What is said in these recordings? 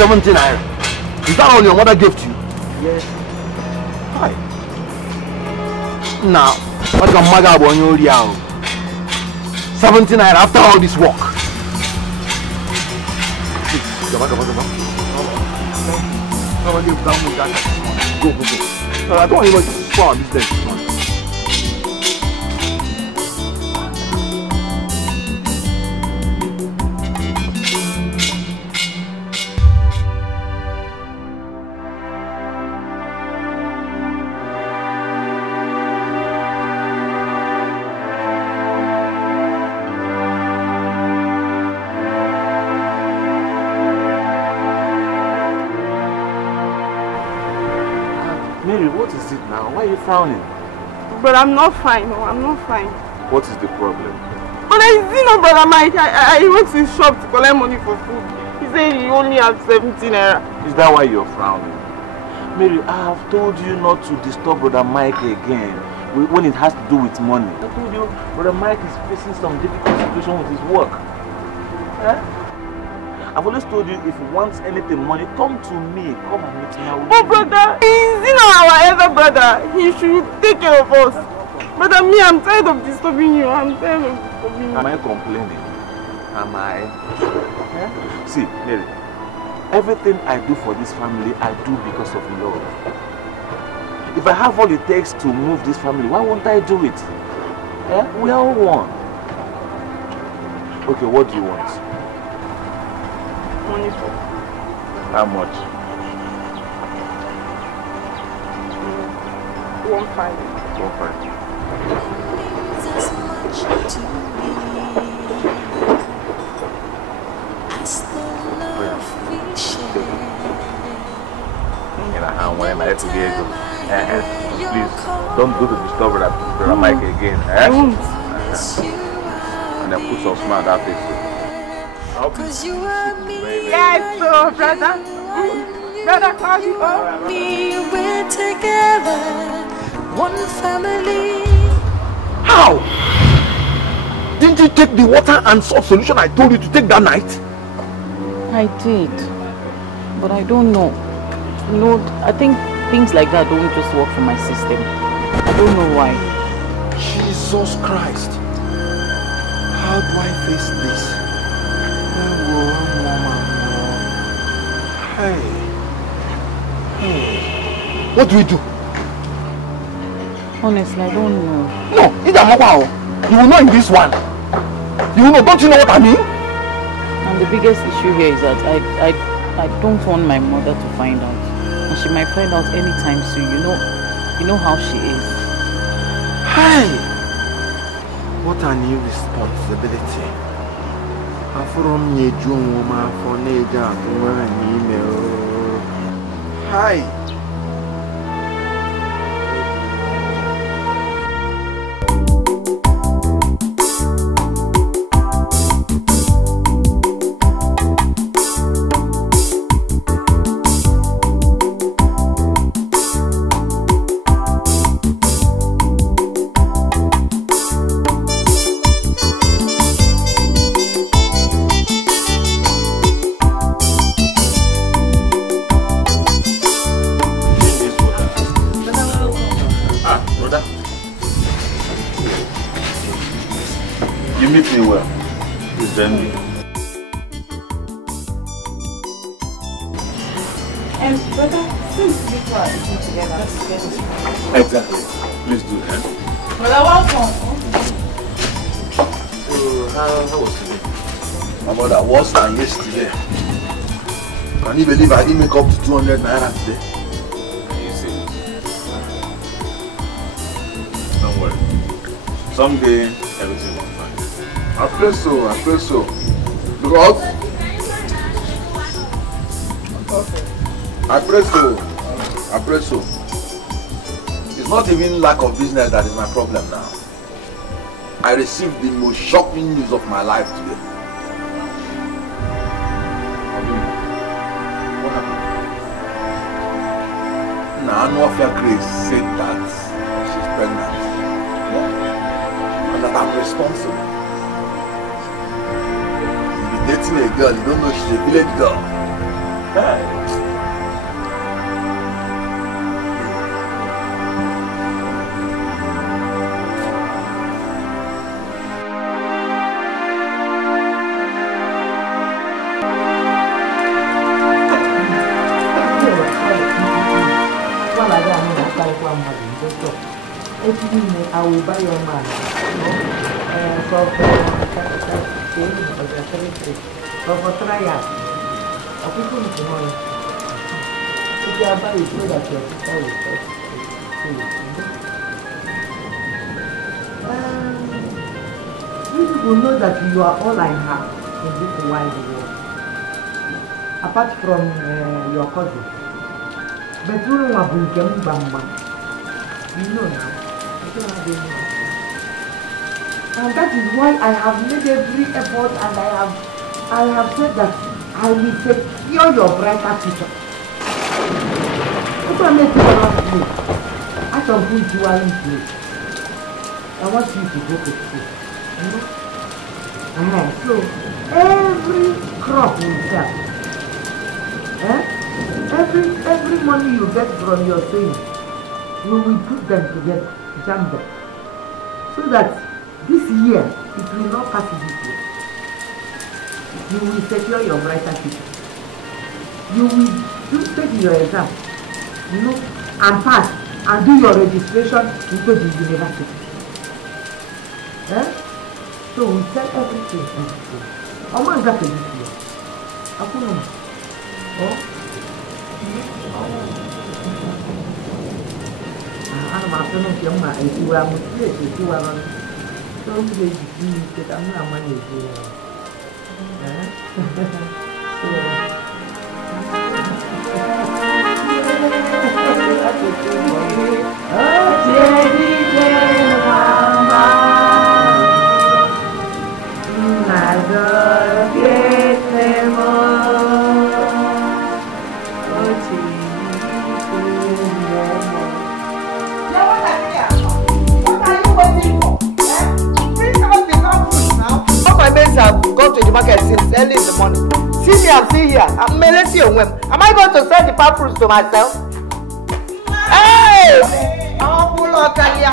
70 naira. Is that all your mother gave to you? Yes. Hi. Now, what can Maga on your real? 70 naira after all this work. Come on. Go. No, I don't want you to spoil this day. Why are you frowning? But I'm not fine. No, I'm not fine. What is the problem? But I see no brother Mike. I went to his shop to collect money for food. He said he only had 17 naira. Is that why you're frowning? Mary, I have told you not to disturb brother Mike again when it has to do with money. I told you brother Mike is facing some difficult situation with his work. Eh? I've always told you if you want anything money, come to me. Come and meet me. But brother, he's our elder brother. He should take care of us. Brother, me, I'm tired of disturbing you. I'm tired of disturbing you. Am I complaining? Am I? Yeah? See, Mary, everything I do for this family, I do because of love. If I have all it takes to move this family, why won't I do it? Yeah? We are all one. Okay, what do you want? Money for. How much? 1.5. 1.5. Please, don't go to disturb brother Mike again. Eh? And then put some smile on that face. Yes, so brother. Brother, call you home. We're together, one family. How? Didn't you take the water and salt solution I told you to take that night? I did, but I don't know. You know, I think things like that don't just work for my system. I don't know why. Jesus Christ. How do I face this? Hey. What do we do? Honestly, I don't know. No, you will know in this one. You will know, don't you know what I mean? And the biggest issue here is that I don't want my mother to find out. And she might find out anytime soon. You know how she is. Hey! What a new responsibility. From Nigerian for Naija to an email. Hi. Exactly. Please do that. Well, welcome. So, how was today? My mother, worse than yesterday. Can you believe I didn't make up to 200 naira today? Are you serious? Don't worry. Someday, everything will be fine. I pray so. Because I pray so. It's not even lack of business that is my problem now. I received the most shocking news of my life today. What happened? Nanuafia Grace said that she's pregnant. And that I'm responsible. You'll be dating a girl, you don't know she's a village girl. Hey. I will buy your man. For trial. People need to know. If you are buying, so that your sister will first see it. You people know that you are all I have in this wide world. Apart from your cousin. But you know what you know now. You don't have any. And that is why I have made every effort and I have said that I will secure your brighter future. That's what makes you not play. At some point you are in play. I want you to go to school. You know? So every crop will sell. Every money you get from your savings, you will put them together, jam them. So that this year, it will not pass this year. You will secure your brighter future. You will take your exam, you know, and pass, and do your registration into the university. So we sell everything. Oh my God, this year. Oh? I'm not going to get my idea. I'm going to get you. Don't be because I'm not money. I've gone to the market since early in the morning. See me, I'm still here. Am I going to sell the palm fruits to myself? Hey! Oh, pull out, Kalia.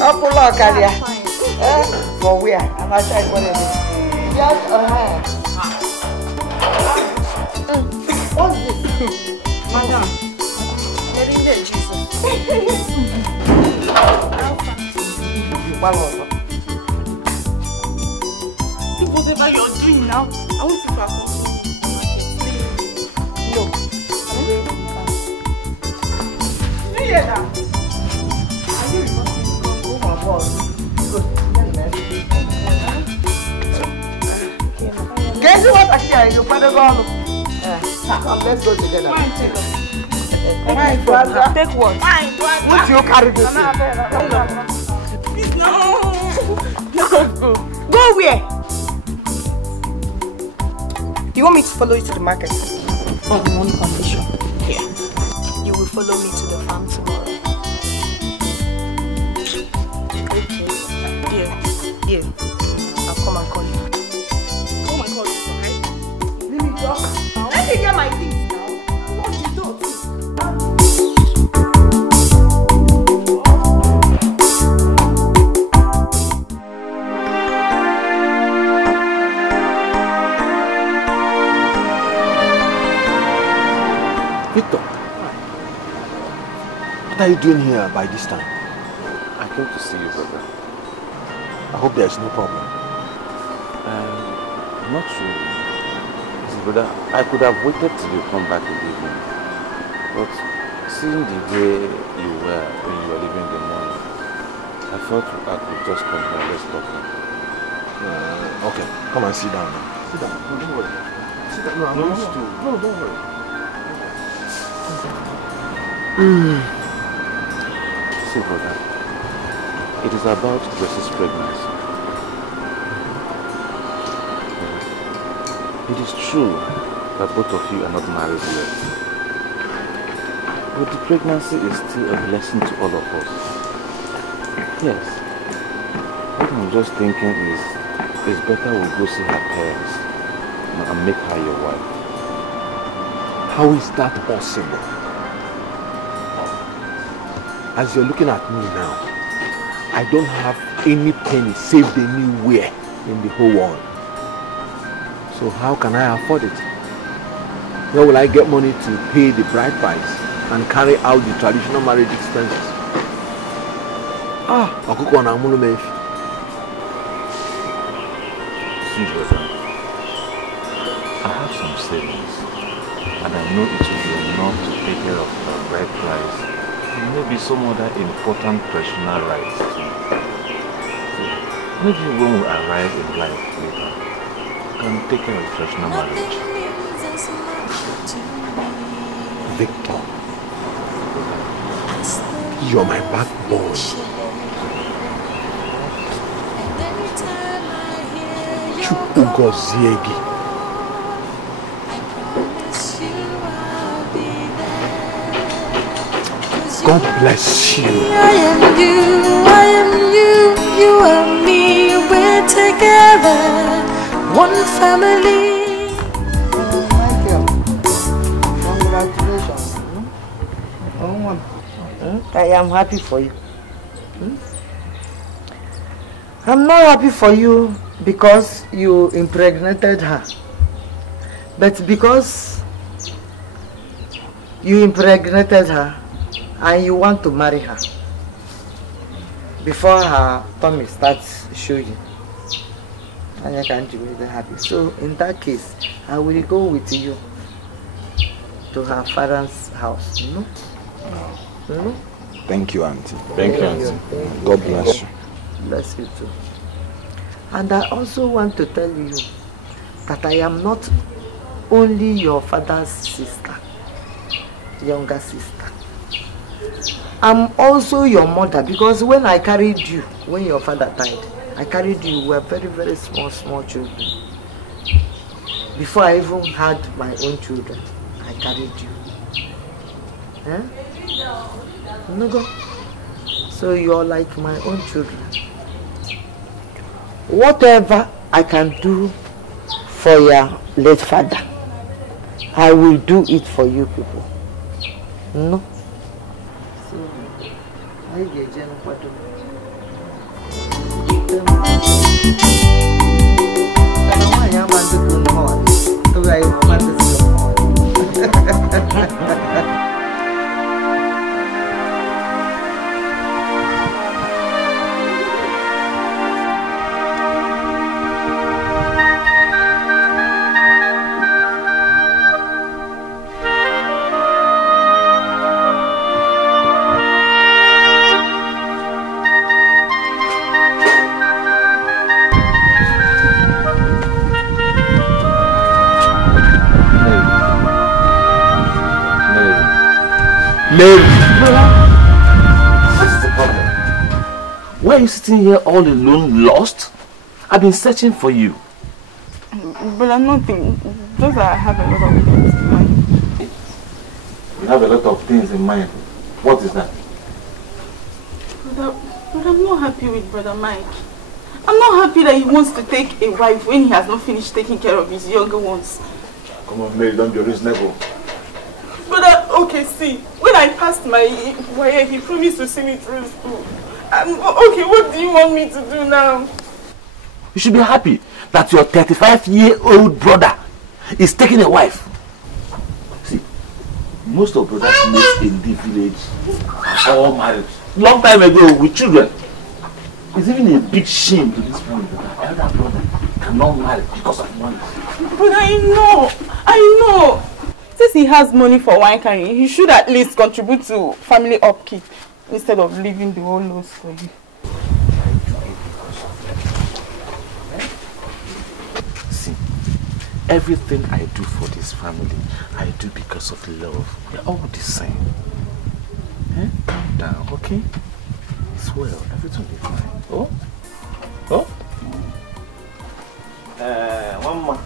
Oh, pull out, Kalia. For where? I'm not sure what it is. Just what's this? Madam. Getting there, Jesus. Do whatever you're doing now. I want you to accompany me. No. I'm going to you hear that? Are you reporting? Oh my God. Guess what? Actually, your father gone. Come, let's go together. Fine, take us. Fine, brother. Take what? Fine, brother. What you carry this? No. Go where? You want me to follow you to the market? On one condition. Yeah. You will follow me to the farm tomorrow. Okay. Yeah. I'll come and call you. Come and call you, right? Let me talk. Let me get my things now. What you do? Victor, what are you doing here by this time? I came to see you, brother. I hope there is no problem. Not really. See, brother, I could have waited till you come back in the evening. But seeing the way you were when you were leaving in the morning, I thought I could just come here and let's talk. Okay, come and sit down now. Sit down. No, don't worry. Sit down. No, don't worry. See, brother, it is about Grace's pregnancy. It is true that both of you are not married yet. But the pregnancy is still a blessing to all of us. Yes. What I'm just thinking is, it's better we go see her parents and make her your wife. How is that possible? As you're looking at me now, I don't have any penny saved anywhere in the whole world. So how can I afford it? Where will I get money to pay the bride price and carry out the traditional marriage expenses. Ọkụkọ na amụrụ m efi. See, brother, I have some savings, and I know it will be enough to take care of the bride price and maybe some other important personal rights too. Maybe when we arrive in life later, we can take care of traditional marriage. Victor, you're my backbone. Chukwu gozie gị. God bless you. I am you, you are me. We're together, one family. Michael, congratulations. I am happy for you. I'm not happy for you because you impregnated her, but because you impregnated her and you want to marry her before her tummy starts showing, and I can't be very happy. So in that case, I will go with you to her father's house. No? No? Thank you, Auntie. Thank you, Auntie. God bless you. Bless you too. And I also want to tell you that I am not only your father's sister, younger sister. I'm also your mother, because when I carried you, when your father died, I carried you, we were very, very small children. Before I even had my own children, I carried you. Eh? No. So you're like my own children. Whatever I can do for your late father, I will do it for you people. No? So, I get you. Mary! What is the problem? Why are you sitting here all alone, lost? I've been searching for you. But I'm nothing. Just that I have a lot of things in mind. You have a lot of things in mind. What is that? But I'm not happy with Brother Mike. I'm not happy that he wants to take a wife when he has not finished taking care of his younger ones. Come on, Mary, don't be reasonable. But okay, see, when I passed my wire, he promised to see me through school. Okay, what do you want me to do now? You should be happy that your 35-year-old brother is taking a wife. See, most of brothers meet in the village are all married. Long time ago with children. It's even a big shame to this family that our elder brother cannot marry because of money. But I know. Since he has money for wine carrying, he should at least contribute to family upkeep instead of leaving the whole loss for you. See, everything I do for this family, I do because of love. We're all the same. Eh? Calm down, okay? It's well, everything will be fine. Oh? One more.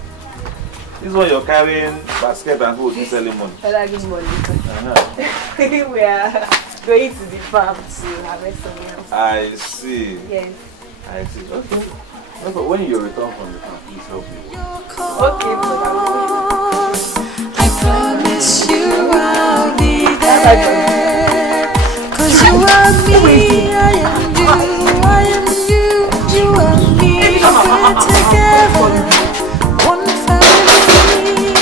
This is what you're carrying, basket and who is selling money. Good morning. We are going to the farm to harvest some else. I see. Yes. I see. Okay. But when you return from the farm, please help me. Okay, but I promise you I'll be there. 'Cause you are me, I am you, you are me. We're together, one family.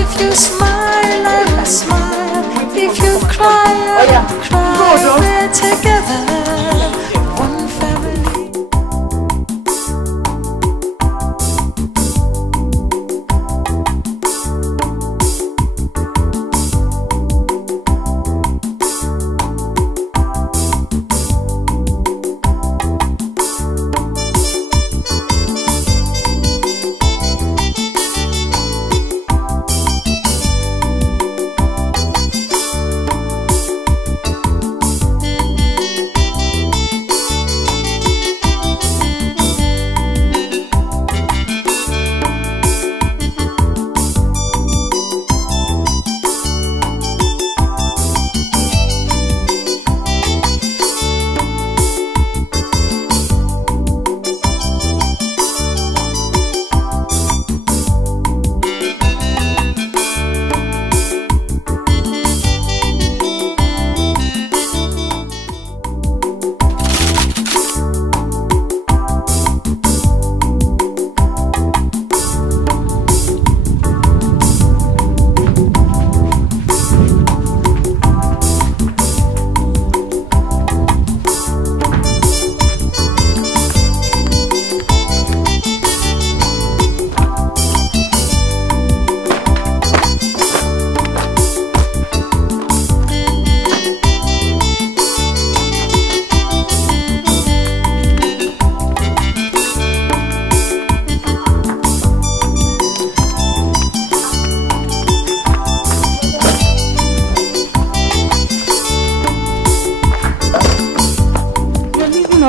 If you smile, I will smile.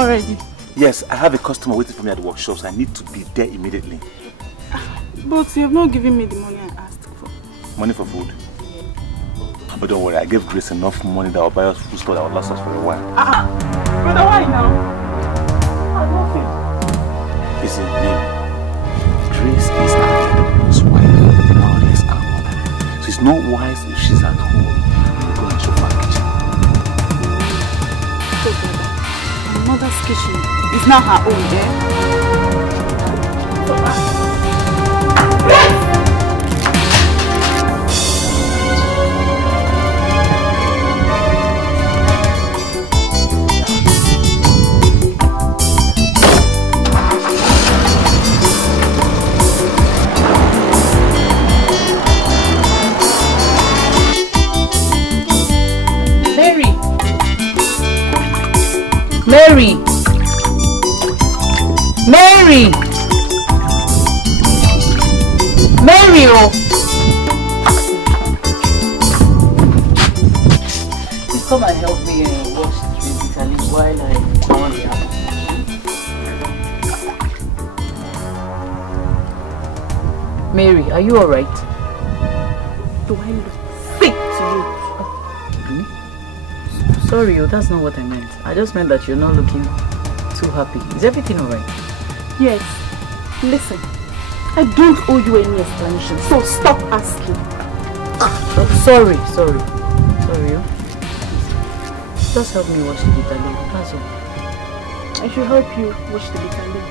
already? Yes, I have a customer waiting for me at the workshop, so I need to be there immediately. But you have not given me the money I asked for. Money for food? But don't worry, I gave Grace enough money that will buy us food store that will last us for a while. Brother, why now? Nothing. Listen, Grace is our editor's wife, more or less our mother. So it's not wise if she's at home and go and shop her kitchen. So, brother, my mother's kitchen is now her own, Mary! Mary! Mary, oh! Please come and help me wash this basically while I on the apple. Mary, are you alright? Do I look sick to you? Sorry, that's not what I meant. I just meant that you're not looking too happy. Is everything alright? Yes. Listen, I don't owe you any explanation, so stop asking. Sorry. Just help me wash the bitterleaf, that's all. I should help you wash the bitterleaf.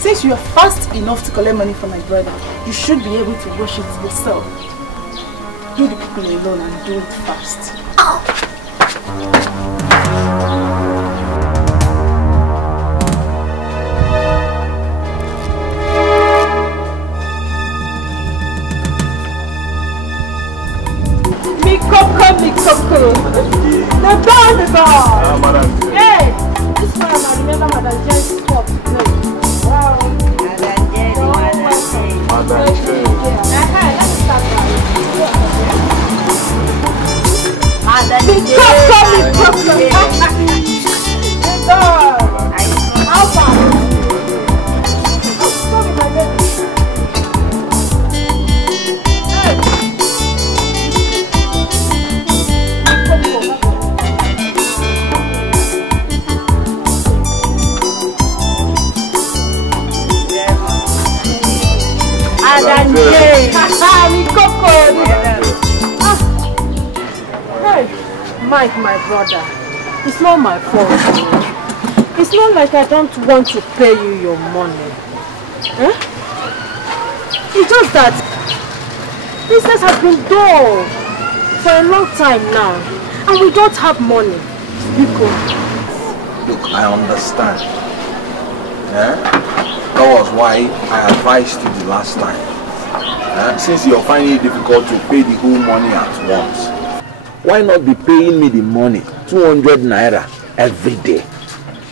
Since you are fast enough to collect money from my brother, you should be able to wash it yourself. Do the cooking alone and do it fast. Mikoko. The door. Hey, this one I remember Madam Jane spot. Wow. Madam Jane. Let's start Madam Jane. The door. How far? Hey, Mike, my brother, it's not my fault. It's not like I don't want to pay you your money. Eh? It's just that business has been dull for a long time now, and we don't have money. Look, I understand. Yeah? That was why I advised you the last time. Since you're finding it difficult to pay the whole money at once, why not be paying me the money, 200 naira, every day?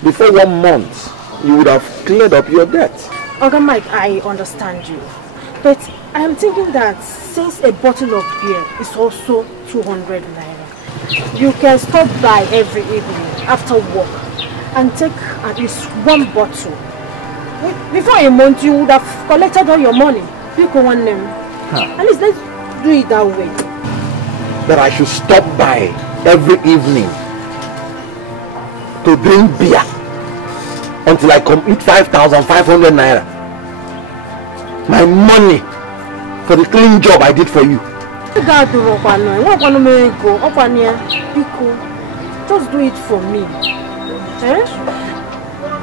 Before 1 month, you would have cleared up your debt. Okay, Mike, I understand you. But I am thinking that since a bottle of beer is also 200 naira, you can stop by every evening after work and take at least 1 bottle. Before a month, you would have collected all your money. At least let's do it that way. That I should stop by every evening to drink beer until I complete 5,500 naira. My money for the clean job I did for you. Just do it for me. Eh?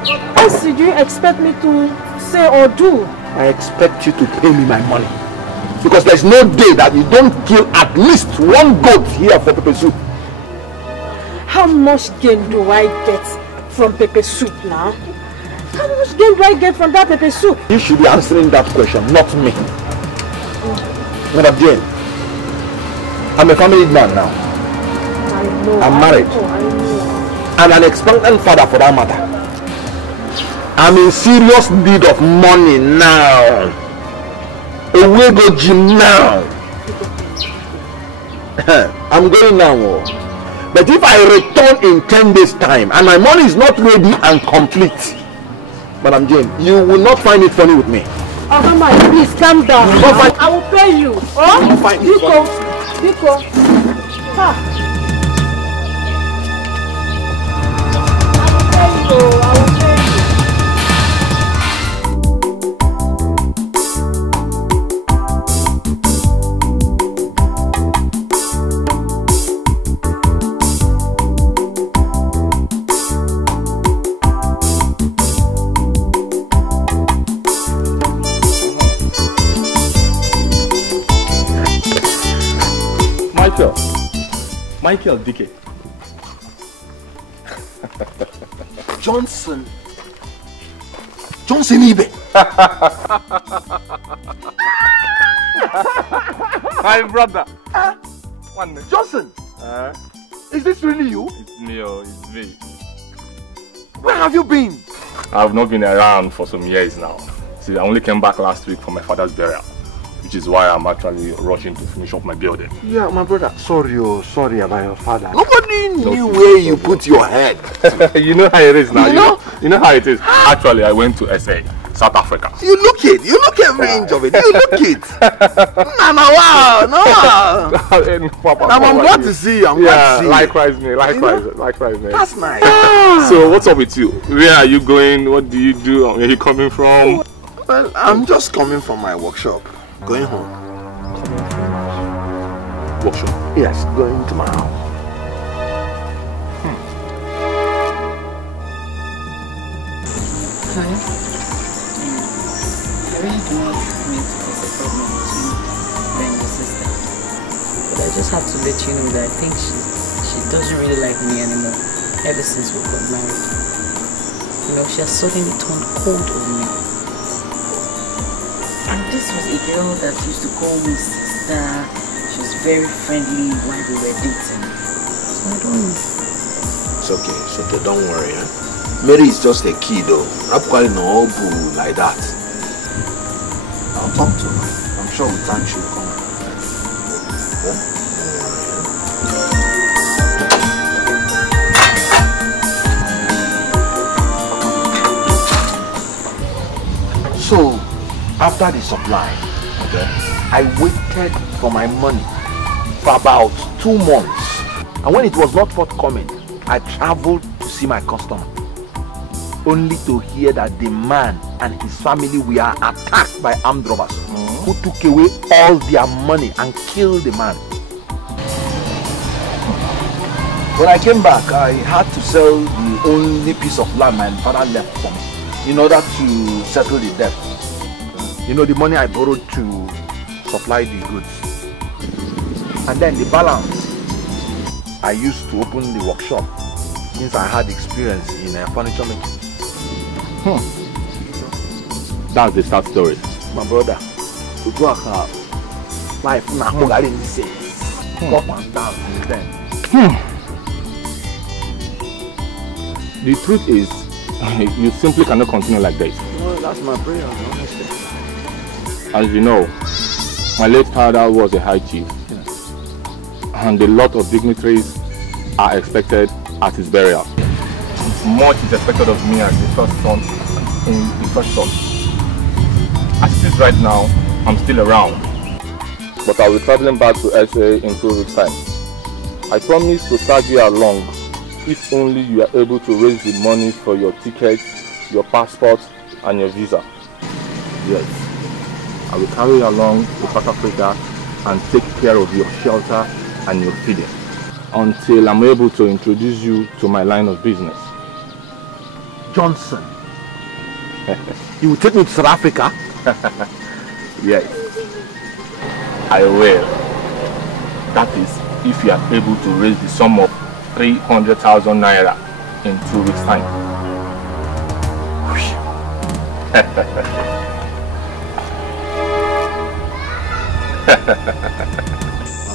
What else do you expect me to say or do? I expect you to pay me my money. Because there's no day that you don't kill at least 1 goat here for pepper soup. How much gain do I get from pepper soup now? How much gain do I get from that pepper soup? You should be answering that question, not me. Madam Jane, I'm a family man now. I know. I'm married. I know. And an expectant father for that matter. I'm in serious need of money now. Away go gym now. I'm going now. But if I return in 10 days time and my money is not ready and complete, Madam Jane, you will not find it funny with me. Oh, Mama, please calm down. I will pay you. Oh, you will find it funny. Biko. Ha. I will pay you. Michael Dike. Johnson Ibe. My brother. Johnson. Is this really you? It's me, it's me. Where have you been? I've not been around for some years now. See, I only came back last week for my father's burial, which is why I'm actually rushing to finish up my building. Yeah, my brother. Sorry about your father. Nobody knew where you put your head. You know how it is now. You know how it is. Actually, I went to SA, South Africa. You look it. You look every inch of it. You look it. No. I'm glad to see you. I'm glad to see you. Likewise, mate. That's nice. So, what's up with you? Where are you going? What do you do? Where are you coming from? Well, I'm just coming from my workshop. Going home. Workshop? Yes, going to my house. Honey, I really do not mean to cause a problem between you and your sister. But I just have to let you know that I think she doesn't really like me anymore ever since we got married. You know, she has suddenly turned cold on me. And this was a girl that used to call me sister. She was very friendly while we were dating. So I don't know. It's okay, don't worry. Mary is just a kid though. I'm calling no boo like that. I'll talk to her. I'm sure with time she'll come. So, after the supply, I waited for my money for about 2 months. And when it was not forthcoming, I traveled to see my customer. Only to hear that the man and his family were attacked by armed robbers who took away all their money and killed the man. When I came back, I had to sell the only piece of land my father left for me in order to settle the debt. You know, the money I borrowed to supply the goods. And then the balance I used to open the workshop since I had experience in furniture making. That's the sad story. My brother, life now up and down since then. The truth is, you simply cannot continue like this. No, that's my prayer, honestly. As you know, my late father was a high chief, and a lot of dignitaries are expected at his burial. Much is expected of me as the first son in the first son. As it is right now, I'm still around, but I'll be traveling back to SA in 2 weeks' time. I promise to tag you along if only you are able to raise the money for your tickets, your passport, and your visa. Yes, I will carry you along to South Africa and take care of your shelter and your feeding until I'm able to introduce you to my line of business. Johnson, you will take me to South Africa? Yes, I will. That is, if you are able to raise the sum of 300,000 naira in 2 weeks' time. My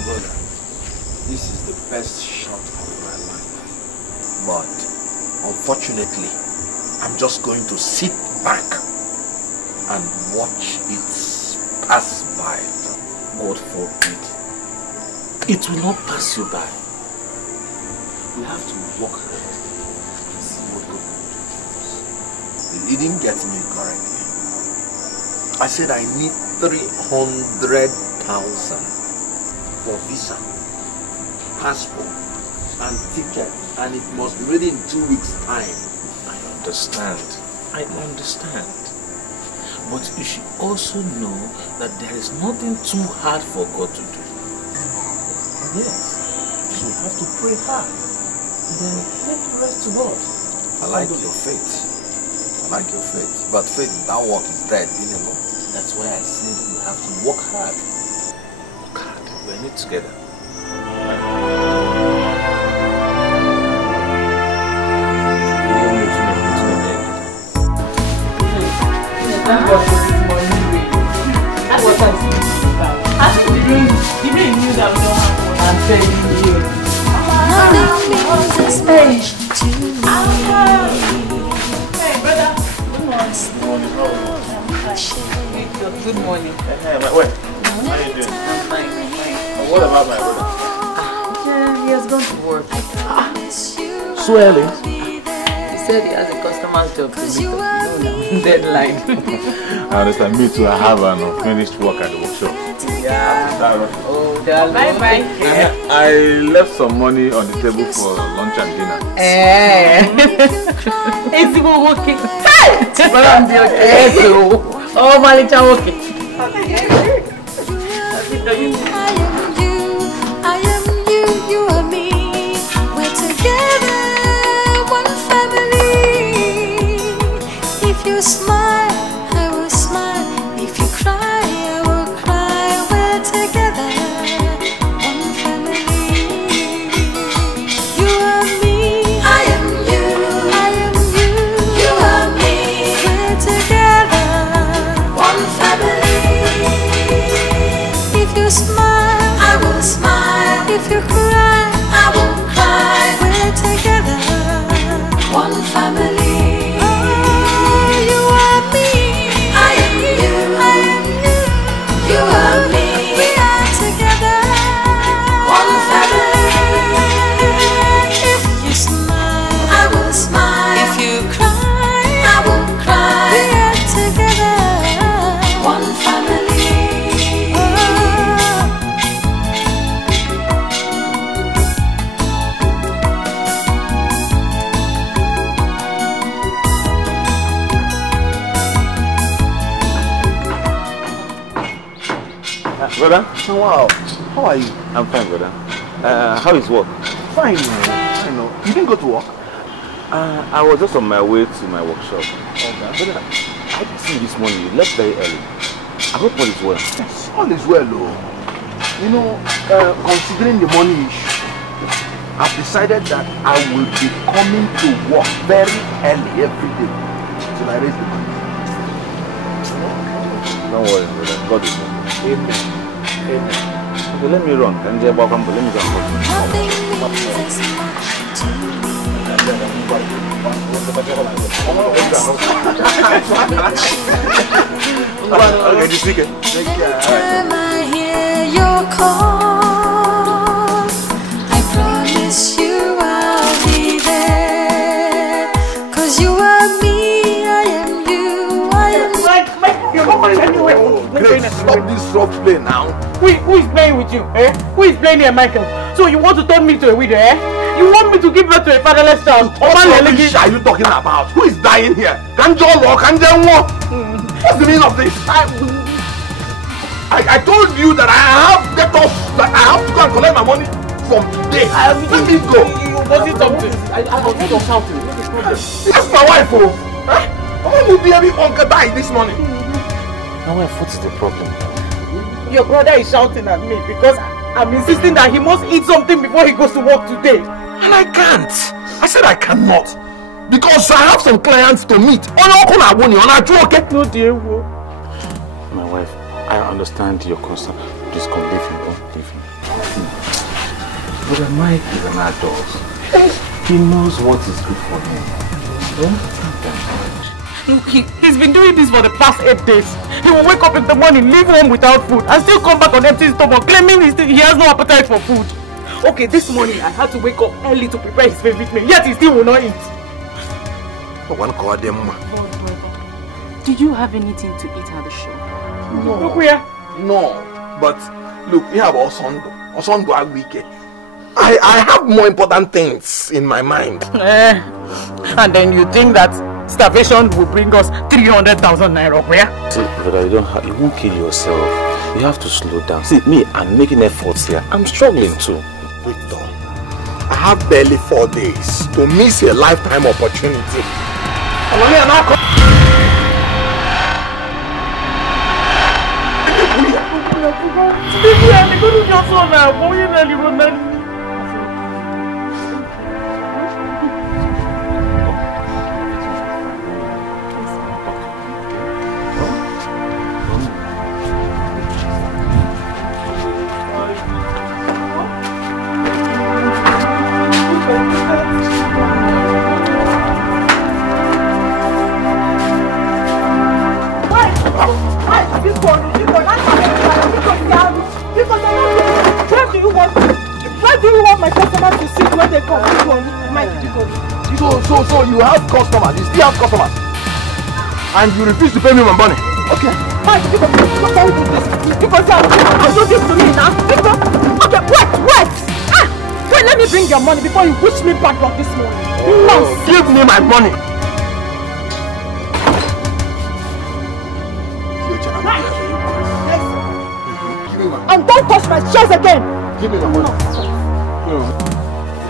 brother, this is the best shot of my life. But unfortunately, I'm just going to sit back and watch it pass by. God forbid. It will not pass you by. We have to work hard and see what God will do. You didn't get me correctly. I said I need 300,000 for visa, passport, and ticket, and it must be ready in 2 weeks' time. I understand. But you should also know that there is nothing too hard for God to do. Yes. So you have to pray hard. And then let the rest to God. I like your faith. But faith without work is dead, you know. That's why I said you have to work hard. Work hard. We're in it together. Thank God for this morning. That's what I'm saying. I think the rain knew that we don't have one. I'm telling you. Nothing means as much to me. Hey, brother. Good morning. Good morning. Hey, my wife. How are you doing? I'm fine. What about my brother? Yeah, he has gone to work. So early? He said he has a customer's job to meet up. Deadline. I understand. Me too. I have an unfinished work at the workshop. Yeah. Oh, darling. Bye. I left some money on the table for lunch and dinner. It's even working. Hey! Oh, Malicha, okay. I am you, you are me. We're together, one family. If you smile, I will smile. If you cry, I will cry. We're together, one family. You are me, I am you. I am you, you are me. We're together, one family. If you smile, I will smile. If you cry, I will cry. We're together, one family. Brother? Wow. How are you? I'm fine, brother. How is work? Fine. I know. You didn't go to work? I was just on my way to my workshop. Okay. Brother, I didn't see you this morning. You left very early. I hope all is well. Yes, all is well, though. You know, considering the money issue, I've decided that I will be coming to work very early every day till I raise the money. Don't worry, brother. God is well. Amen. Okay, let me run. Can you welcome? Let me run. Time I hear your call, I promise you I'll be there. 'Cause you are me, I am you, I am. Grace, stop this soft play now. Who is playing with you? Eh? Who is playing here, Michael? So you want to turn me to a widow, eh? You want me to give birth to a fatherless child? What rubbish are you talking about? Who is dying here? What's the meaning of this? I told you that I have to go and collect my money from today. Let me go. Was it something? I heard you shouting. That's my wife, oh. Huh? How will be every uncle die this morning? My wife, what's the problem? Your brother is shouting at me because I'm insisting that he must eat something before he goes to work today. And I can't. I said I cannot. Because I have some clients to meet. No, dear. My wife, I understand your concern. Please come, leave him. Don't leave him. But Mike is an adult. He knows what is good for him. He's been doing this for the past 8 days. He will wake up in the morning, leave home without food, and still come back on empty stomach, claiming he has no appetite for food. Okay, this morning I had to wake up early to prepare his favorite meal, yet he still will not eat. Did you have anything to eat at the shop? No. Look where? No. But look, we have Osondo Agwike. I have more important things in my mind. And then you think that starvation will bring us 300,000 naira where? See, brother, you won't kill yourself. You have to slow down. See, me, I'm making efforts here. I'm struggling too. Victor, I have barely 4 days to miss a lifetime opportunity. Where do you want my customers to sit when they come? So you have customers, you still have customers, and you refuse to pay me my money. Okay. Mike, don't do this. Because I'll do this to me now. Okay, wait. Wait, let me bring your money before you wish me back from this morning. No, give me my money. And don't touch my shares again. Give me my money.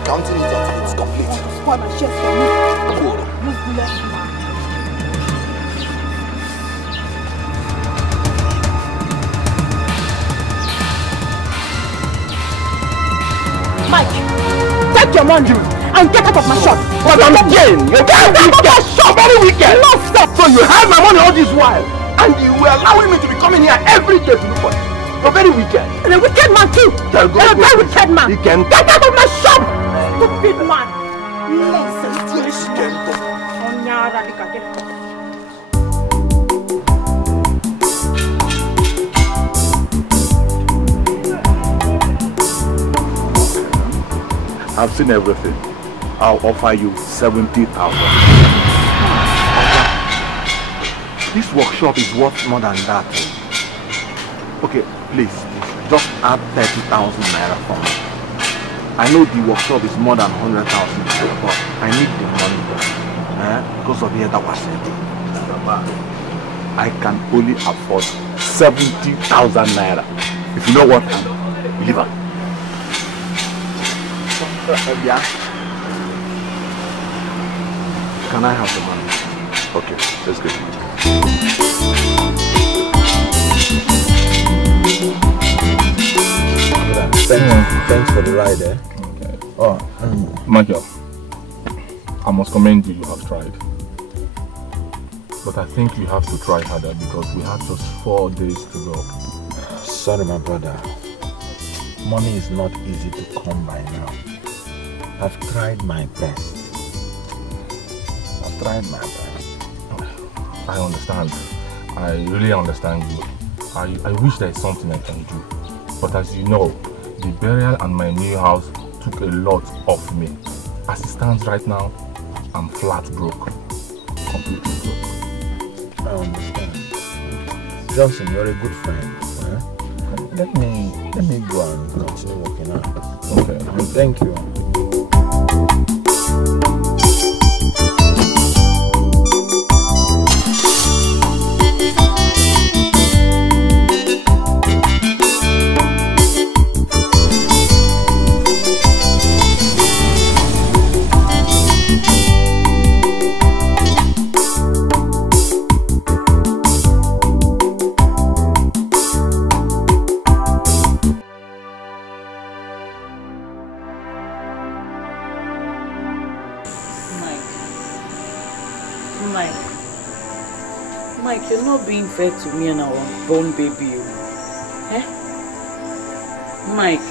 Counting it until it's complete. Spoil my shares for me. Mike, take your money and get out of my shop. But I'm again, you're very wicked. Shop, very wicked. No, stop. So you have my money all this while, and you were allowing me to be coming here every day to look for it. You're very wicked. And a wicked man too. You're a very wicked man. You can get out of my shop. Stupid man. Listen. I've seen everything. I'll offer you 70,000. This workshop is worth more than that. Okay, please, just add 30,000 naira for me. I know the workshop is more than 100,000 naira, but I need the money because of the other was. I can only afford 70,000 naira. If you know what, deliver. Yeah. Can I have the money? Okay, let's get it. Thanks for the ride, eh? Okay. Oh, Michael, I must commend you. You have tried, but I think you have to try harder because we have just 4 days to go. Sorry, my brother. Money is not easy to come by now. I've tried my best. I understand. I really understand you. I wish there is something I can do. But as you know, the burial and my new house took a lot off me. As it stands right now, I'm flat broke. Completely broke. I understand. Johnson, you're a good friend. Huh? Let me go and continue working out. Okay. Thank you. Mike, you're not being fair to me and our born baby. Eh? Mike,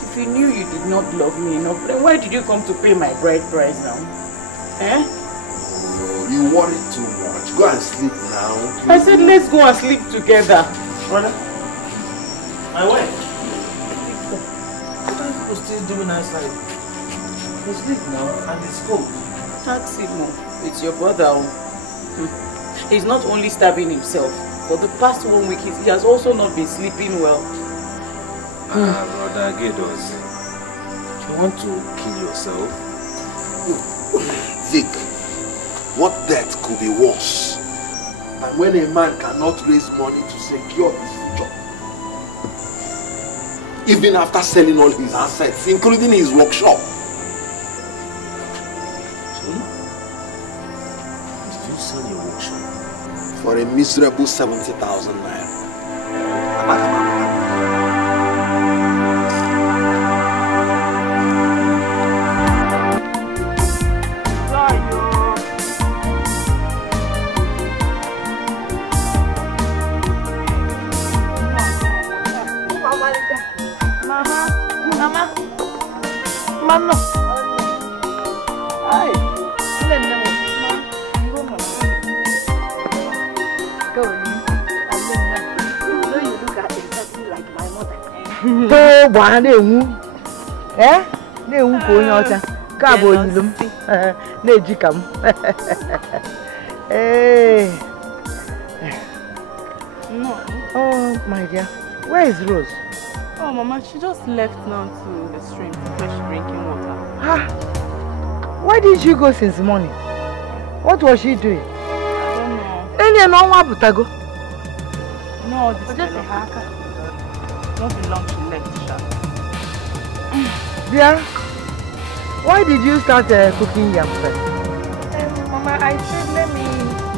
if you knew you did not love me enough, then why did you come to pay my bride price now? Eh? Oh, you worry too much. Go and sleep now. I said let's go and sleep together. Brother? My wife? still doing outside? You sleep now and it's cold. That's it, Mom. It's your brother. He's not only starving himself. For the past 1 week, he has also not been sleeping well. Brother Gados, you want to kill yourself? Vic, what death could be worse than when a man cannot raise money to secure his future? Even after selling all his assets, including his workshop. Did you sell your workshop? For a miserable 70,000 naira. Mama. Hi. Oh, why you? Eh? You go in your cabo, you Nejikam. Hey. No. Oh, my dear. Where is Rose? Oh, Mama, she just left now to the stream to fetch drinking water. Ah. Why did she go since morning? What was she doing? I don't know. Any no one butago? No, this is a hacker. Not be long she left, Sha. Dear, why did you start cooking yam first? Mama, I said let me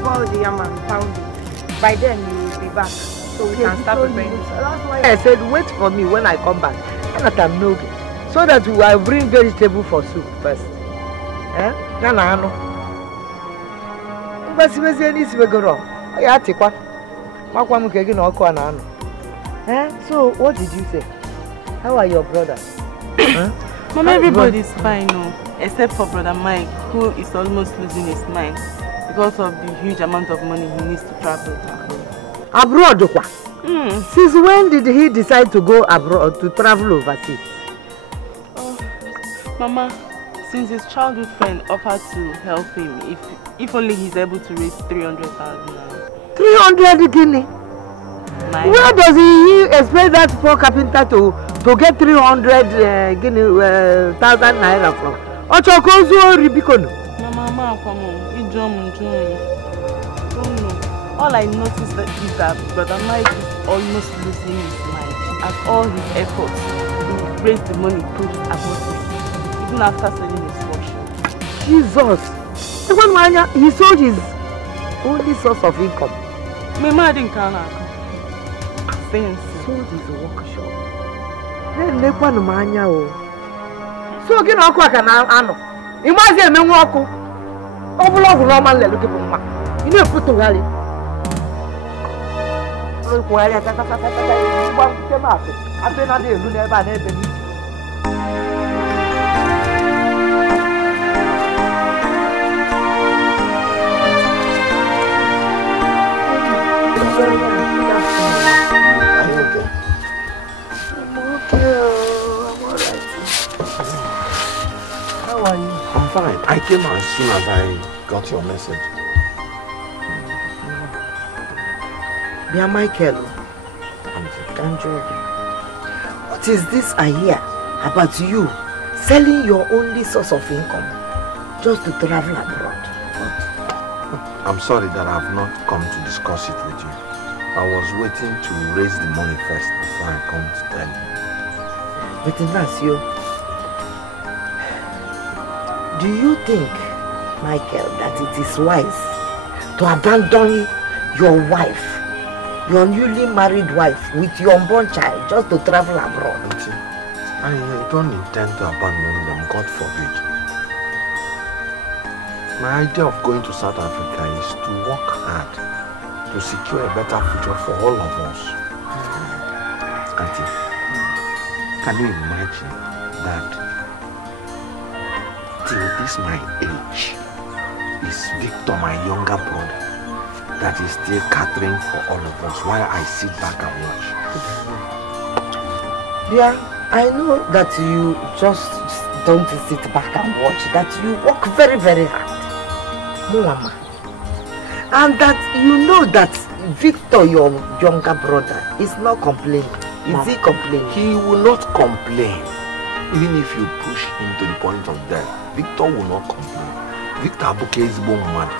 boil the yam and pound it. By then you will be back, so we can start preparing it. That's why I said wait for me when I come back. So that we will bring vegetable for soup first. Eh? Nana no. But we say this we go wrong. I take one. So what did you say? How are your brothers? Huh? Mama, everybody's fine now, except for Brother Mike, who is almost losing his mind because of the huge amount of money he needs to travel abroad. Since when did he decide to go abroad, to travel overseas? Oh, Mama, since his childhood friend offered to help him, if only he's able to raise 300,000 naira. 300 guinea? Where does he expect that poor carpenter to get 300 guinea thousand naira from? Mama, come on, you don't know. All I noticed is that Brother Mike is almost losing his mind. At all his efforts to raise the money proved abortive, even after selling his workshop. Jesus! He sold his only source of income. Mama didn't count. Sold his workshop. Then so again, I can know. Imagine me walk. Overlog normal look at my. You know, put to Gally. Look where I got I've been out there, you never never. I'm fine. I came as soon as I got your message. Dear Michael, what is this I hear about you selling your only source of income just to travel abroad? I'm sorry that I have not come to discuss it with you. I was waiting to raise the money first before I come to tell you. But Ignacio, do you think, Michael, that it is wise to abandon your wife, your newly married wife, with your unborn child just to travel abroad? Auntie, I don't intend to abandon them, God forbid. My idea of going to South Africa is to work hard to secure a better future for all of us. Auntie, can you imagine that till this my age is Victor, my younger brother, that is still catering for all of us while I sit back and watch? Dear, I know that you just don't sit back and watch, that you work very, very hard. Mama. And that you know that Victor, your younger brother, is not complaining. Is he complaining? He will not complain. Even if you push him to the point of death, Victor will not complain. Victor Abuke is born mad.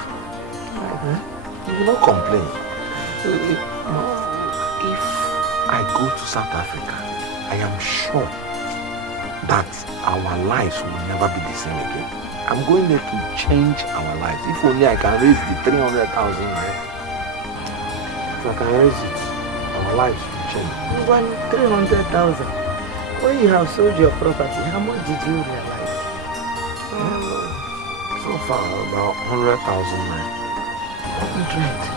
He will not complain. If I go to South Africa, I am sure that our lives will never be the same again. I'm going there to change our lives. If only I can raise the 300,000 naira. If I can raise it, our lives will change. Even 300,000. When you have sold your property, how much did you realize? So far, about 100,000 naira. 100,000.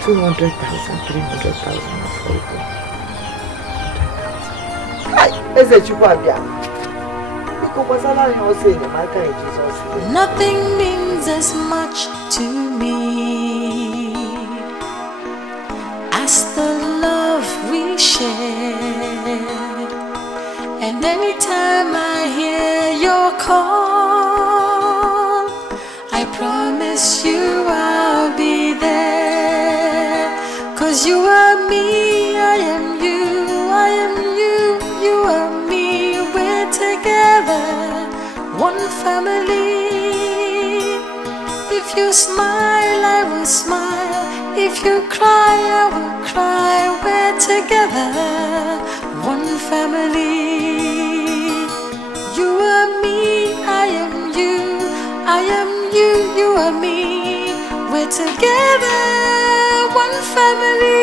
200,000, 300,000, 400,000. Nothing means as much to me as the love we share. And anytime I hear your call, I promise you I'll be there. 'Cause you are me, I am you, I am you, you are me. We're together, one family. If you smile, I will smile. If you cry, I will cry. We're together, one family. You are me, I am you, I am you, you are me. We're together, one family.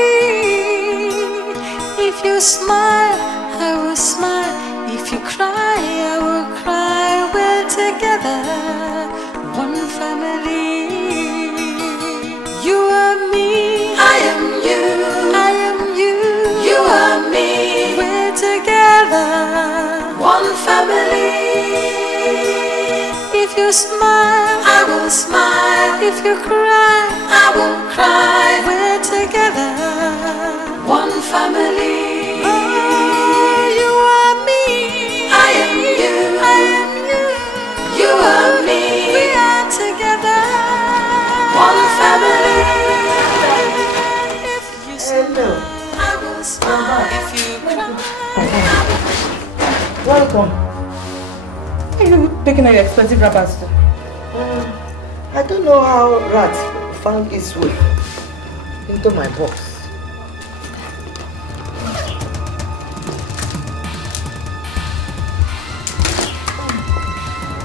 If you smile, I will smile. If you cry, I will cry. We're together, one family. You are me, I am you, I am you, you are me. We're together, one family. If you smile, I will smile. If you cry, I will cry. We're together, one family. Oh, you are me, I am you, I am you, you are me. We are together, one family. If you smile, I will smile. If you cry, Welcome. Where are you taking all your expensive wrappers to? I don't know how rats found its way into my box.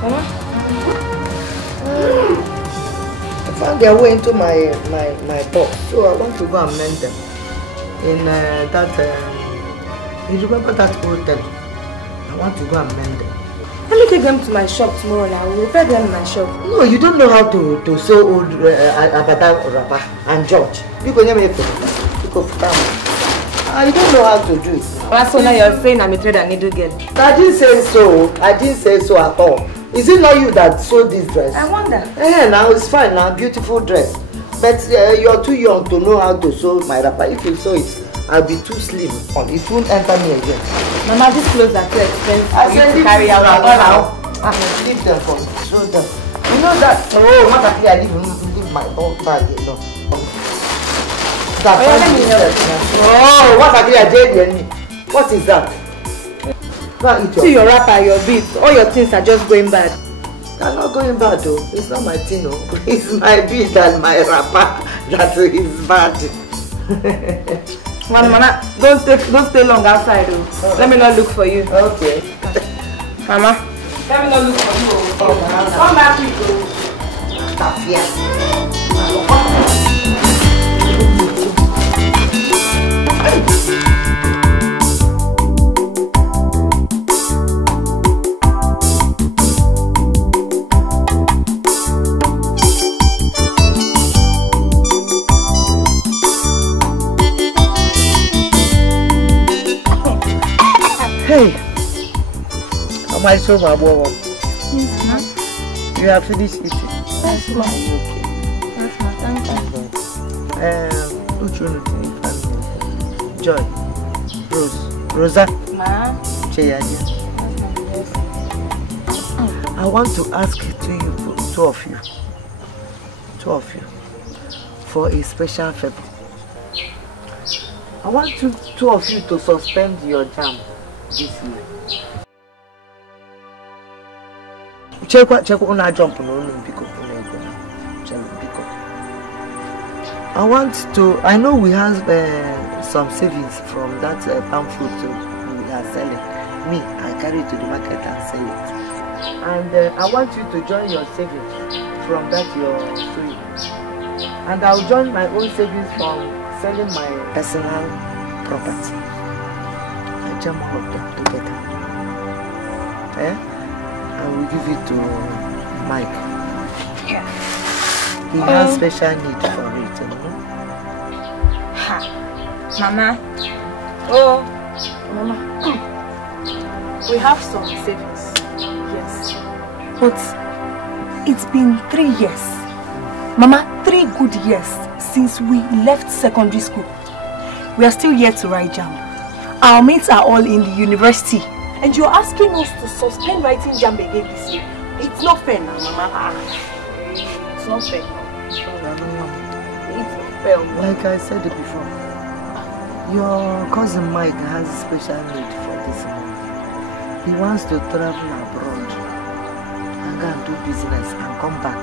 Mama? I found their way into my box, so I want to go and mend them in that. You remember that hotel? I want to go and mend them. Let me take them to my shop tomorrow and I will repair them in my shop. No, you don't know how to sew old Abada wrapper and George. You go near me. You don't know how to do it. So now you're saying I'm a thread and needle girl. I didn't say so. I didn't say so at all. Is it not you that sewed this dress? I wonder. Yeah, now it's fine now. Beautiful dress. But you're too young to know how to sew my wrapper. If you sew it, I'll be too slim. It won't enter me again. Mama, these clothes are too expensive. I said to carry out now. Leave them for me. Show them. You know that. Oh, what I leave my own bag alone. Oh, what I did. What is that? See your wrapper, your beads, all your things are just going bad. They're not going bad though. It's not my thing, no. It's my bead and my wrapper that is bad. Mama, don't stay long outside though. Oh. Let me not look for you. Okay. Mama, let me not look for you. Oh, come back with you. Hey, am I so my boy? Yes, ma. You have finished eating? Yes, ma. Okay. Yes, ma. Thank you. Which one do you Joy. Rosa. Ma? Cheyaji. I want to ask two of you, for a special favor. I want two of you to suspend your jam this year. Check una jump no because I know we have some savings from that palm fruit we are selling. Me, I carry it to the market and sell it. And I want you to join your savings from that your sewing. And I'll join my own savings from selling my personal property. I jam all of them together. I will give it to Mike. Yeah. He has special need for it, you know? Ha. Mama. Oh, Mama. We have some savings. Yes. But it's been 3 years. Mama, 3 good years since we left secondary school. We are still yet to write JAMB. Our mates are all in the university. And you're asking us to suspend writing JAMB again this year. It's not fair now, Mama. It's not fair. It's not fair. Like I said it before, your cousin Mike has a special need for this money. He wants to travel abroad and go and do business and come back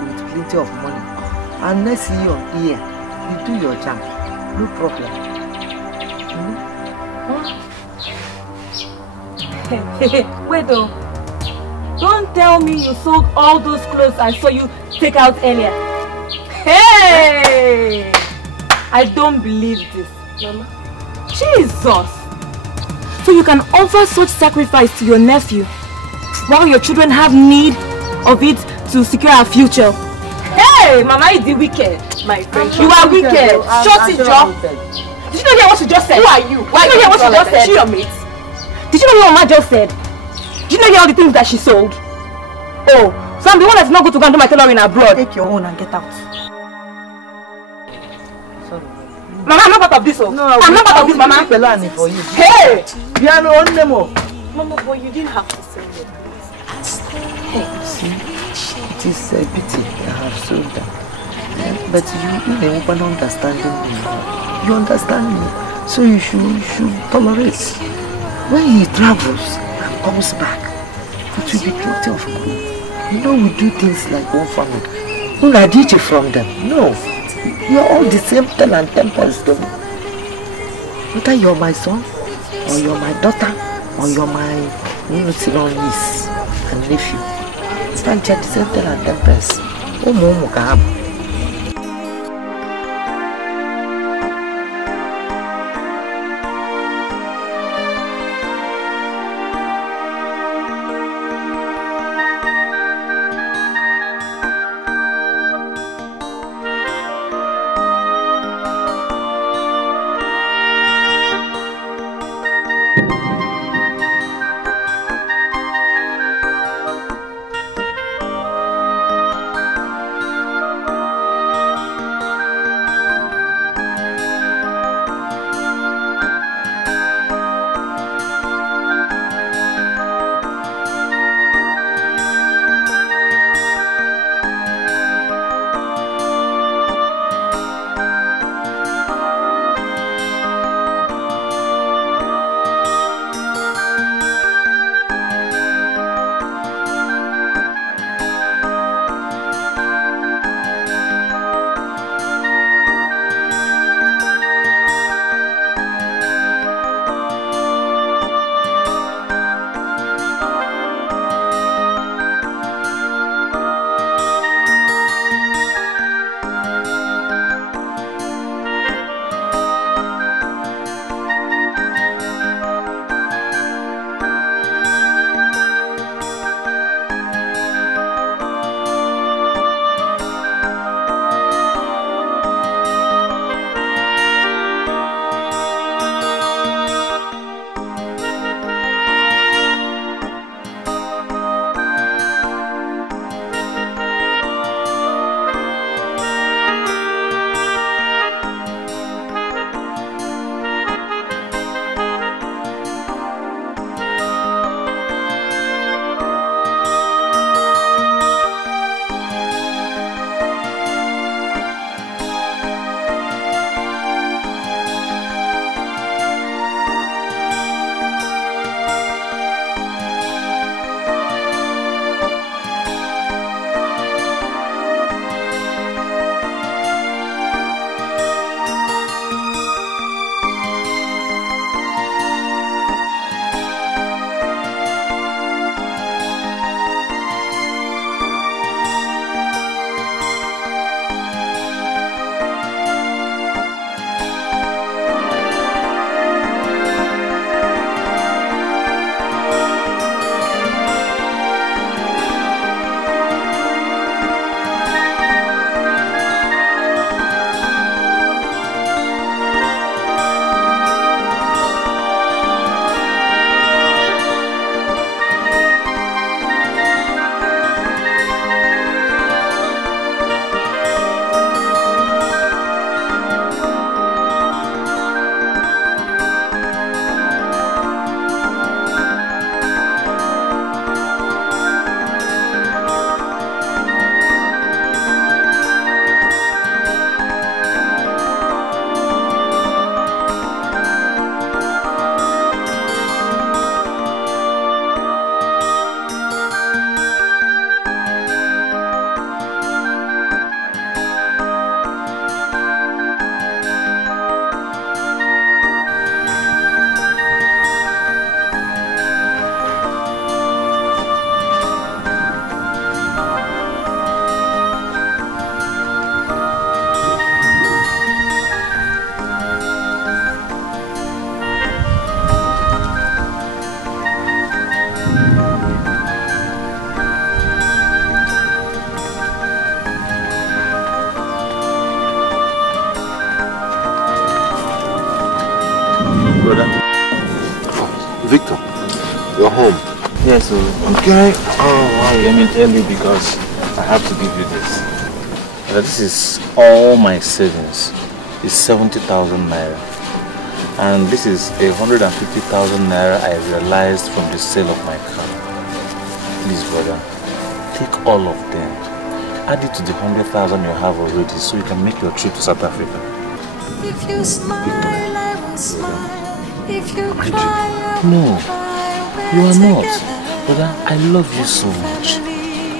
with plenty of money. And next year, you do your JAMB. No problem. Wait though. Don't tell me you sold all those clothes I saw you take out earlier. Hey! I don't believe this, Mama. Jesus! So you can offer such sacrifice to your nephew while your children have need of it to secure our future. Hey! Mama is the wicked, my friend. You are wicked. Shut it, Joe. Did you not hear what she just said? Who are you? Why did you not hear what she just said? She your mate? Did you not hear what Mama just said? Did you not hear all the things that she sold? Oh, so I'm the one that's not going to go and do my tailoring abroad. Take your own and get out. Sorry. Mama, I'm not part of this. No, I'm not part of this, Mama. For you. Hey! Piano on demo. Mama, boy, you didn't have to say that. Hey, see, it is a pity I have sold them. But you open understanding me. You understand me, so you should tolerate. When he travels and comes back, it will be plenty of money. You know we do things like one family. Who are DJ from them? No. You're all the same 10 and 10 pence to me. Whether you're my son, or you're my daughter, or you're my niece and nephew. You can't check the same 10 and 10 pence. Oh, Momo Kahab. Victor, you're home. Yes, so Okay. Oh, let me tell you because I have to give you this. This is all my savings. It's 70,000 naira. And this is 150,000 naira I realized from the sale of my car. Please, brother, take all of them. Add it to the 100,000 you have already so you can make your trip to South Africa. If you smile, I will smile. If you cry, I will No, cry. you are not. Brother, I love you so much.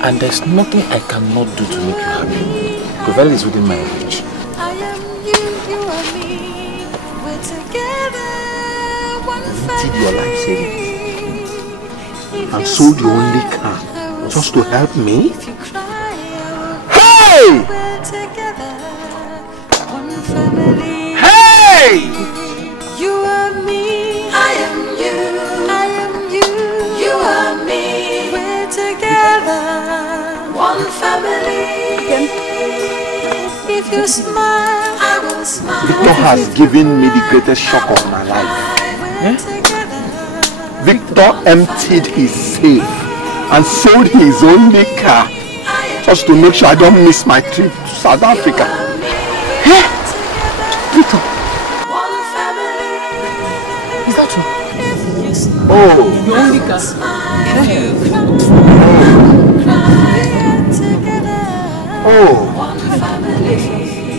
And there's nothing I cannot do to make you happy. Provided it's within my reach. I am you, you are me. We're together, one family. Your life savings and sold your only car just to help me? If you cry, Hey! we're together, one family. Hey! You are me, I am you, I am you, you are me. We're together, one family. If you smile, I will smile. Victor has given me the greatest shock of my life. Victor emptied his safe and sold his only car just to make sure I don't miss my trip to South Africa. Hey! Victor! Is that true? Oh! Your only car? Oh!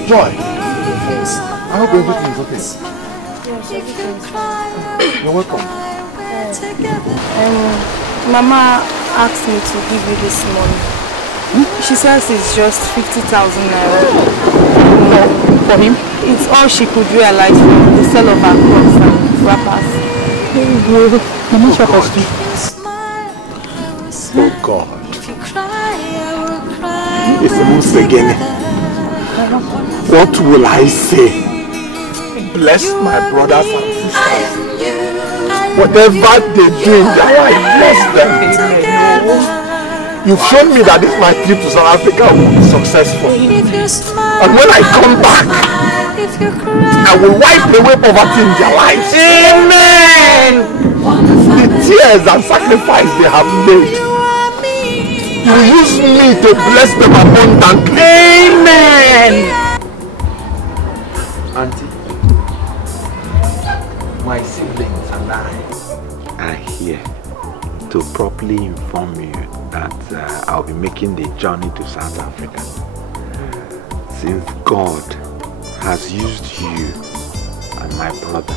Joy! I hope everything is okay. You're welcome. Mama asked me to give you this money. She says it's just 50,000 naira. For him? It's all she could realize from the sale of her clothes and wrappers. Oh God. It's once again. What will I say? Bless my brothers and sisters. Whatever they do in their life, bless them. You've shown me that my trip to South Africa will be successful. And when I come back, I will wipe away poverty in their lives. Amen. The tears and sacrifice they have made, you use me to bless them abundantly. Amen. Auntie, my siblings and I are here to properly inform you that I'll be making the journey to South Africa. Since God has used you and my brother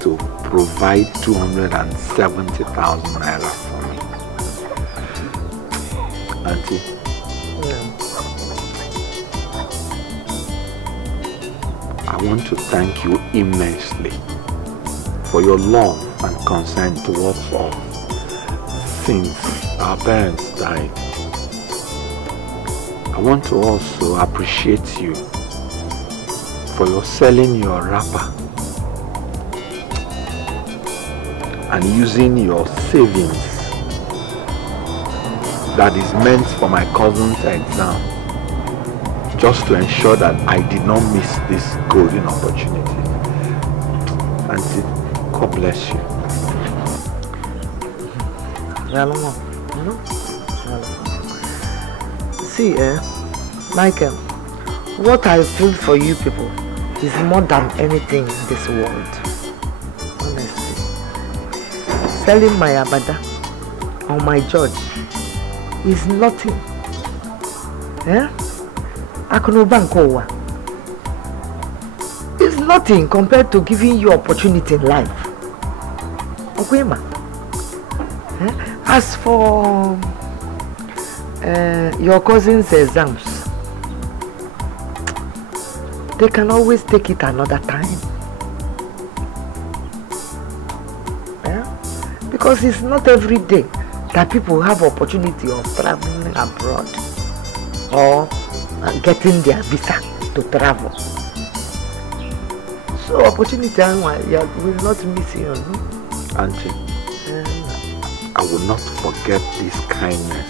to provide 270,000 naira for me. Auntie, I want to thank you immensely for your love and concern towards us since our parents died. I want to also appreciate you for your selling your wrapper and using your savings that is meant for my cousin's exam just to ensure that I did not miss this golden opportunity. Auntie, God bless you. See, Michael, what I feel for you people is more than anything in this world. Honestly. Selling my abada or my judge is nothing. It's nothing compared to giving you opportunity in life. Okay, ma? As for your cousin's exams, they can always take it another time. Because it's not every day that people have opportunity of traveling abroad or getting their visa to travel. So opportunity will not miss you. Auntie, I will not forget this kindness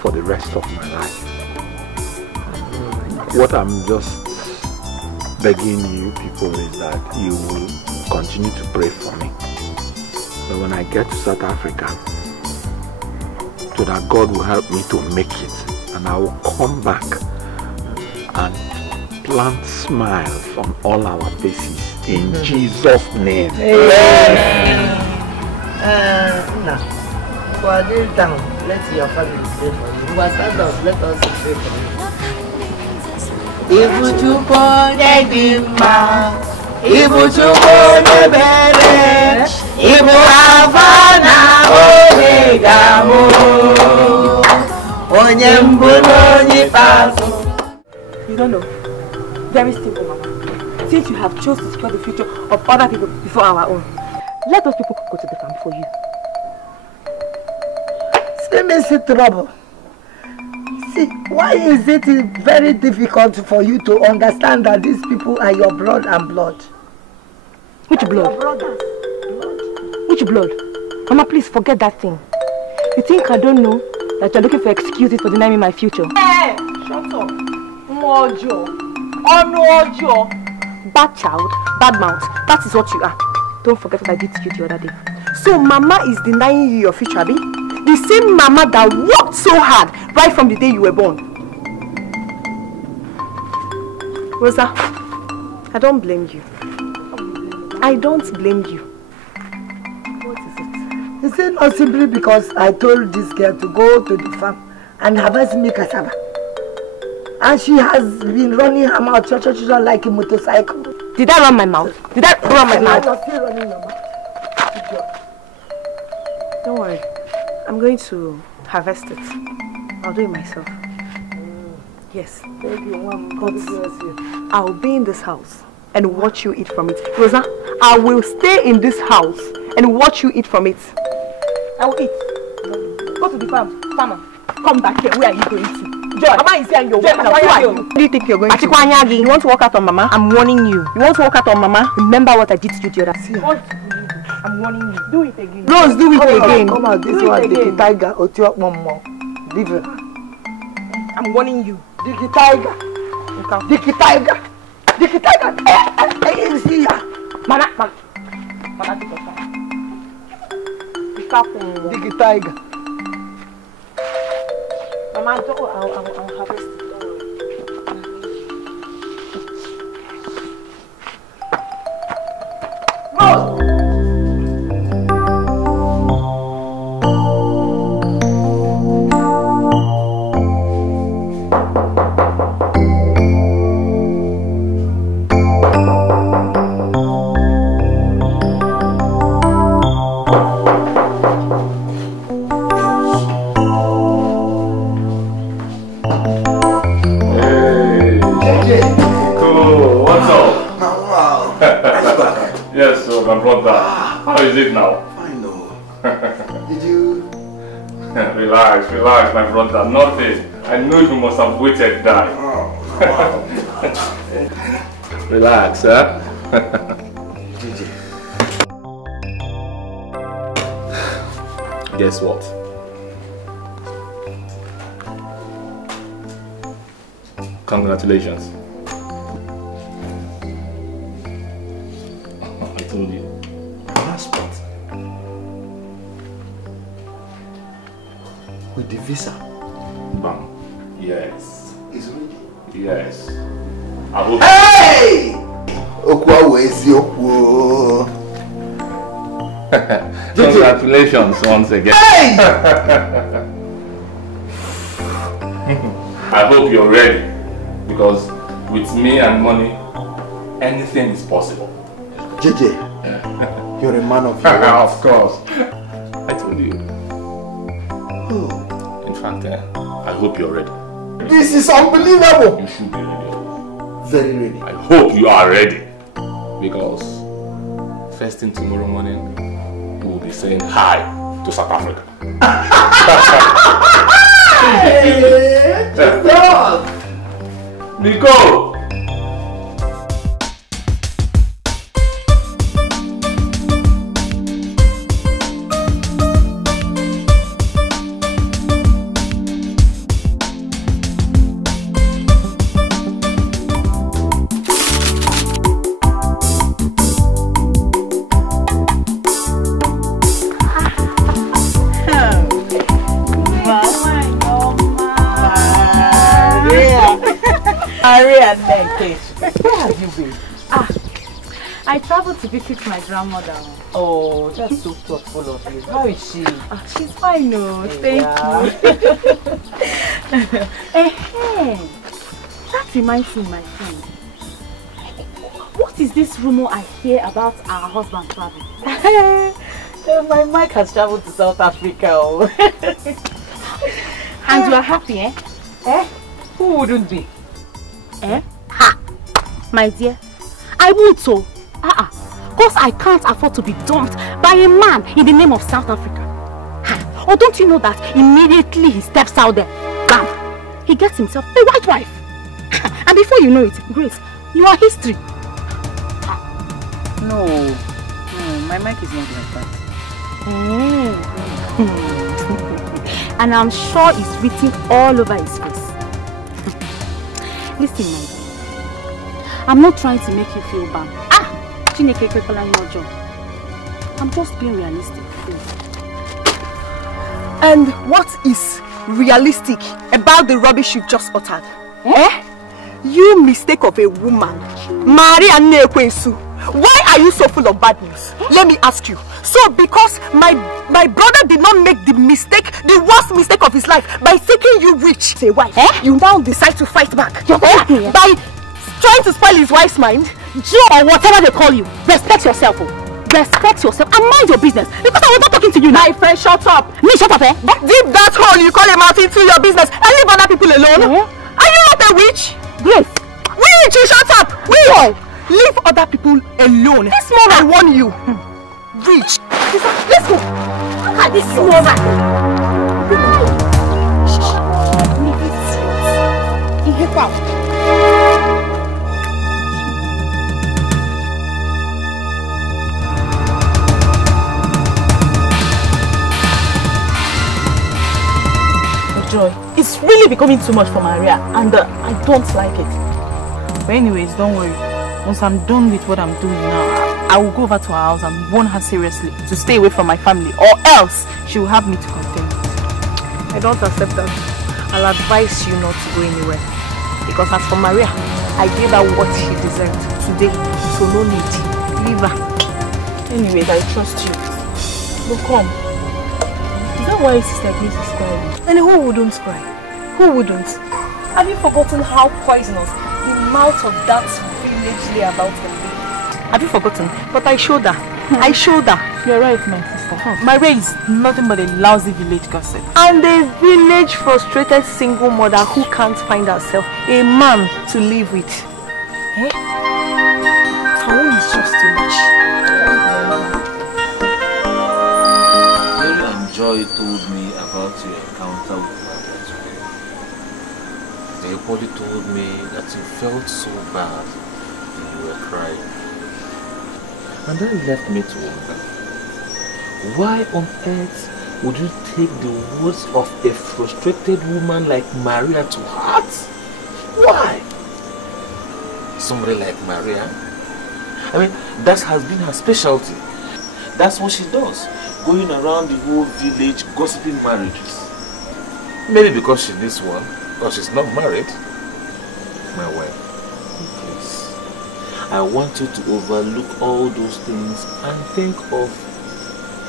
for the rest of my life. What I'm just begging you people is that you will continue to pray for me. But when I get to South Africa, so that God will help me to make it, and I will come back and plant smiles on all our faces in Jesus' name. Now, for this down, let your family pray for you. You must stand up, let us pray for you. Ibuchukwu Nedima, Ibuchukwu Nebere, Ibu Alpha na Omega mo, Onye Mbulu Onye Paso. You don't know. Very simple, Mama. Since you have chosen to secure the future of other people before our own, let those people go to the farm for you. See me see trouble. See, why is it very difficult for you to understand that these people are your blood and blood? Which blood? Brothers. Which blood? Mama, please forget that thing. You think I don't know that you're looking for excuses for denying me my future? Hey, shut up. Mojo. Onojo. Bad child, bad mouth. That is what you are. Don't forget what I did to you the other day. So Mama is denying you your future, Abi? The same Mama that worked so hard right from the day you were born. Rosa, I don't blame you. I don't blame you. What is it? Is it not simply because I told this girl to go to the farm and harvest me cassava? And she has been running her mouth like a motorcycle. Did I run my mouth? Did I run my mouth? I'm still running your mouth. Don't worry. I'm going to harvest it. I'll do it myself. Yes. Thank you, Mom. But I'll be in this house and watch you eat from it. Rosa, I will stay in this house and watch you eat from it. I will eat. Go to the farm. Farmer, come back here. Where are you going to? Joy, Mama is here and you're walking out. Who do you think you're going to? You want to walk out on Mama? I'm warning you. You want to walk out on Mama? Remember what I did to you the other day. I'm warning you. Do it again. Rose, do it again. Come on, this one, Dickie Tiger. Leave her. I'm warning you. Dickie Tiger. Dickie Tiger. Dickie Tiger. Hey, see ya. Mama, Dickie Tiger. Mama, I'll harvest it. How is it now? I know. Did you? Relax, my brother. Nothing. I know you must have waited die. Oh, wow. Relax, huh? Gigi. Guess what? Congratulations. I told you. Passport. With the visa. Bam. Yes. It's ready. Yes. I hope. Hey! Okwa. Congratulations once again. Hey! I hope you're ready, because with me and money, anything is possible. JJ, you're a man of your word. Of course. I told you. Oh. In fact, I hope you're ready. This is unbelievable. You should be ready. Very ready. I hope you are ready, because first thing tomorrow morning, we'll be saying hi to South Africa. Hey! Nico! Maria Naked. Where have you been? I traveled to visit my grandmother. Oh, that's so thoughtful of you. How is she? She's fine, no. Thank you. That reminds me, my friend. What is this rumor I hear about our husband traveling? My Mike has traveled to South Africa. And you are happy, eh? Who wouldn't be? Ha! My dear, I would so. Because I can't afford to be dumped by a man in the name of South Africa. Or don't you know that immediately he steps out there, bam, he gets himself a white wife. And before you know it, Grace, you are history. No, my Mike is not like that. And I'm sure it's written all over his face. Listen, my dear, I'm not trying to make you feel bad. I'm just being realistic. And what is realistic about the rubbish you've just uttered? You mistake of a woman, Maria Nekwensu. Why are you so full of bad news? Let me ask you. So because my brother did not make the mistake, the worst mistake of his life, by taking you rich, say wife, you now decide to fight back by trying to spoil his wife's mind? Joe, or whatever they call you, respect yourself. Respect yourself and mind your business. Because I was not talking to you now. My friend, shut up. Me, shut up, Dip that hole you call a mouth into your business and leave other people alone. Are you not a witch? Grace. Witch, shut up. Witch. Leave other people alone. This moment, I warn you. Rich. Let's go. Look at this woman. Joy, it's really becoming too much for Maria, and I don't like it. But anyways, don't worry. Once I'm done with what I'm doing now, I will go over to her house and warn her seriously to stay away from my family, or else she will have me to contend. I don't accept that. I'll advise you not to go anywhere. Because as for Maria, I gave her what she deserved today, so no need. Leave her. Anyways, I trust you. But come. Is that why Sister Grace is crying? And who wouldn't cry? Who wouldn't? Have you forgotten how poisonous the mouth of that village lay about her? Have you forgotten? But I showed her. I showed her. You're right, my sister. Maria is nothing but a lousy village gossip. And a village frustrated single mother who can't find herself a man to live with. Her own is just too much. Joy told me about your encounter with Naija today. Your body told me that you felt so bad and you were crying. And that left me to wonder, why on earth would you take the words of a frustrated woman like Maria to heart? Why? Somebody like Maria? I mean, that has been her specialty. That's what she does. Going around the whole village gossiping marriages. Maybe because she needs one, or she's not married. My wife, please. I want you to overlook all those things and think of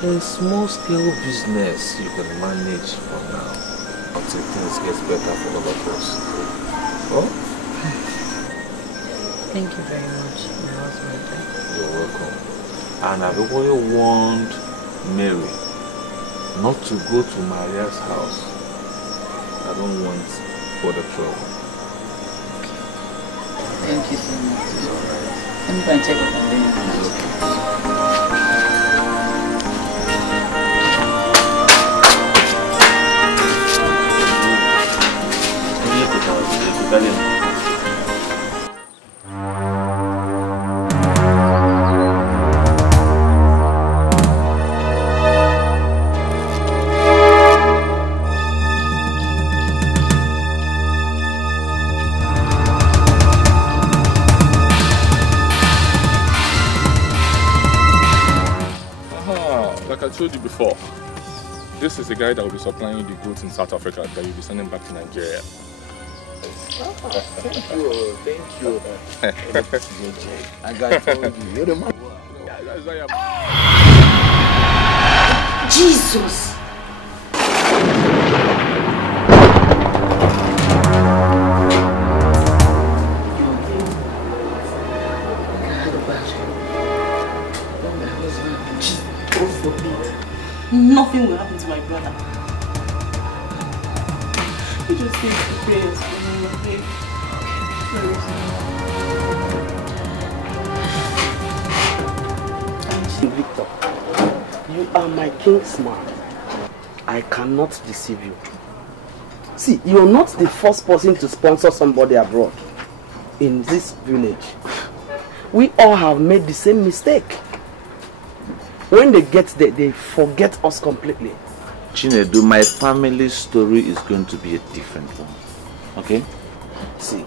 a small-scale business you can manage for now until things get better for all of us. Oh? Thank you very much, my husband. You're welcome. And I've already warned Mary not to go to Maria's house. I don't want further trouble. Thank you so much. It's alright. Let me go and check what I'm doing. I told you before, this is the guy that will be supplying the goods in South Africa that you'll be sending back to Nigeria. Thank you. I got told you. You're the man. Jesus! Nothing will happen to my brother. He just says the prayers for me, okay? Victor, you are my kinsman. I cannot deceive you. See, you're not the first person to sponsor somebody abroad in this village. We all have made the same mistake. When they get there, they forget us completely. Chinedu, my family story is going to be a different one. Okay? See,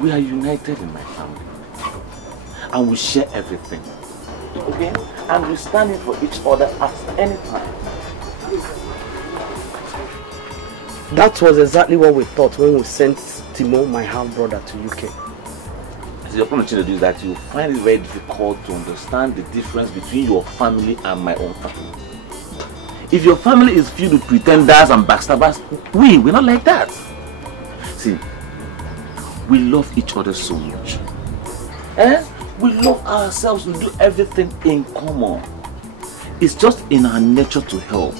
we are united in my family. And we share everything. Okay? And we stand in for each other at any time. That was exactly what we thought when we sent Timo, my half-brother, to UK. The problem with is that you find it very difficult to understand the difference between your family and my own family. If your family is filled with pretenders and backstabbers, we're not like that. See, we love each other so much. We love ourselves, we do everything in common. It's just in our nature to help.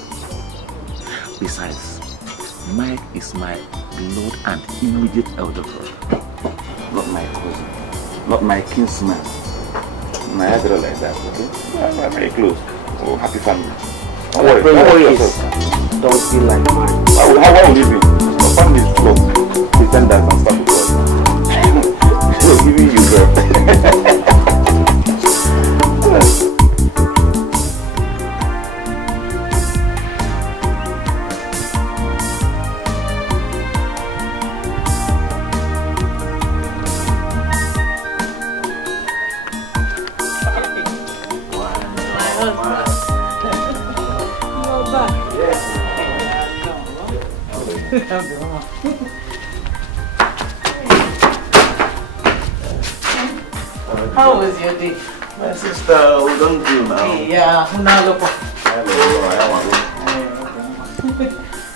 Besides, Mike is my blood and immediate elder brother, not my cousin. Not my kinsman. My other like that, okay? We're very close. Oh, happy family. Don't worry yourself. Don't feel like mine. How will you be? Your family is full of pretenders and stuff like that. We're giving you girl. How was your day? My sister, we don't do now. Yeah, now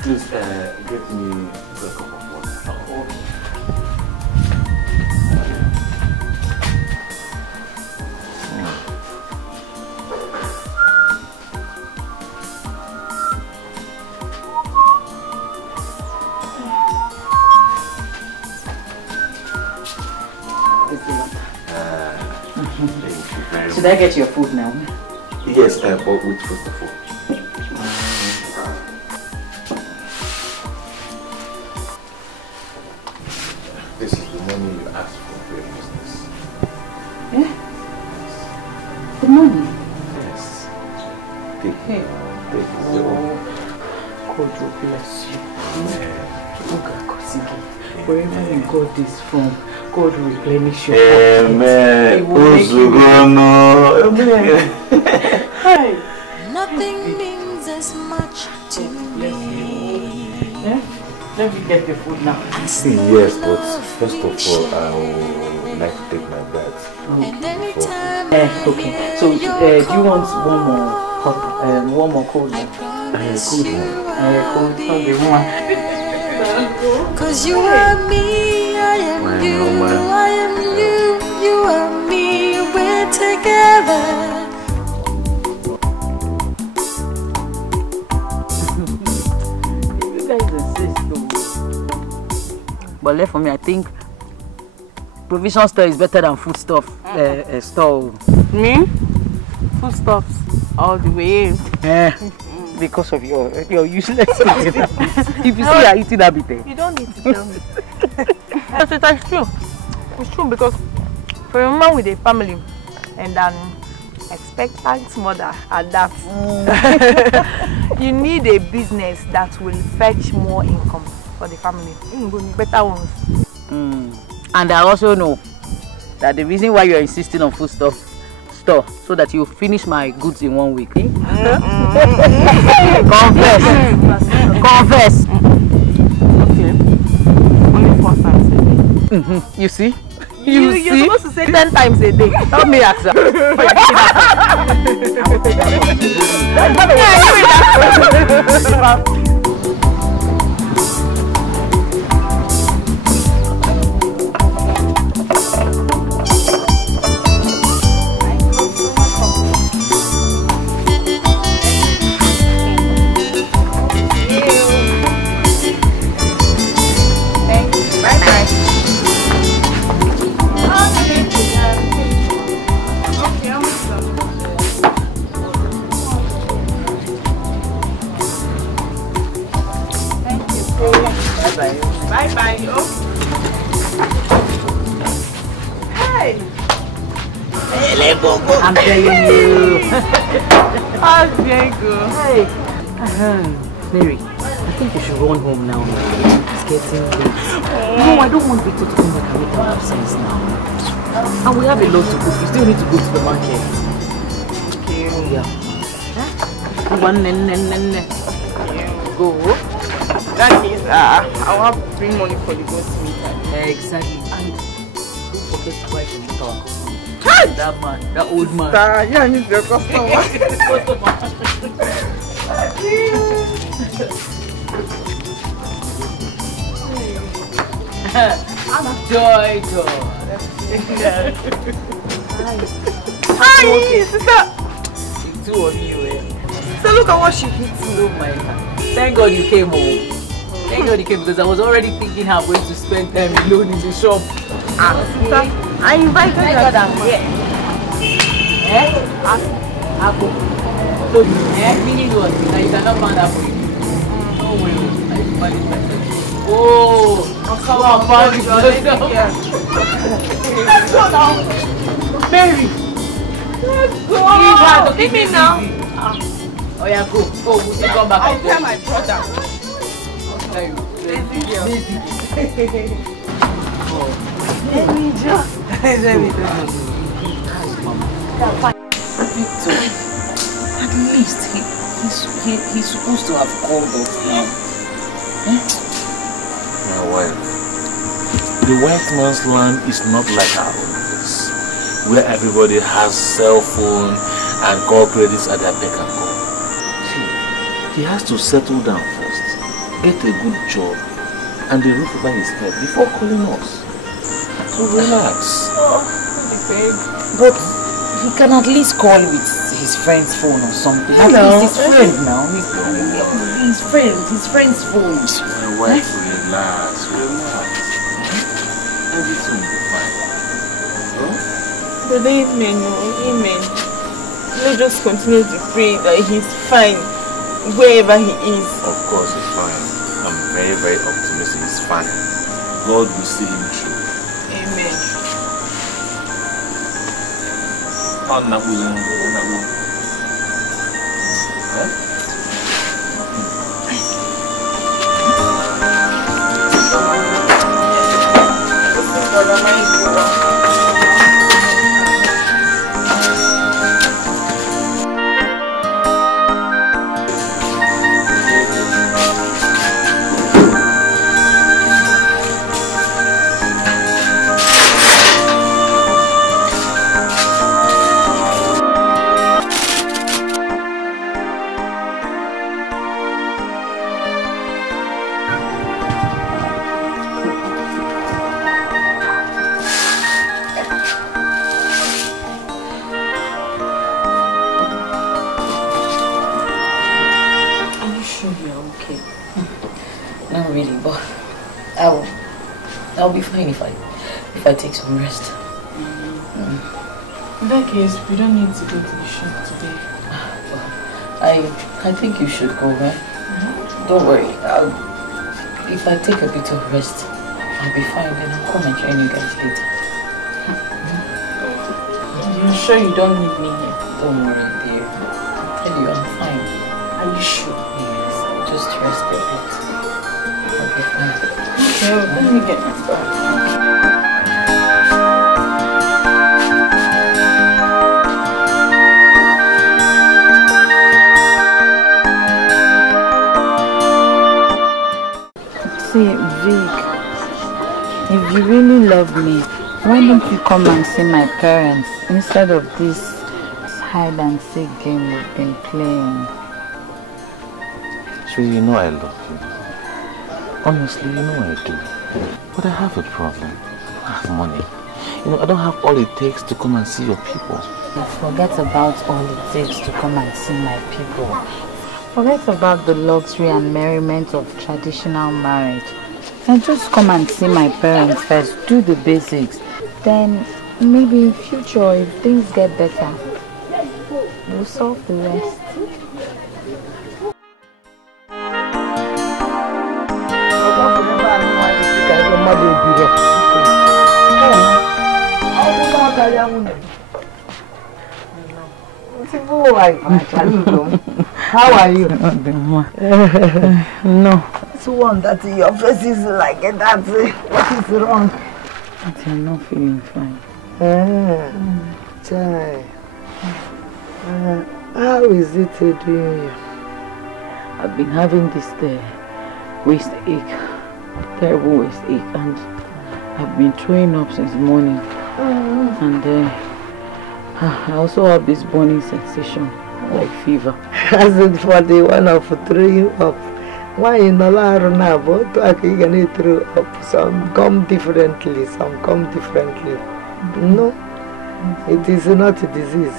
Please get me a cup of water. Should I get your food now? Yes, but with first of all. This is the money you asked for your business. Yeah? The money? Yes. Take it. Hey. Take it. Your own. God will bless you. Wherever you got this from, God will replenish your Amen. Amen. Nothing means as much to me. Yeah? Let me get the food now. Yes, but first of all, I would like to take my bath. Okay. So, do you want one more cold one? Good one. Cause you are me, I am you, I am you, you are me, we're together. You guys insist though. But left for me, I think provision store is better than food stuff store. Me? Foodstuffs all the way. Because of your useless eating. If you see you're eating that bit, You don't need to tell me. Yes, it's true. It's true because for a woman with a family and an expectant mother at that, you need a business that will fetch more income for the family. Better ones. And I also know that the reason why you're insisting on food store so that you finish my goods in 1 week. Confess. Okay. Only You see? You're supposed to say 10 times a day. Help me ask her. Bye-bye. Hey! I'm telling you. How's Diego? Hey. Mary, I think we should run home now. It's getting late. No, I don't want Victor to come back and make our absence now. And we have a lot to cook. We still need to go to the market. Okay. Oh, yeah. One, go. That means I'll have to bring money for the goat meat. Exactly. And don't forget to buy from the car. That man, that old man. Yeah, he's the customer. Joy. Hi, sister. The two of you, So look at what she hits me. Oh my God. Thank God you came home. Thank God you came because I was already thinking how I'm going to spend time alone in the shop. Sister, I invited Thank her. God I'm here. Apple. So, meaning what? Now you cannot find Apple. No way. I find it myself. Oh, come on, find it yourself. Let's go now. Mary. Let's go. Leave me now. Oh yeah, go. We'll come back. I'll tell my brother. Lazy girl. Victor, at least he's supposed to have called us now. My wife, the white man's land is not like our own place, where everybody has cell phone and call credits at their beck and call. See, he has to settle down first, get a good job, and the roof over his head before calling us. So relax. But he can at least call with his friend's phone or something. At least his friend now. His friend's phone. My wife, relax. Everything will be fine. But amen. Let's just continue to pray that he's fine wherever he is. Of course he's fine. I'm very, very optimistic he's fine. God will see him through. Amen. I'll be fine if I take some rest. In that case, we don't need to go to the shop today. I think you should go, man. Don't worry. If I take a bit of rest, I'll be fine. Then I'll come and join you guys later. You're sure you don't need me here? Don't worry, dear. I'll tell you, I'm fine. Are you sure? Yes. Just rest a bit. I'll be fine. Okay, let me get my stuff. See, Vic, If you really love me, why don't you come and see my parents instead of this hide and seek game we've been playing? Sweetie, you know I love you. Honestly, you know I do. But I have a problem. I have money. You know, I don't have all it takes to come and see your people. Forget about all it takes to come and see my people. Forget about the luxury and merriment of traditional marriage. And just come and see my parents first. Do the basics. Then maybe in future, if things get better, we'll solve the rest. How are you? No. It's one that your face is like that. What is wrong? I'm not feeling fine. How is it doing you? I've been having this waist ache, terrible waist ache, and I've been throwing up since morning. And I also have this burning sensation, like fever. As it for the one of throwing up. Why in the now? But I can throw up. Some come differently, some come differently. No, it is not a disease.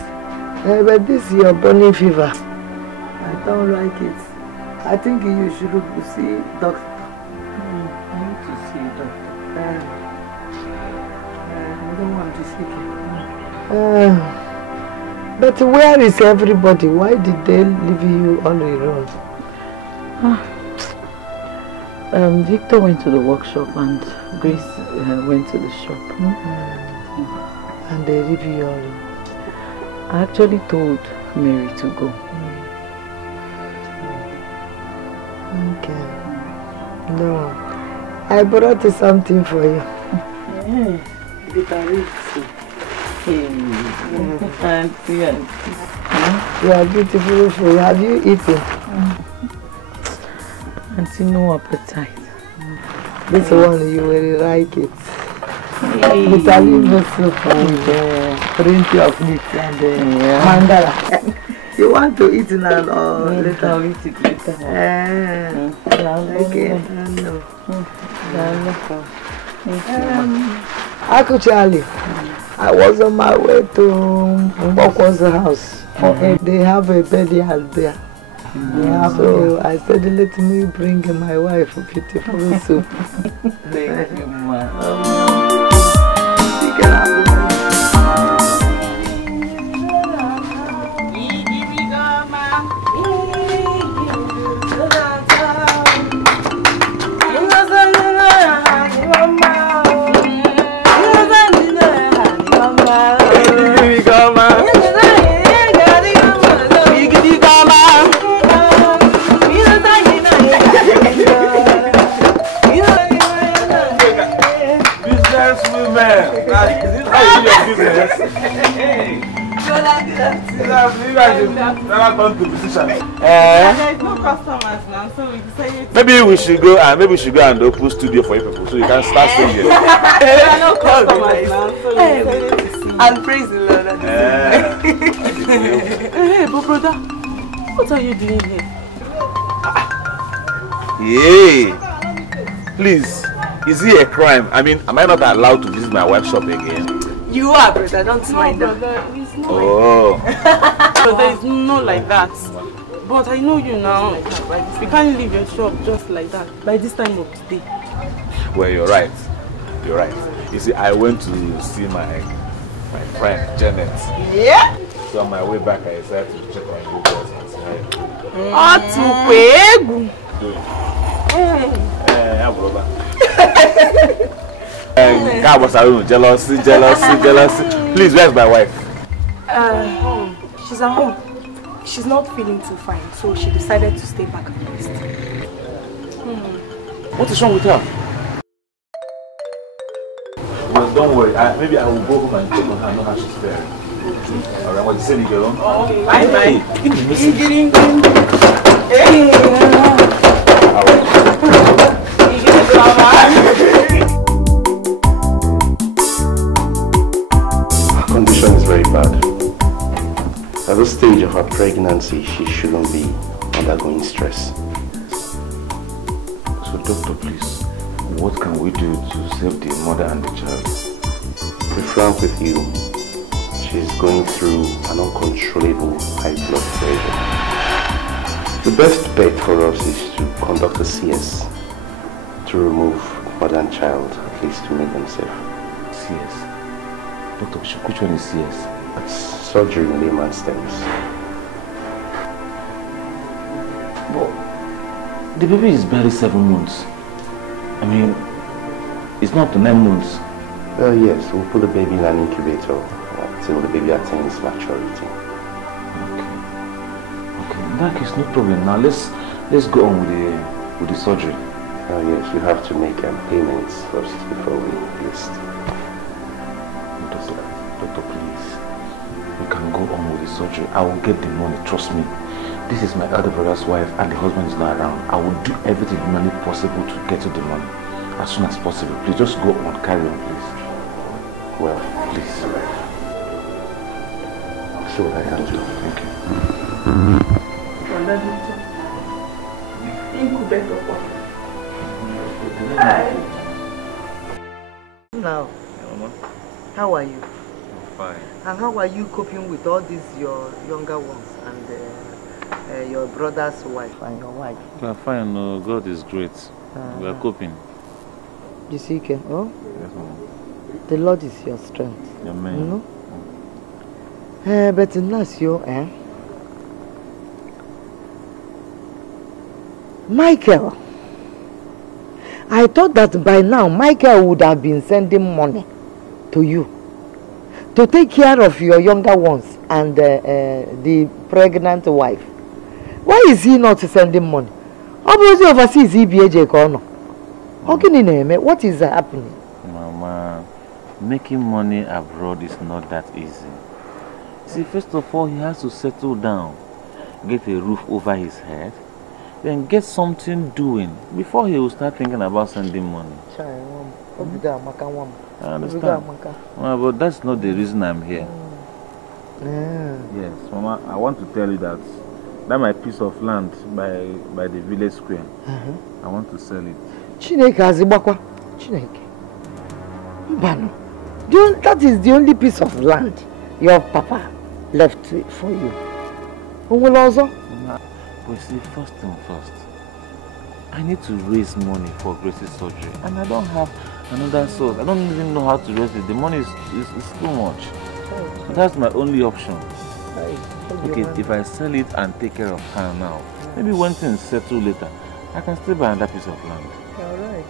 But this is your burning fever. I don't like it. I think you should see doctor. I need to see a doctor. I don't want to see you. But where is everybody? Why did they leave you on your own? Victor went to the workshop and Grace went to the shop. And they leave you alone? I actually told Mary to go. Okay. No. I brought something for you. Auntie. You are beautiful food. Have you eaten? Auntie, no appetite. This one, you will like it. With a liver soup and plenty of meat and mandala. You want to eat now or later? I'll eat it later. Okay. Actually, I was on my way to Mbokwo's house. They have a burial there. So I said, let me bring my wife a beautiful soup. Thank you, ma. Maybe we should go and open studio for you people so you can start singing. There are no customers now, so we decided to sing. And praise the Lord at the same time. Hey, but brother, what are you doing here? Yeah. Please, is it a crime? I mean, am I not allowed to visit my wife's shop again? You are, brother. Don't mind that. It's not brother, it's not like that. But I know you now. You can't leave your shop just like that by this time of the day. Well, you're right. You're right. You see, I went to see my friend Janet. Yeah. So on my way back, I decided to check on you guys and say jealousy. Please, where's my wife? She's at home. She's not feeling too fine, so she decided to stay back at least. What is wrong with her? Well, don't worry. Maybe I will go home and check on her. I know how she's faring. Alright, what you say, girl? Okay, bye. pregnancy, she shouldn't be undergoing stress. So doctor, please, what can we do to save the mother and the child? To be frank with you, she's going through an uncontrollable high blood pressure. The best bet for us is to conduct a CS to remove mother and child, at least to make them safe. CS? Doctor, which one is CS? That's surgery in layman's terms. But the baby is barely 7 months. I mean, it's not up to 9 months. Yes, we'll put the baby in an incubator till the baby attains maturity. Okay, in that case, no problem. Now let's go on with the surgery. Yes, we have to make payments first before we list. Doctor, please. We can go on with the surgery. I will get the money, trust me. This is my elder brother's wife and the husband is not around. I will do everything humanly possible to get to the money as soon as possible. Please just go on, carry on, please. Well, please. I'll see what I can do. Thank you. Now, how are you? I'm fine. And how are you coping with all these your younger ones and your brother's wife and your wife? We are fine. No, God is great. We are coping. You see, Ken? Oh? Yes, Mama. The Lord is your strength. Amen. You know? But Ignacio, Michael, I thought that by now Michael would have been sending money to you to take care of your younger ones and the pregnant wife. Why is he not sending money? Obviously, overseas EBAJ Kono. What is happening? Mama, making money abroad is not that easy. See, first of all, he has to settle down, get a roof over his head, then get something doing before he will start thinking about sending money. I understand. But that's not the reason I'm here. Yes, Mama, I want to tell you that my piece of land by the village square, I want to sell it. Chineke Azibakwa. Chineke. Mbano. That is the only piece of land your papa left for you. But see, first thing first, I need to raise money for Grace's surgery, and I don't have another source. I don't even know how to raise it. The money is too much. So that's my only option. Okay, if I sell it and take care of her now, maybe when things settle later, I can still buy another piece of land. Alright.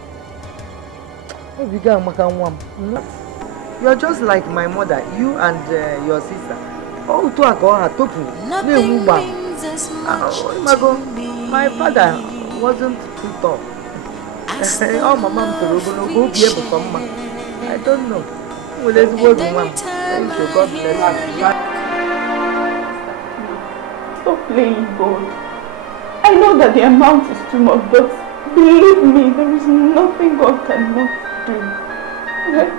You're just like my mother, you and your sister. Nothing means as much to me. My father wasn't too tough. Oh, my mom to go be able to come. I don't know. Well, let's go to mom. Thank you. God bless you. Stop playing ball. I know that the amount is too much, but believe me, there is nothing God cannot do. Right?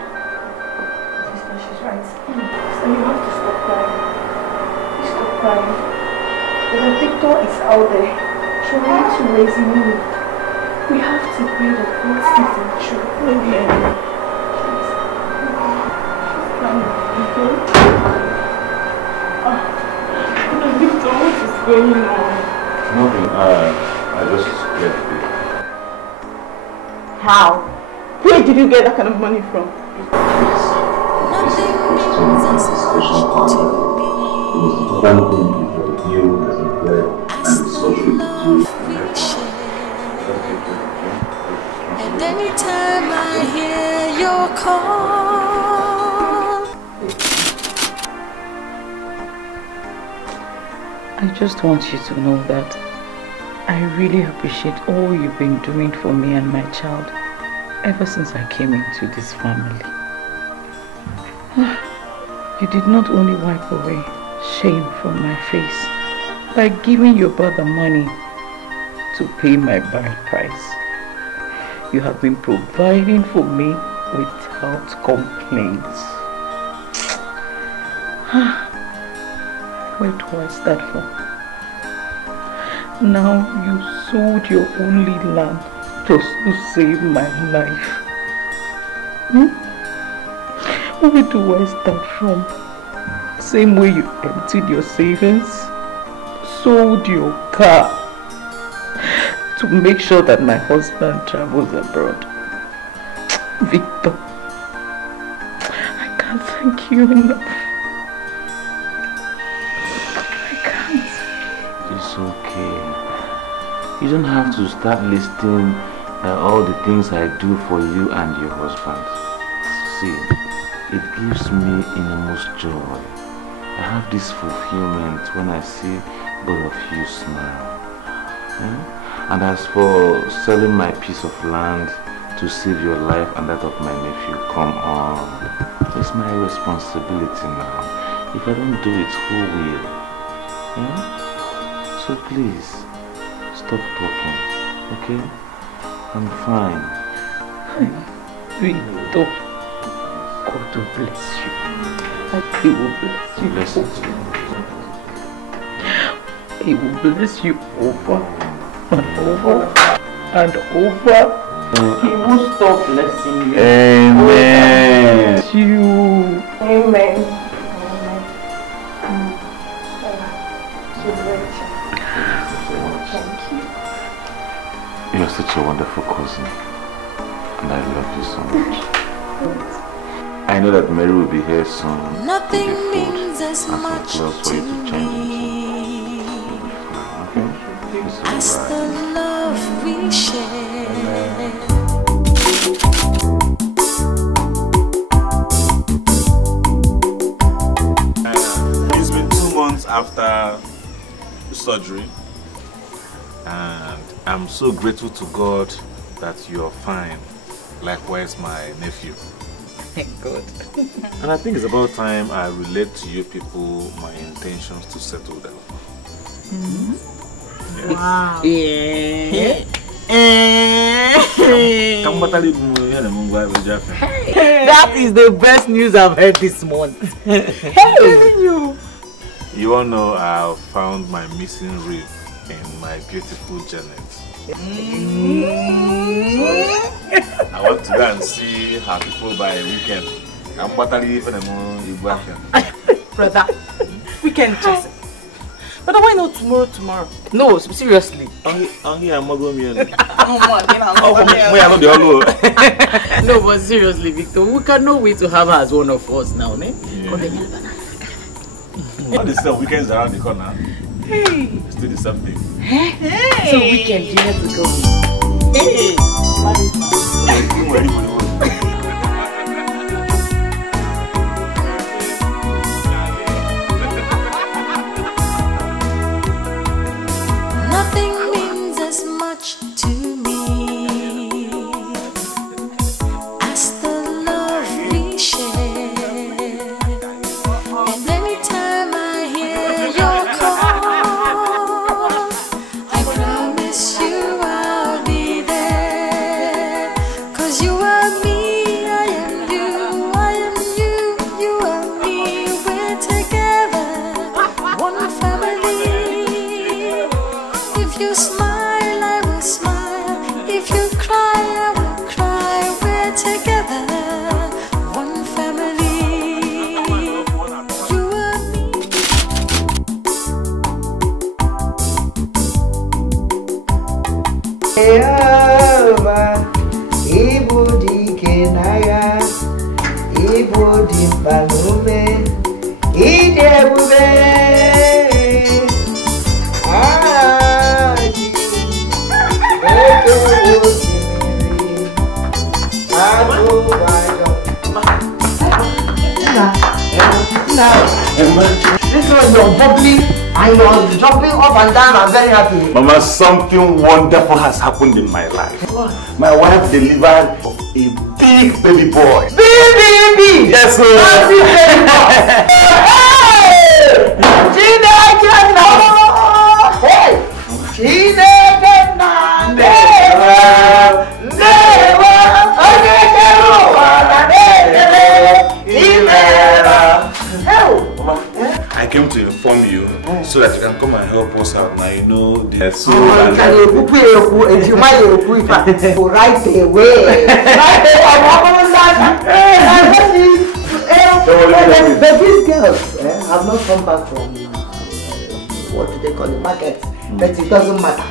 Sister, she's right. So you have to stop crying. Please stop crying. Because Victor is out there trying to raise money. We have to pray that God sees him through. Maybe anyway. Victor, what is going on? Nothing. I just left it. How? Where did you get that kind of money from? And anytime I hear your call, I just want you to know that I really appreciate all you've been doing for me and my child ever since I came into this family. You did not only wipe away shame from my face by giving your brother money to pay my bride price. You have been providing for me without complaints. What was that for? Now you sold your only land just to save my life. Where do I start from? Same way you emptied your savings, sold your car to make sure that my husband travels abroad. Victor, I can't thank you enough. I can't. It's okay. You don't have to start listing all the things I do for you and your husband. See, it gives me enormous joy. I have this fulfillment when I see both of you smile. And as for selling my piece of land to save your life and that of my nephew, come on. It's my responsibility now. If I don't do it, who will? So please, stop talking, okay? I'm fine. Victor, God will bless you. He will bless you. Bless you. He will bless you over and over and over. He will stop blessing you. Amen. You. Amen. You're such a wonderful cousin, and I love you so much. I know that Mary will be here soon. Nothing means as much for you to change as the love we share. It's been 2 months after the surgery, and I'm so grateful to God that you're fine. Likewise, my nephew. Thank God. And I think it's about time I relate to you people my intentions to settle down. Wow. Yeah. That is the best news I've heard this month. You all know I found my missing rib in my beautiful Janet. I want to go and see her people by weekend. I'm battery even more. Brother, weekend just. But why not tomorrow? No, seriously. No, but seriously, Victor, we cannot wait to have her as one of us now, ne? All the same weekends around the corner. Hey. Still the same thing. Hey. So weekend, you have to go. Hey. Nothing means as much to me as the love we share. And anytime I hear your call, I promise you I'll be there. 'Cause you are me, I am you, I am you, you are me. We're together, one family. If you smile, I will smile. If you cry, I will cry. We're together, one family. You are me. Jehovah, Ibu di Kenaya, Ibu di Palume, Idebube. This one you're bubbling and you're jumping up and down. I'm very happy. Mama, something wonderful has happened in my life. What? My wife delivered a big baby boy. Big baby! Yes, sir. Massive baby boy. Hey! I came to inform you so that you can come and help us out now. You know the so right away. But these girls have not come back from what do they call the market? But it doesn't matter.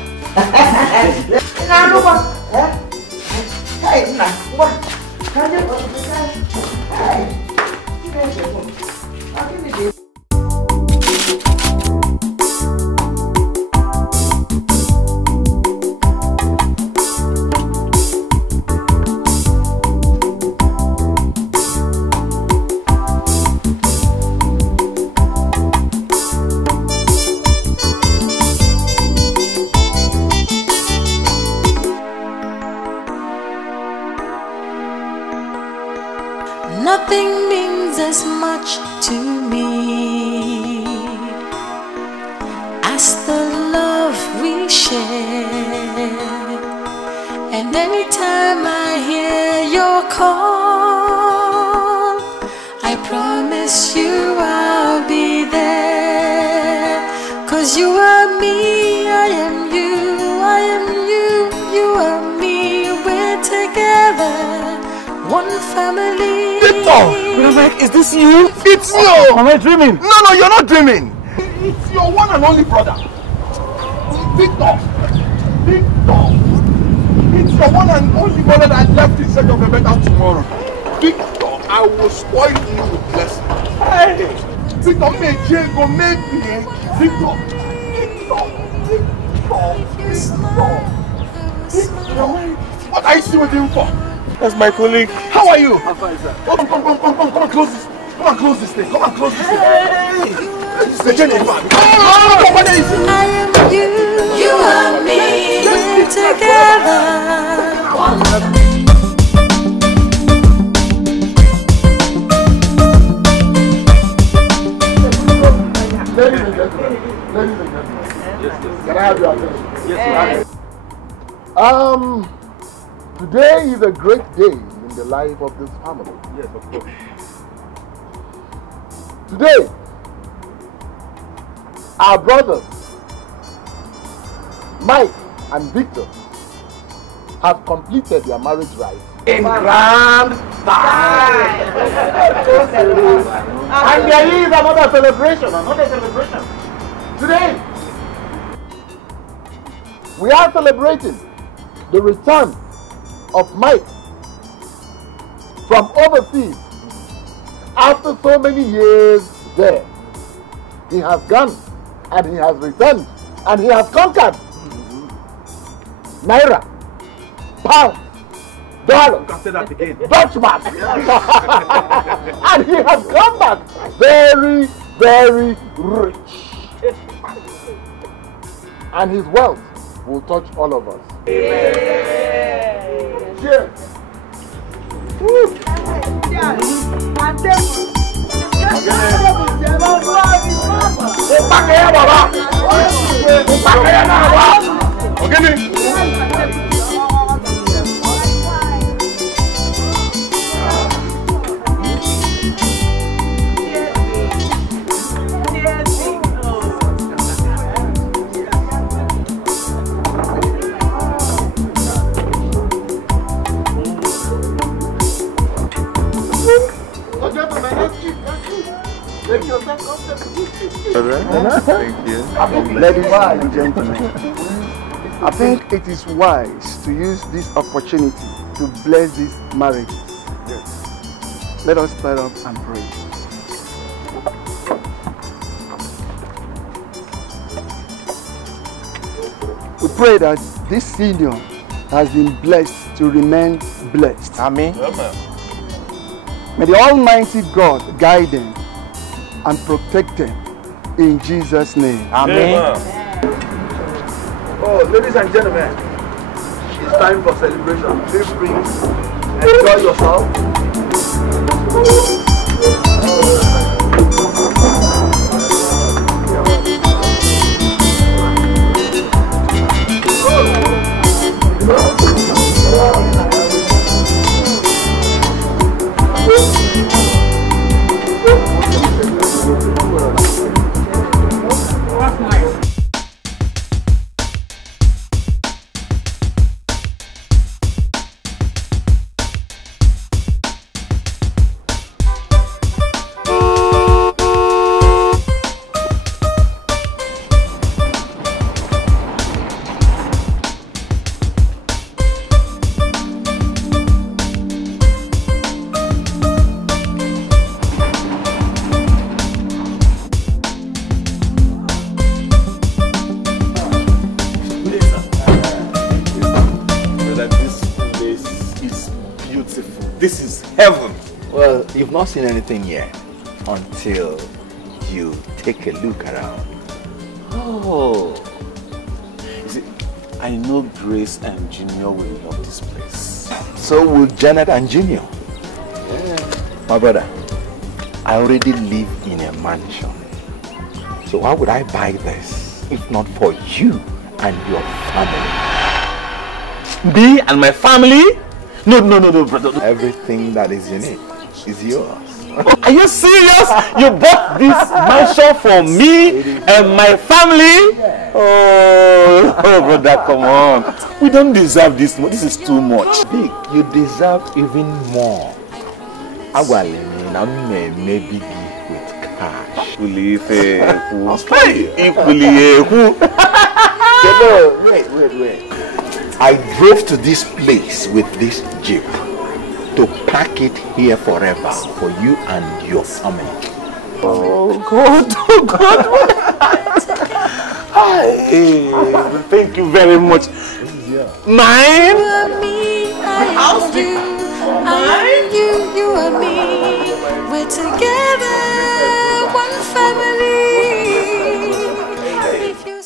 Nothing means as much to me as the love we share. And anytime I hear your call, I promise you I'll be there. 'Cause you are me, I am you, I am you, you are me, we're together, one family. Mike, is this you? It's you! Am I dreaming? No, you're not dreaming! It's your one and only brother. Victor! It's your one and only brother that left in search of a better tomorrow. Victor, I will spoil you with blessings. Hey! Victor, make Diego, make me. Victor! What are you still waiting for? That's my colleague. How are you? I'm fine, sir. Come and close this. Come and close this thing. Come and close this thing. Hey! This is the journey back. I am you, you are me, we're together. Ladies and gentlemen. Can I have your attention? Yes, sir. Today is a great day in the life of this family. Yes, of course. Today, our brothers, Mike and Victor, have completed their marriage rites in grand style. And there is another celebration. Today, we are celebrating the return of Mike from overseas. After so many years there, he has gone and he has returned and he has conquered Naira, pound, dollar, Dutch mark. And he has come back very, very rich. And his wealth will touch all of us. Amen. Cheers. Woo. Thank you. Ladies and gentlemen, I think it is wise to use this opportunity to bless these marriages. Yes. Let us stand up and pray. We pray that this union has been blessed to remain blessed. Amen. May the Almighty God guide them and protect them in Jesus' name. Amen. Oh, ladies and gentlemen, it's time for celebration. Feel free. Enjoy yourself. this is heaven. Well, you've not seen anything yet until you take a look around. Oh. You see, I know Grace and Junior will love this place. So will Janet and Junior. Yeah. My brother, I already live in a mansion. So why would I buy this if not for you and your family? Me and my family? No, brother. Everything that is in it is yours. Are you serious? You bought this mansion for me and my family? Oh, brother, come on. We don't deserve this. This is too much. Big, you deserve even more. Maybe with cash. Wait. I drove to this place with this jeep to pack it here forever for you and your family. Oh God. Thank you very much. Mine? House you and you and me. We're together, one family. If you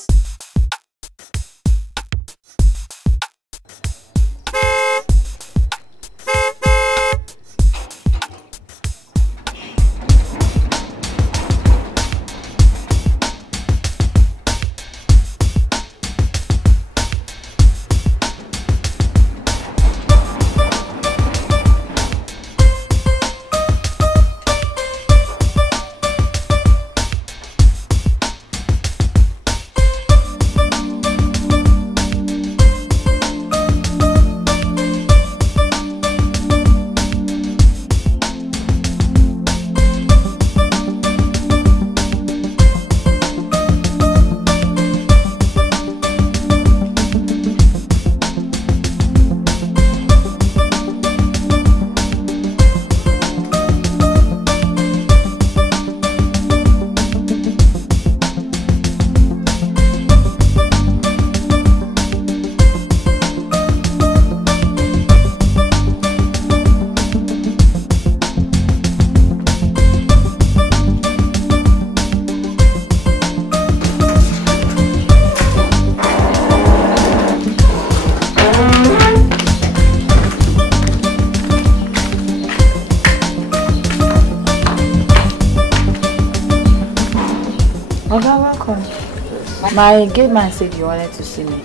My gate man said you wanted to see me.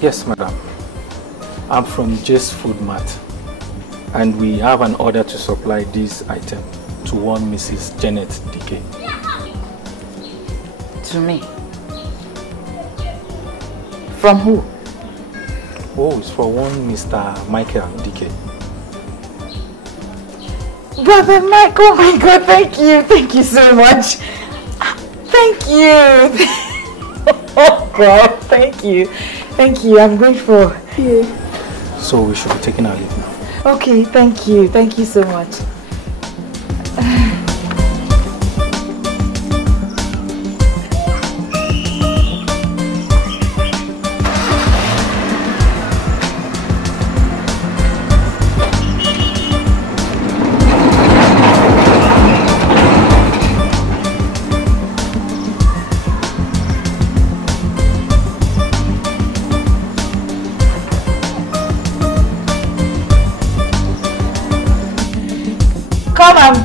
Yes, madam. I'm from J's Food Mart, and we have an order to supply this item to one Mrs. Janet DK. To me? From who? Oh, it's for one Mr. Michael DK. Brother Mike, oh my God, thank you. Thank you so much. Thank you. Oh God, thank you. Thank you, I'm grateful. Yeah. So we should be taking our leave now. Okay, thank you. Thank you so much.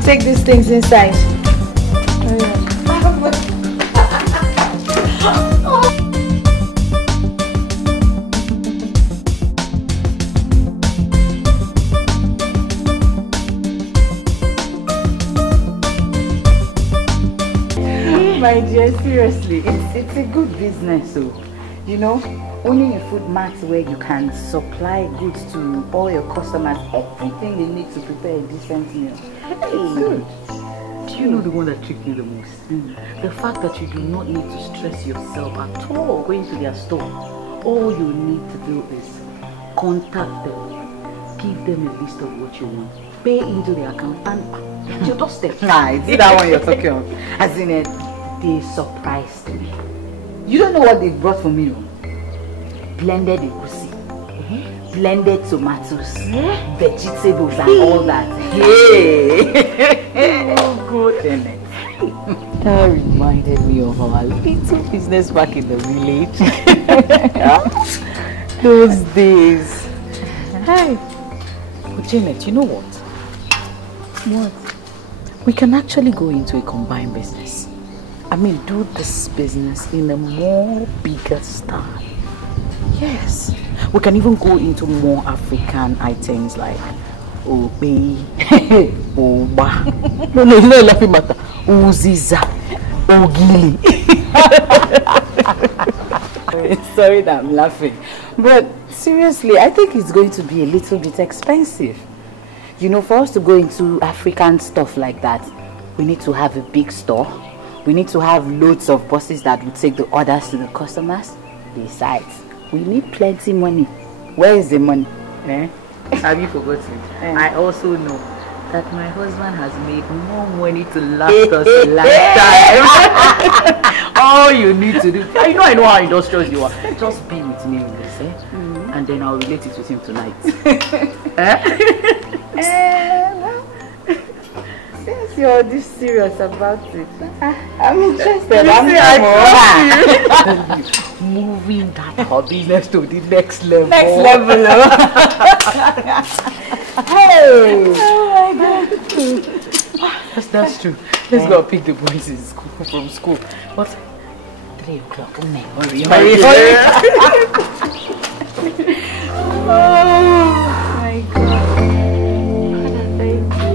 Take these things inside. My dear, seriously, it's a good business, so you know, owning a food mart where you can supply goods to all your customers, everything they need to prepare a decent meal. It's good. Do you know the one that tricked me the most? The fact that you do not need to stress yourself at all going to their store. All you need to do is contact them, give them a list of what you want, pay into their account, and at your doorstep. Nah, it's that one you're talking of. As in it, they surprised me. You don't know what they brought for me. Blended egusi, blended tomatoes, vegetables and all that. Hey! Oh, goodness. That reminded me of our little business back in the village. Those days. Hey, but Janet, you know what? What? We can actually go into a combined business. I mean, do this business in a more bigger style. Yes. We can even go into more African items like Obe, Oba, no, laughing matter, Uziza, Ogili. Sorry that I'm laughing. But seriously, I think it's going to be a little bit expensive. You know, for us to go into African stuff like that, we need to have a big store. We need to have loads of buses that will take the orders to the customers. Besides, we need plenty money. Where is the money? Eh? Have you forgotten? I also know that my husband has made more money to last us a lifetime. All you need to do, I know how industrious you are. Just be with me in this, eh? And then I'll relate it with him tonight. Since you're this serious about it, I'm interested. Moving that hobby to the next level. Next level. Hey! Oh my God. That's true. Let's go pick the boys in school, from school. What? 3 o'clock. Hurry. Oh my God. Thank you.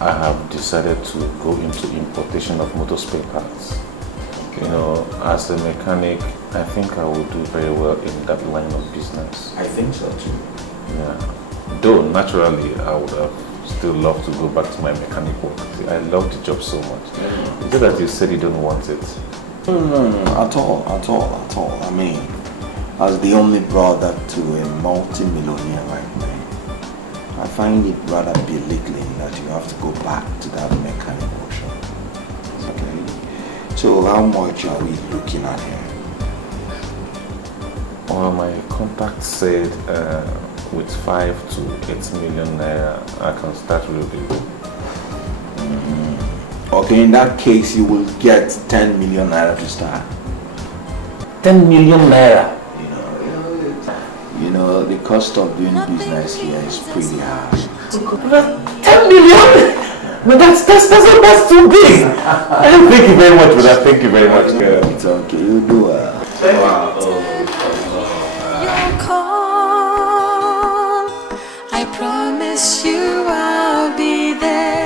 I have decided to go into importation of motor spare parts. You know, as a mechanic, I think I will do very well in that line of business. I think so too. Yeah. Though naturally, I would have still loved to go back to my mechanic work. See, I love the job so much. It's just that you said you don't want it. No, at all. I mean, as the only brother to a multi-millionaire like me, I find it rather belittling that you have to go back to that mechanic workshop. Okay. So how much are we looking at here? Well, my contact said with 5 to 8 million naira, I can start really good. Okay, in that case, you will get 10 million naira to start. 10 million naira? You know, the cost of doing business here is pretty high. 10 million? But that's too big. Thank you very much for that. Thank you very much. It's okay, you do well. Your call, I promise you I'll be there.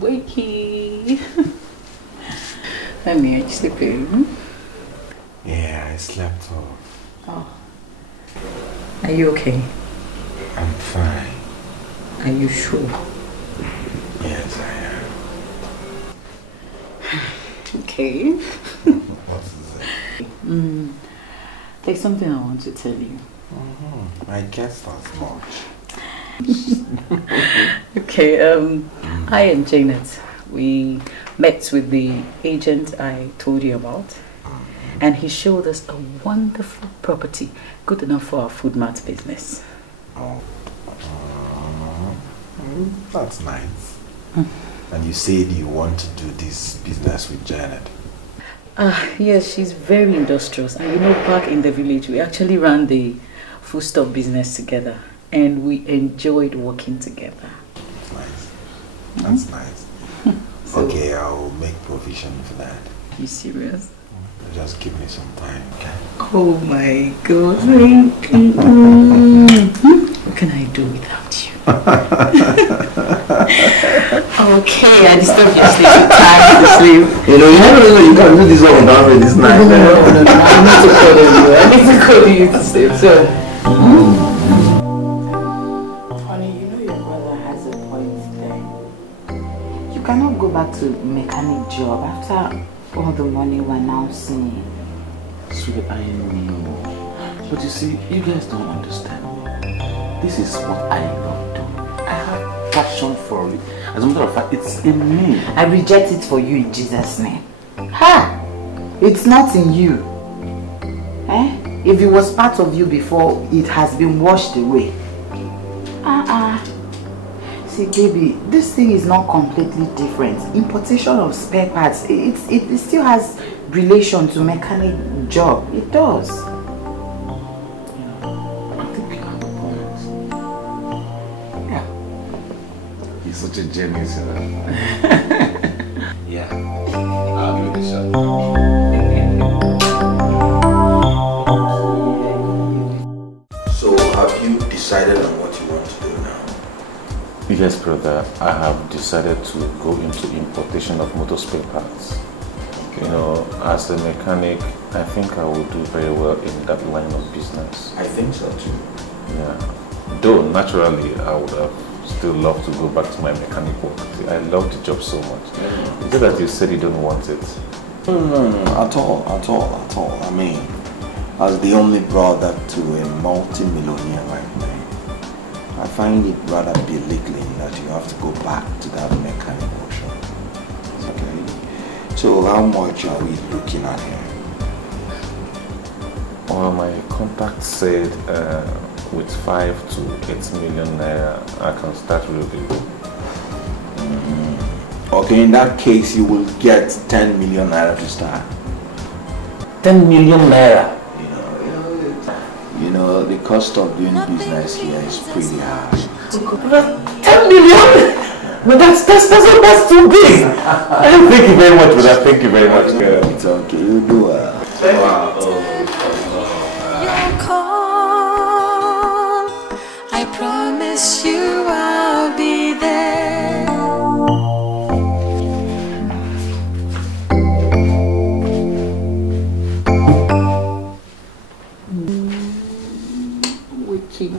Wakey. Honey, are you sleeping? Yeah, I slept off. Oh. Are you okay? I'm fine. Are you sure? Yes, I am. Okay. What is it? There's something I want to tell you. I guess as much. Okay, I and Janet, we met with the agent I told you about, and he showed us a wonderful property, good enough for our food mart business. That's nice. And you said you want to do this business with Janet. Yes, she's very industrious. And you know, back in the village, we actually ran the foodstuff business together. And we enjoyed working together. That's nice. So, okay, I'll make provision for that. You serious? Just give me some time, okay? Oh my God, thank you. What can I do without you? Okay, I disturbed your sleep. Time to sleep. You know, you never know you can do this one without me this night. No, I need to call you. I need to call you to sleep. So. Honey, you know your brother has a point there. You cannot go back to mechanic job after all the money we're now seeing. Sweet, I know. But you see, you guys don't understand me. This is what I love doing. I have passion for it. As a matter of fact, it's in me. I reject it for you in Jesus' name. Ha! It's not in you. Eh? If it was part of you before, it has been washed away. See, baby, this thing is not completely different. Importation of spare parts, it still has relation to mechanic job. It does. I think you have a point. Yeah. You're such a genius, you know. Yeah. I'll give it a shot. So, have you decided on what you want to do now? Yes, brother. I have decided to go into importation of motor spare parts. You know, as a mechanic, I think I will do very well in that line of business. I think so too. Yeah. Though, naturally, I would have still loved to go back to my mechanic work. I love the job so much. Is it that you said you don't want it? No, at all. I mean, as the only brother to a multi-millionaire like me, I find it rather belittling that you have to go back to that mechanic workshop. Okay. So how much are we looking at here? Well, my contact said with 5 to 8 million naira, I can start really good. Okay, in that case, you will get 10 million naira to start. 10 million naira? You know, the cost of doing business here is pretty high. 10 million? But that's too big. Thank you very much for that. Thank you very much. It's okay, you do well. Your call, I promise you I'll be there.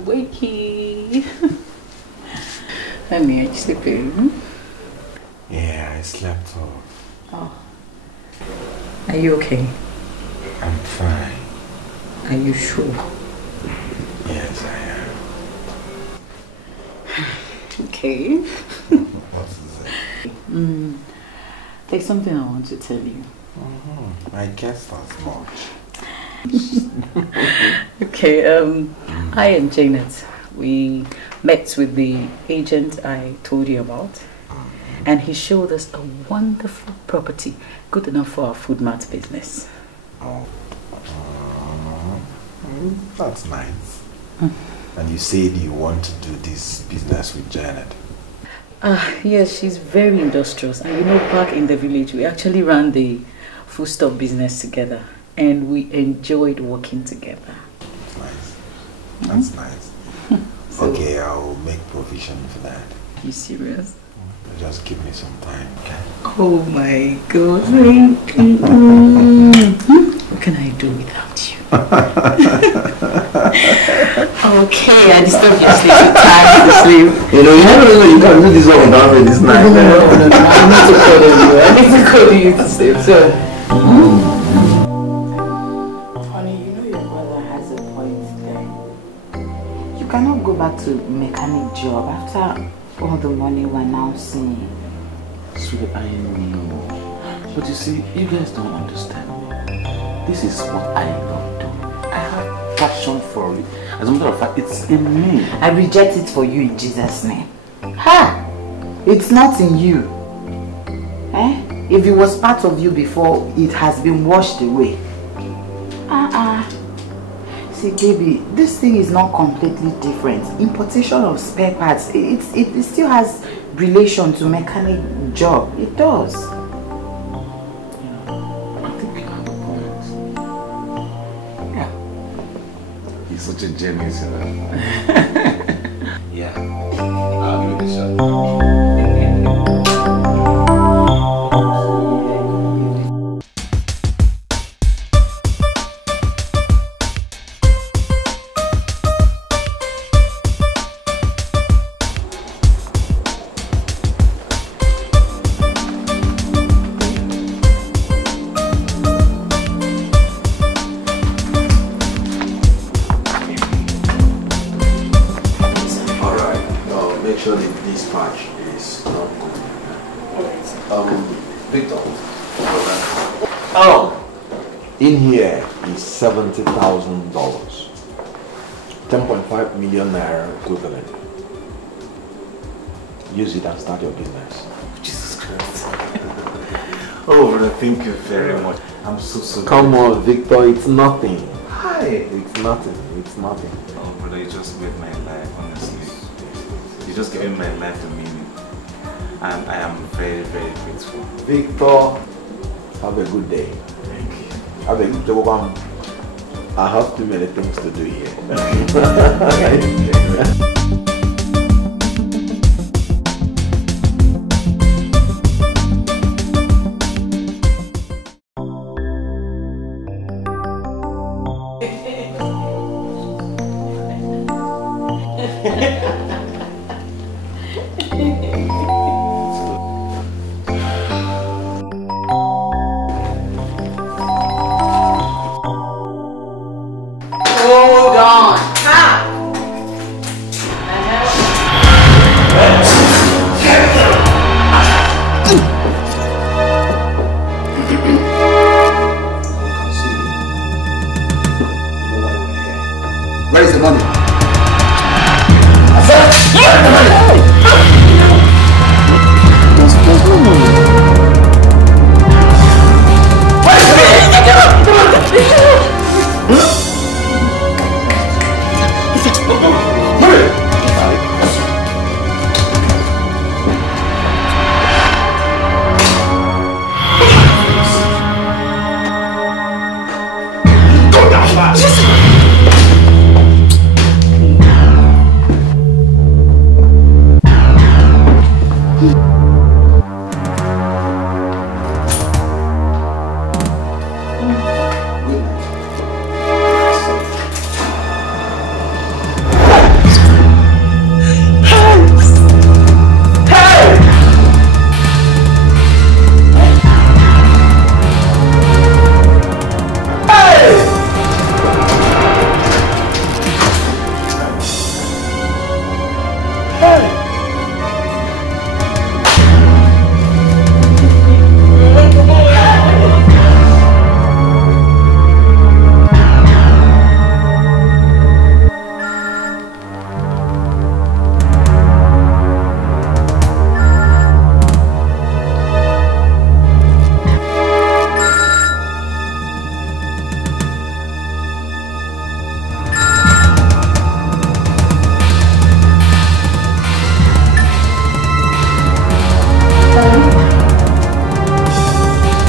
Wakey. Honey, are you sleeping? Yeah, I slept off. Oh. Are you okay? I'm fine. Are you sure? Yes, I am. Okay. What is it? There's something I want to tell you. I guess that's much. Okay, I and Janet, we met with the agent I told you about, and he showed us a wonderful property, good enough for our food mart business. That's nice. And you said you want to do this business with Janet. Yes, she's very industrious, and you know, back in the village, we actually ran the foodstuff business together. And we enjoyed working together. That's nice. So, okay, I'll make provision for that. You serious? Just give me some time, okay? Oh my God, thank you. What can I do without you? Okay, I disturbed your sleep. Time to sleep. You know, you never know you can do this one without me this night. No, I need to call you to sleep. So. You cannot go back to mechanic job after all the money we're now seeing. Sweet, I know. But you see, you guys don't understand me. This is what I love doing. I have passion for it. As a matter of fact, it's in me. I reject it for you in Jesus' name. Ha! It's not in you. Eh? If it was part of you before, it has been washed away. See, baby, this thing is not completely different. Importation of spare parts, it still has relation to mechanic job. It does. Yeah. He's such a genius, you know. Yeah. I'll give it a shot. In here is $70,000, 10.5 million naira equivalent. Use it and start your business. Jesus Christ. Oh, brother, thank you very much. I'm so Come on, Victor, it's nothing. Hi. It's nothing. It's nothing. Oh, brother, you just made my life, honestly. You just giving my life a meaning. And I am very, very grateful. Victor, have a good day. Thank you. Have a good day. I have too many things to do here.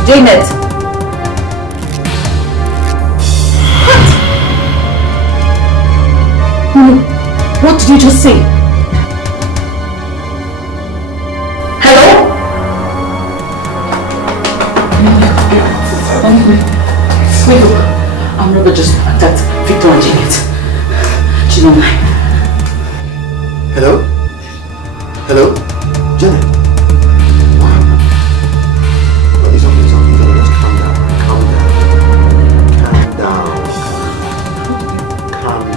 Janet! What did you just say? Hello? Wait, look. I'm not just attacked Victor and Janet. She's online. Hello? Hello? Janet? It's okay, just calm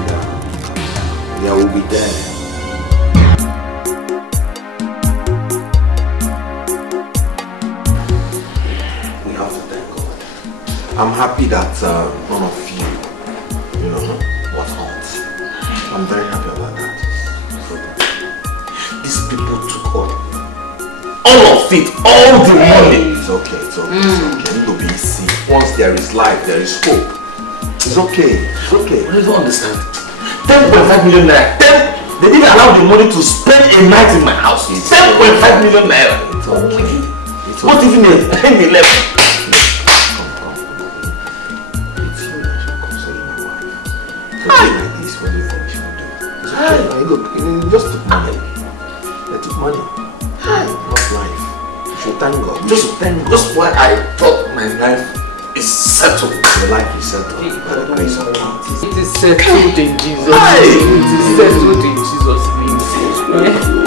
down. Yeah, we'll be there. We have to thank God. I'm happy that none of you, was hurt. I'm very happy about that. These people all of it, all the money. It's okay, it's okay, it's okay. To be easy. Once there is life, there is hope. It's okay, it's okay. I don't understand. 10.5 million naira. They didn't allow the money to spend a night in my house. 10.5 million naira. It's okay. It's what even a penny left? It's you that should console my wife. Something like this, what do you think she will do? It's okay. Look, you just took money. They took money. Not life. You should thank God. Just why I thought my life is settled. Your life is settled. By the grace of God. It is settled in Jesus' name. It is settled in Jesus' name.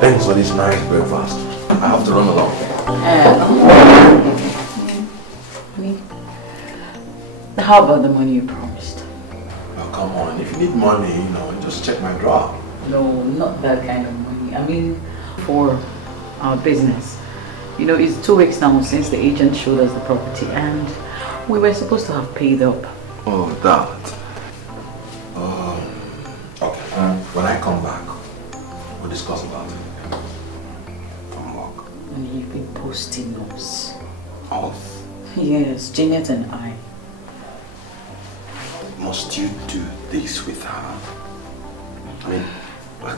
Thanks for this nice breakfast. I have to run along. How about the money you promised? Oh, come on. If you need money, just check my drawer. No, not that kind of money. I mean, for our business. It's 2 weeks now since the agent showed us the property and we were supposed to have paid up. Oh, that. Okay. When I come back, we'll discuss about it. And you've been posting us. Us? Yes, Janet and I. Must you do this with her? I mean,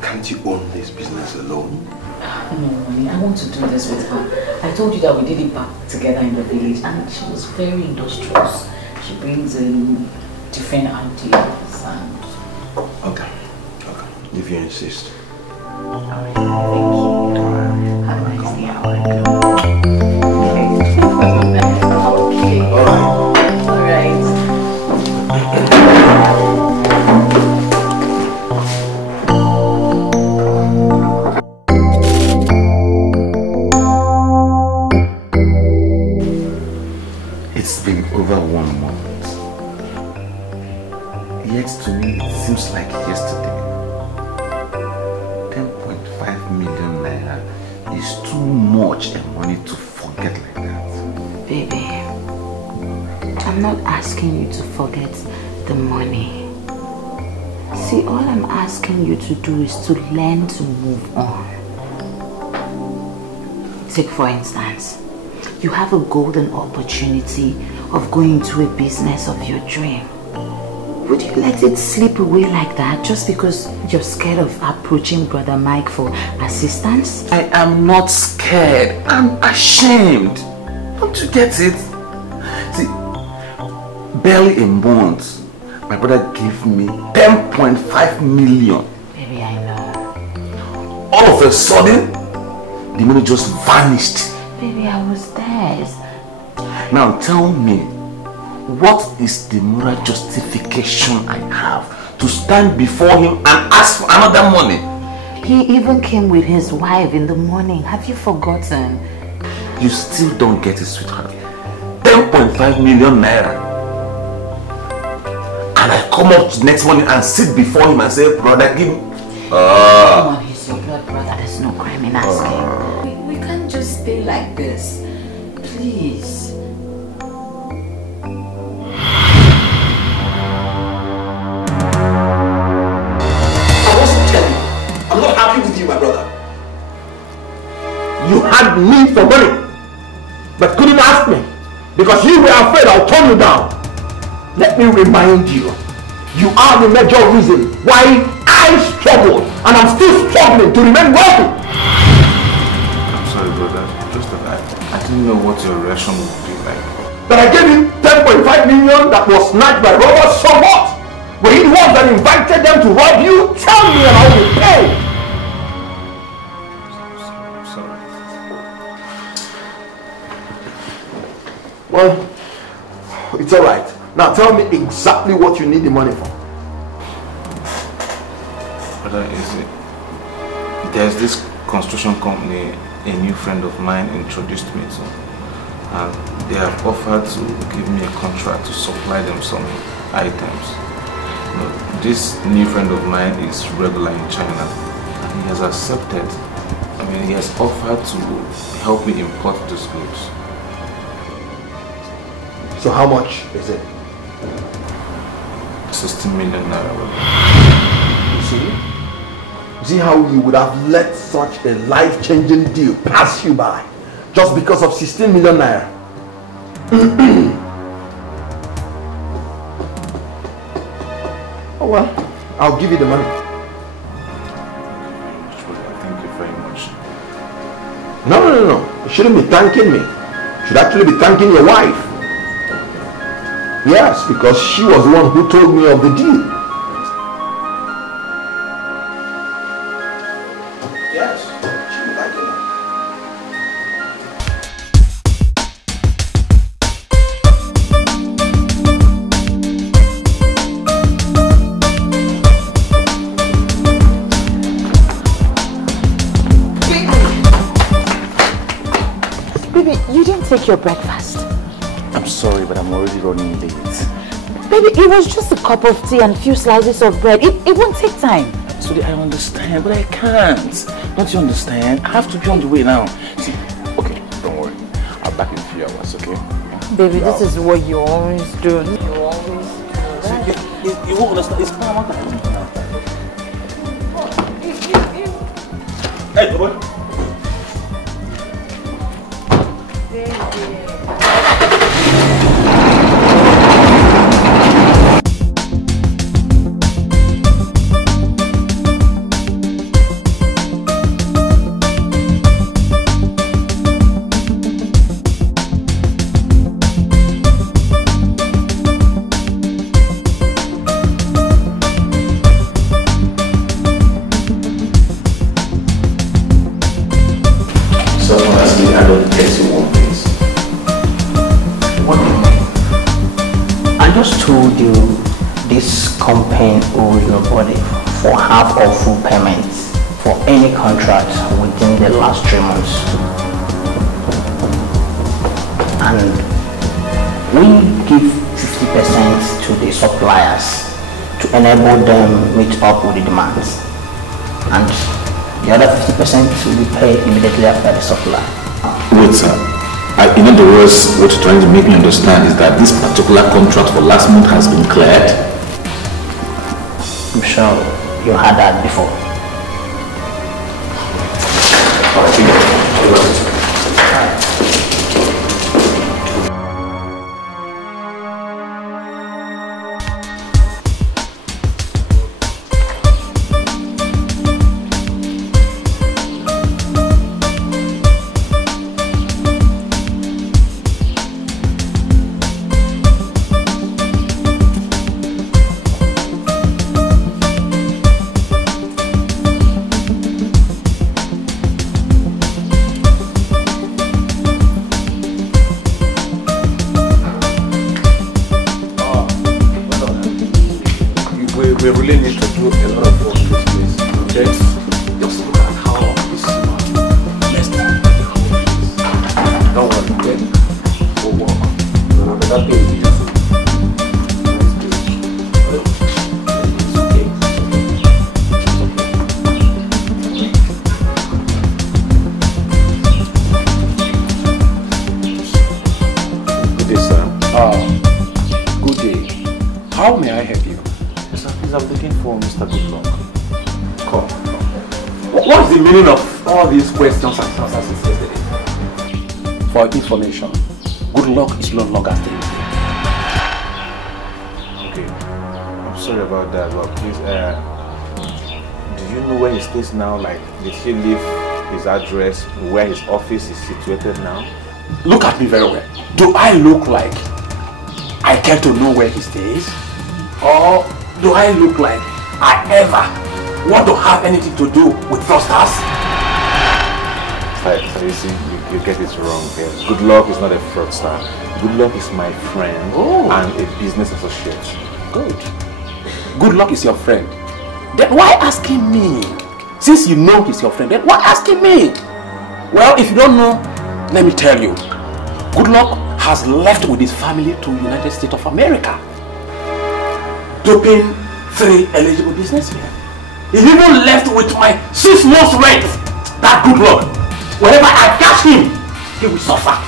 can't you own this business alone? No, honey, I want to do this with her. I told you that we did it back together in the village and she was very industrious. She brings in different ideas and... Okay. If you insist. Alright, thank you. Have a nice day. Okay. Alright. It's been over 1 month. Yet to me it seems like yesterday. 10.5 million naira is too much money to forget like that. Baby, I'm not asking you to forget the money. See, all I'm asking you to do is to learn to move on. Take for instance, you have a golden opportunity of going to a business of your dream. Would you let it slip away like that just because you're scared of approaching Brother Mike for assistance? I am not scared. I'm ashamed. Don't you get it? See, barely a month, my brother gave me 10.5 million. Baby, I know. All of a sudden, the money just vanished. Baby, I was there. Now tell me, what is the moral justification I have to stand before him and ask for another money? He even came with his wife in the morning. Have you forgotten? You still don't get it, sweetheart. 10.5 million naira. And I come up the next morning and sit before him and say, brother, give me... Come on, he's your blood brother. There's no crime in asking. We can't just stay like this. Please. I'm not happy with you, my brother. You had me for money, but couldn't ask me because you were afraid I'll turn you down. Let me remind you, you are the major reason why I struggled and I'm still struggling to remain wealthy. I'm sorry, brother. Just that I didn't know what your reaction would be like. That I gave him 10.5 million that was snatched by robbers, so what? Were you the ones that invited them to rob you? Tell me and I will pay. Well, it's alright. Now tell me exactly what you need the money for. Brother, there's this construction company a new friend of mine introduced me to. and they have offered to give me a contract to supply them some items. You know, this new friend of mine is regular in China, and he has accepted. I mean, he has offered to help me import those goods. So how much is it? 16 million naira. You see how you would have let such a life-changing deal pass you by just because of 16 million naira? Oh well, I'll give you the money. Thank you very much. No. You shouldn't be thanking me. You should actually be thanking your wife. Yes, because she was the one who told me of the deal. Yes, she would like it. Baby, you didn't take your breakfast. I'm sorry, but I'm already running late. Baby, it was just a cup of tea and a few slices of bread. It won't take time. Sorry, I understand, but I can't. Don't you understand? I have to be on the way now. See, okay, don't worry. I'll be back in a few hours, okay? Baby, this is what you always do. You always do. See, you won't understand. It's not time. Hey, boy. Company owes your body for half or full payments for any contract within the last 3 months. And we give 50% to the suppliers to enable them meet up with the demands. And the other 50% will be paid immediately after the supply. Wait, sir. In other words, what you're trying to make me understand is that this particular contract for last month has been cleared? I'm sure you had that before. We really need to do a lot of work in this place. Okay? Just look at how this messed up the whole place. Don't worry, okay? We'll work. That thing is beautiful. Good day, sir. Good day. How may I help you? I'm looking for Mr. Goodluck. Come. What's the meaning of all these questions and answers since yesterday? For information, Goodluck is no longer staying. Okay. I'm sorry about that, but please, do you know where he stays now? Like, did he leave his address, where his office is situated now? Look at me very well. Do I look like I care to know where he stays? Or do I look like I ever want to have anything to do with fraudsters? So you see, you get it wrong here. Goodluck is not a fraudster. Goodluck is my friend and a business associate. Good. Goodluck is your friend. Then why asking me? Since you know he's your friend, then why asking me? Well, if you don't know, let me tell you. Good Luck has left with his family to United States of America, doping 3 eligible businessmen. He even left with my 6 months rent. That Good Luck, whenever I catch him, he will suffer.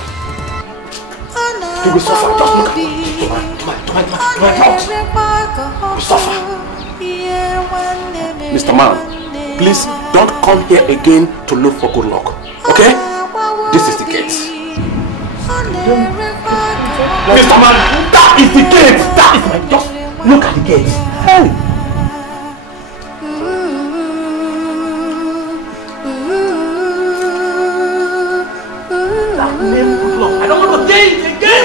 He will suffer. Just look at my thoughts. He will suffer. Mr. Man, please don't come here again to look for Good Luck. Okay? This is the gate. Mr. Man, that is the gate. That is my... Just look at the gate. Hey! That name Good Luck. I don't want to get it again.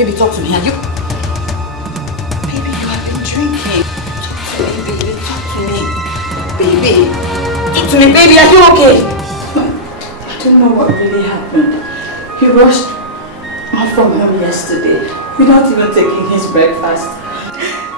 Baby, talk to me. Are you... Baby, you have been drinking. Baby, talk to me. Baby, talk to me, baby. Are you okay? I don't know what really happened. He rushed off from home yesterday without even taking his breakfast.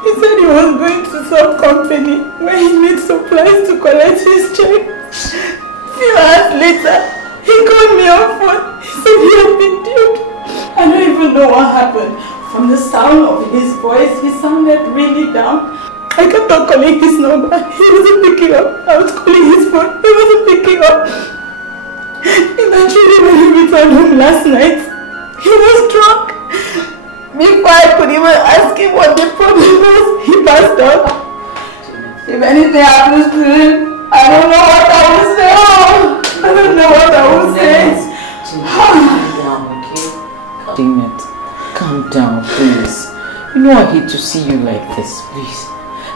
He said he was going to some company where he needs supplies to collect his check. A few hours later, he called me on phone. He said he had been duped. I don't even know what happened. From the sound of his voice, he sounded really down. I kept on calling his number. He wasn't picking up. I was calling his phone. He wasn't picking up. Eventually, when he returned home last night, he was drunk. Before I could even ask him what the problem was, he passed out. If anything happens to him, I don't know what I will say. I don't know what I will say. Calm down, okay? Damn it. Calm down, please. You know I hate to see you like this, please.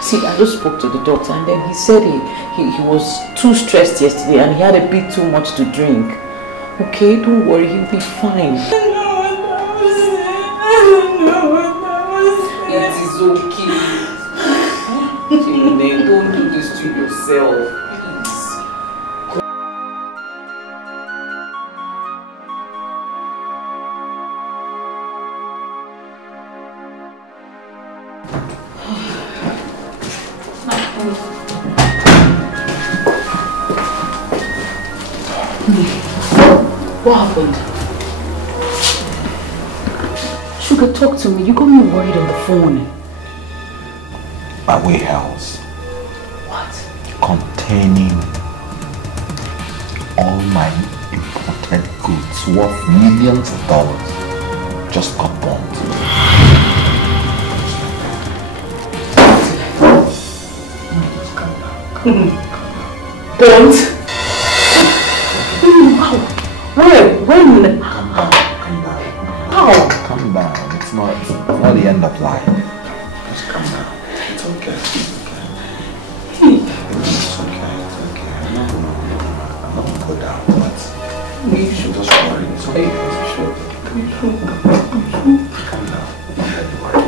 See, I just spoke to the doctor and then he said he was too stressed yesterday and he had a bit too much to drink. Okay, don't worry, he'll be fine. I don't know what I will say. I don't know what I will say. It is okay. Children, don't do this to yourself. What happened? Sugar, talk to me. You got me worried on the phone. My warehouse. What? Containing all my imported goods worth millions of dollars just got bombed. Don't. Where? When? Calm down. How? Calm down. It's not the end of life. Just calm down. It's okay. It's okay. No. I'm not gonna go down, but you should just worry. It's okay. You should. Calm down. Don't worry.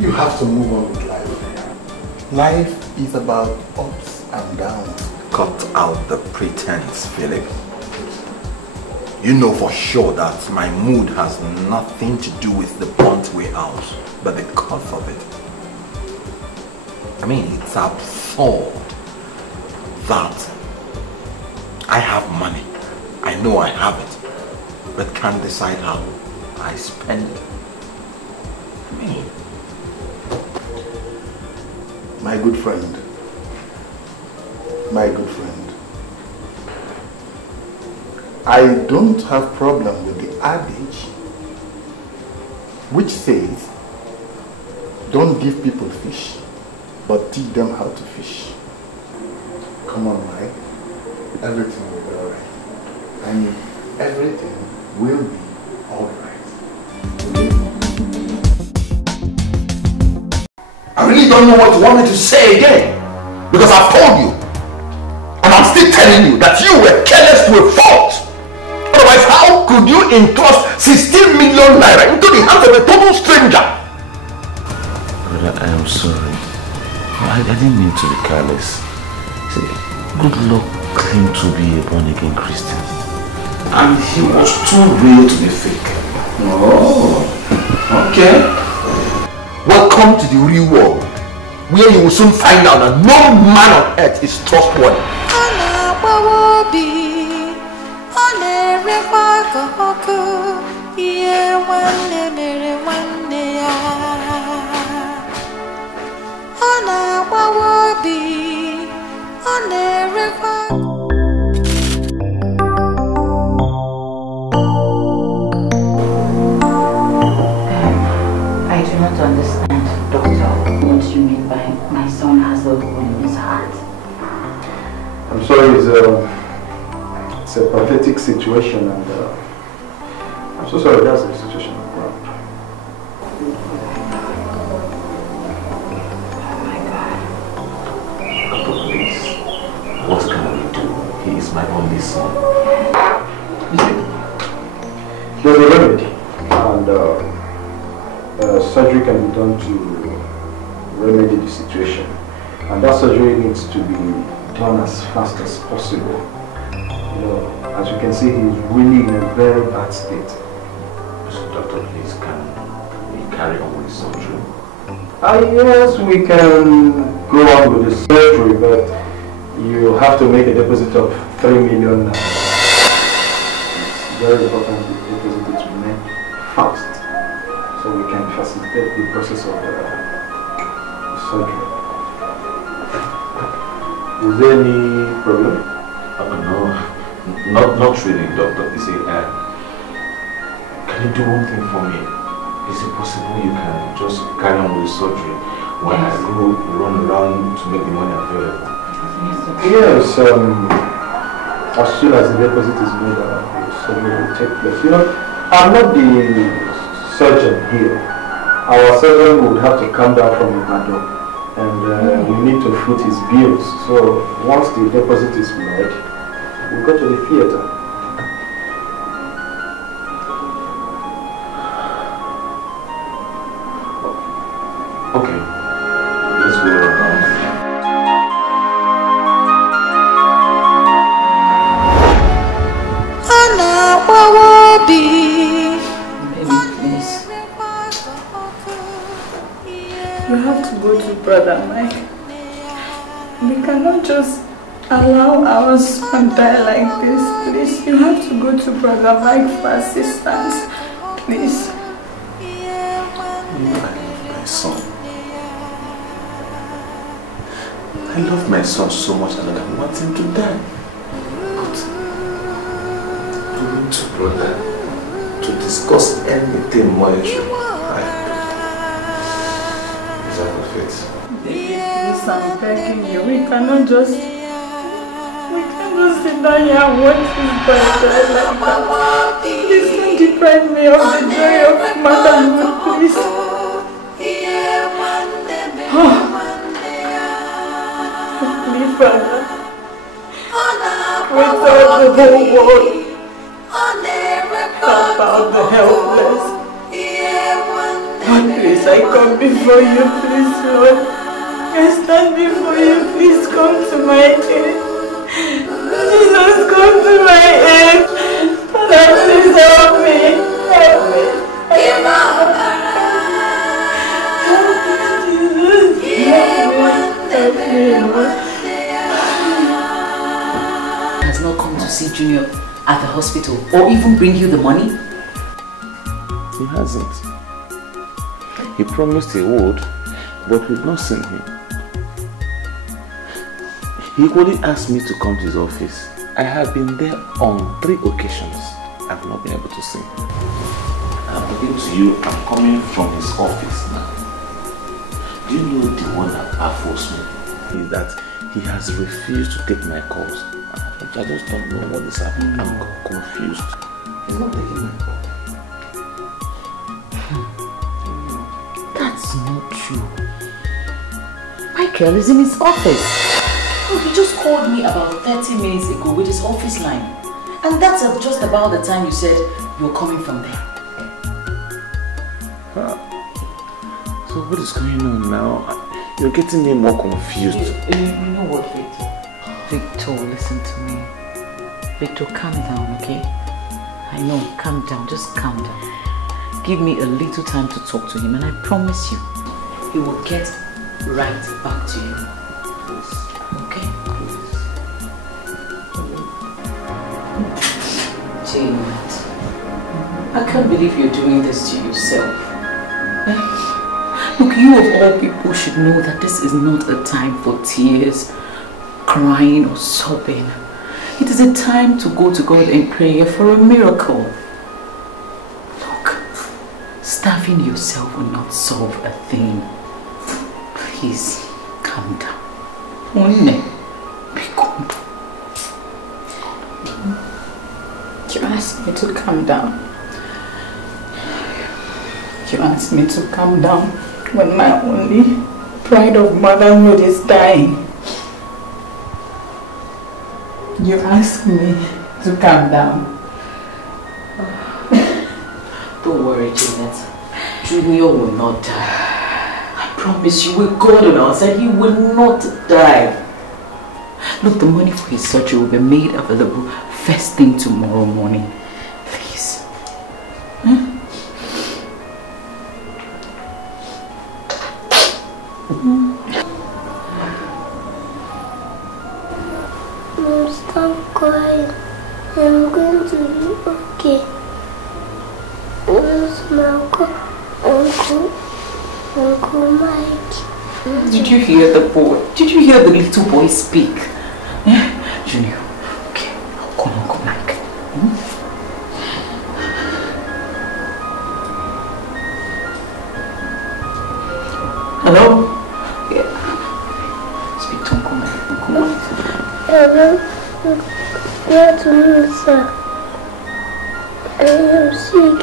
You have to move on with life. Life is about ups and downs. Cut out the pretense, Philip. You know for sure that my mood has nothing to do with the burnt warehouse, but the cause of it. I mean, it's absurd that I have money. I know I have it, but can't decide how I spend it. I mean, my good friend, I don't have problem with the adage which says, don't give people fish, but teach them how to fish. Come on, Mike. Everything will be alright. And everything will be alright. I really don't know what you want me to say again, because I've told you, and I'm still telling you that you were careless to a fault. Otherwise, how could you entrust 16 million naira into the hands of a total stranger? Brother, I am sorry. I didn't mean to be careless. See, good luck claimed to be a born-again Christian, and he was too real to be fake. Oh, okay. Welcome to the real world, where you will soon find out that no man on earth is trustworthy. I do not understand, Doctor, what you mean by my son has a hole in his heart. I'm sorry, it's a pathetic situation, and I'm so sorry that's the situation I'm around. Oh my God. Doctor, please, what can we do? He is my only son. There's a remedy, and surgery can be done to remedy the situation, and that surgery needs to be done as fast as possible. You know, as you can see, he's really in a very bad state. So, Doctor, please, can we carry on with surgery? Yes, we can go on with the surgery, but you have to make a deposit of 3 million now. It's very important the deposit is made fast, so we can facilitate the process of the surgery. Is there any problem? No, not really, doctor. You see, can you do one thing for me? Is it possible you can just carry on with surgery while I go run around to make the money available? Yes, as soon as the deposit is made, the surgery will take place. You know, I'm not the surgeon here. Our surgeon would have to come down from Ibadan, and we need to foot his bills. So once the deposit is made, we'll go to the theater. Okay, let's go around. Baby, please. You have to go to Brother Mike. We cannot just allow our son die like this, please. You have to go to Brother Mike for assistance, please. My son. I love my son so much and I don't want him to die. But going to brother to discuss anything more issue. Is that perfect? Please, I'm begging you. We cannot just sit down here and watch this boy die like that. Please don't deprive me of the joy of motherhood, please. Please, Father. Creator of the whole world. Help out the helpless. Lord, please, I come before you, please, Lord. I stand before you, please come to my aid. Jesus, come to my aid. Father, please help me. Help me. Help me, Jesus. Help me, Lord. Has not come to see Junior at the hospital or even bring you the money? He hasn't. He promised he would, but we've not seen him. He equally asked me to come to his office. I have been there on 3 occasions. I've not been able to see him. I'm talking to you, I'm coming from his office now. Do you know the one that baffles me? Is that he has refused to take my calls. I just don't know what is happening. I'm confused. He's not taking my call. That's not true. Michael is in his office. Oh, he just called me about 30 minutes ago with his office line. And that's just about the time you said you're coming from there. So what is going on now? You're getting me more confused. You know what, Victor? Victor, listen to me. Victor, calm down, okay? I know, calm down, just calm down. Give me a little time to talk to him and I promise you, he will get right back to you. Okay? Janet, I can't believe you're doing this to yourself. Look, you of all people should know that this is not a time for tears, crying or sobbing. It is a time to go to God in prayer for a miracle. Look, starving yourself will not solve a thing. Please, calm down. Be calm. You asked me to calm down. You asked me to calm down when my only pride of motherhood is dying. You asked me to calm down. Don't worry, Janet. Junior will not die. I promise you, with God on our side, he will not die. Look, the money for his surgery will be made available first thing tomorrow morning. Please. Stop crying. I'm going to be okay. Where's my Uncle Mike? Did you hear the boy? Did you hear the little boy speak? Junior, okay, I'll call Uncle Mike. Hello? Yeah. Speak to Uncle Mike. Uncle Mike. Hello? Where to me, sir? I am sick.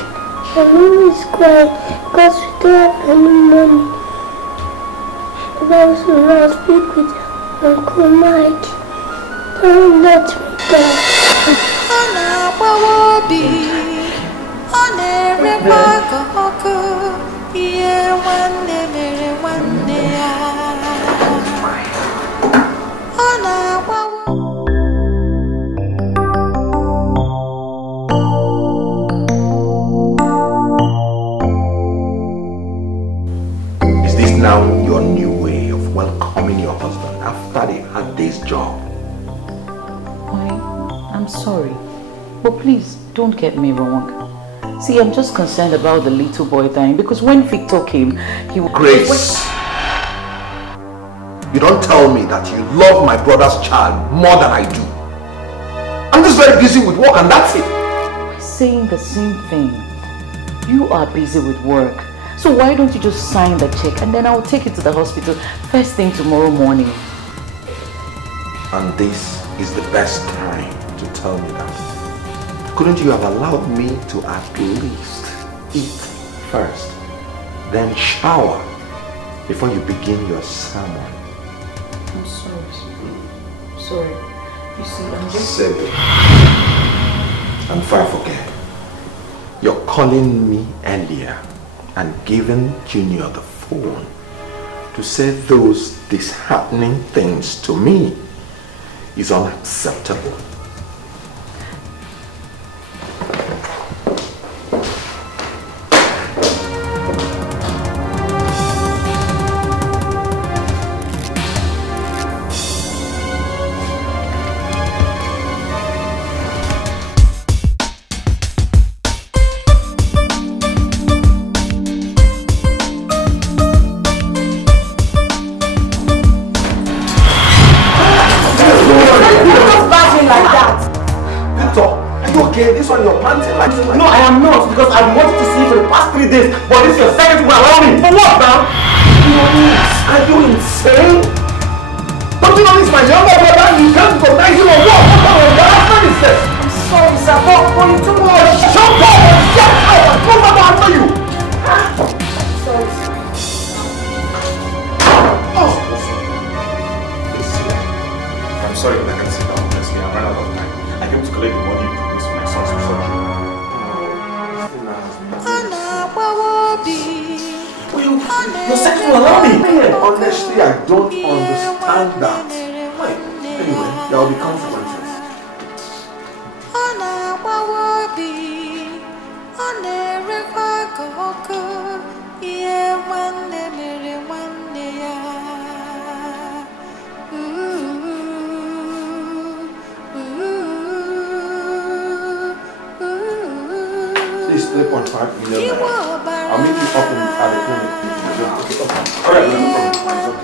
My mom is crying because we don't have any money. But we will speak with Uncle Mike. Don't let me down. Is this now your new way of welcoming your husband after they've had this job? I'm sorry, but please don't get me wrong. See, I'm just concerned about the little boy dying because when Victor came, he was... Grace, you don't tell me that you love my brother's child more than I do. I'm just very busy with work and that's it. We're saying the same thing. You are busy with work. So why don't you just sign the check and then I'll take it to the hospital first thing tomorrow morning. And this is the best time to tell me that. Couldn't you have allowed me to at least eat first, then shower before you begin your sermon? I'm sorry. Sorry. You see, I'm just... Silly. And far forget. You're calling me earlier and giving Junior the phone to say those disheartening things to me is unacceptable. No, I am not, because I wanted to see you for the past 3 days, but this is your second one around me. For what now? Are you insane? Don't you know this is my younger brother? You can't recognize him or what? What kind of husband is this? I'm sorry, sir, but you too much. Shut up and get out! No matter after you! Sorry, sir. Oh! I'm sorry, but I can't sit down. Honestly, I'm running out of time. I came to collect the money you promised for my son's surgery. You're second to allow me. Honestly, I don't understand that. Anyway, there will be consequences. This 3.5 million naira. I'll meet you up at the clinic. Alright, no problem.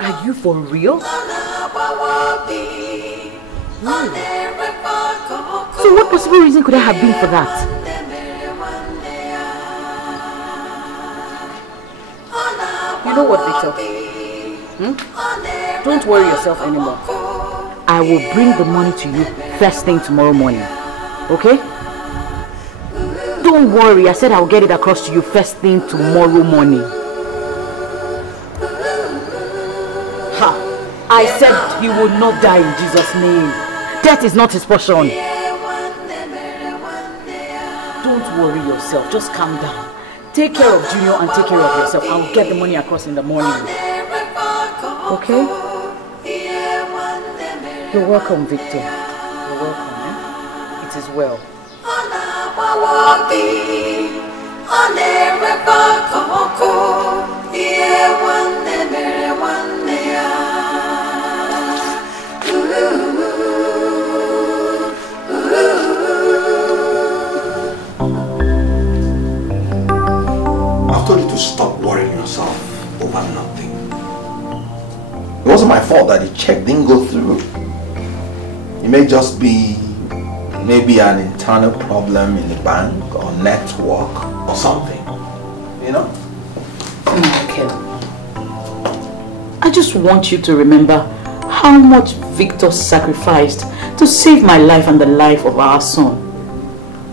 Are you for real? So what possible reason could I have been for that? You know what, Victor? Don't worry yourself anymore. I will bring the money to you first thing tomorrow morning. Okay? Don't worry, I said I'll get it across to you first thing tomorrow morning. Ha! I said he would not die in Jesus' name. Death is not his portion. Don't worry yourself, just calm down. Take care of Junior and take care of yourself. I'll get the money across in the morning. Okay? You're welcome, Victor. You're welcome, eh? It is well. I've told you to stop worrying yourself over nothing. It wasn't my fault that the check didn't go through. It may just be maybe an internal problem in the bank or network or something, you know? Michael, I just want you to remember how much Victor sacrificed to save my life and the life of our son.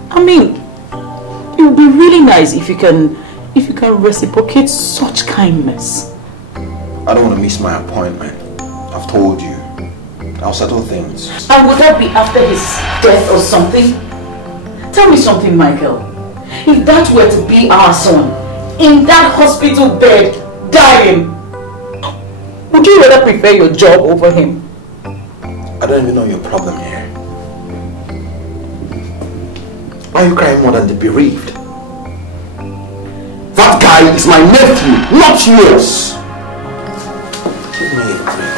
I mean, it would be really nice if you can reciprocate such kindness. I don't want to miss my appointment. I've told you. I'll settle things. And would that be after his death or something? Tell me something, Michael. If that were to be our son, in that hospital bed, dying, would you rather prefer your job over him? I don't even know your problem here. Why are you crying more than the bereaved? That guy is my nephew, not yours. Give me a break.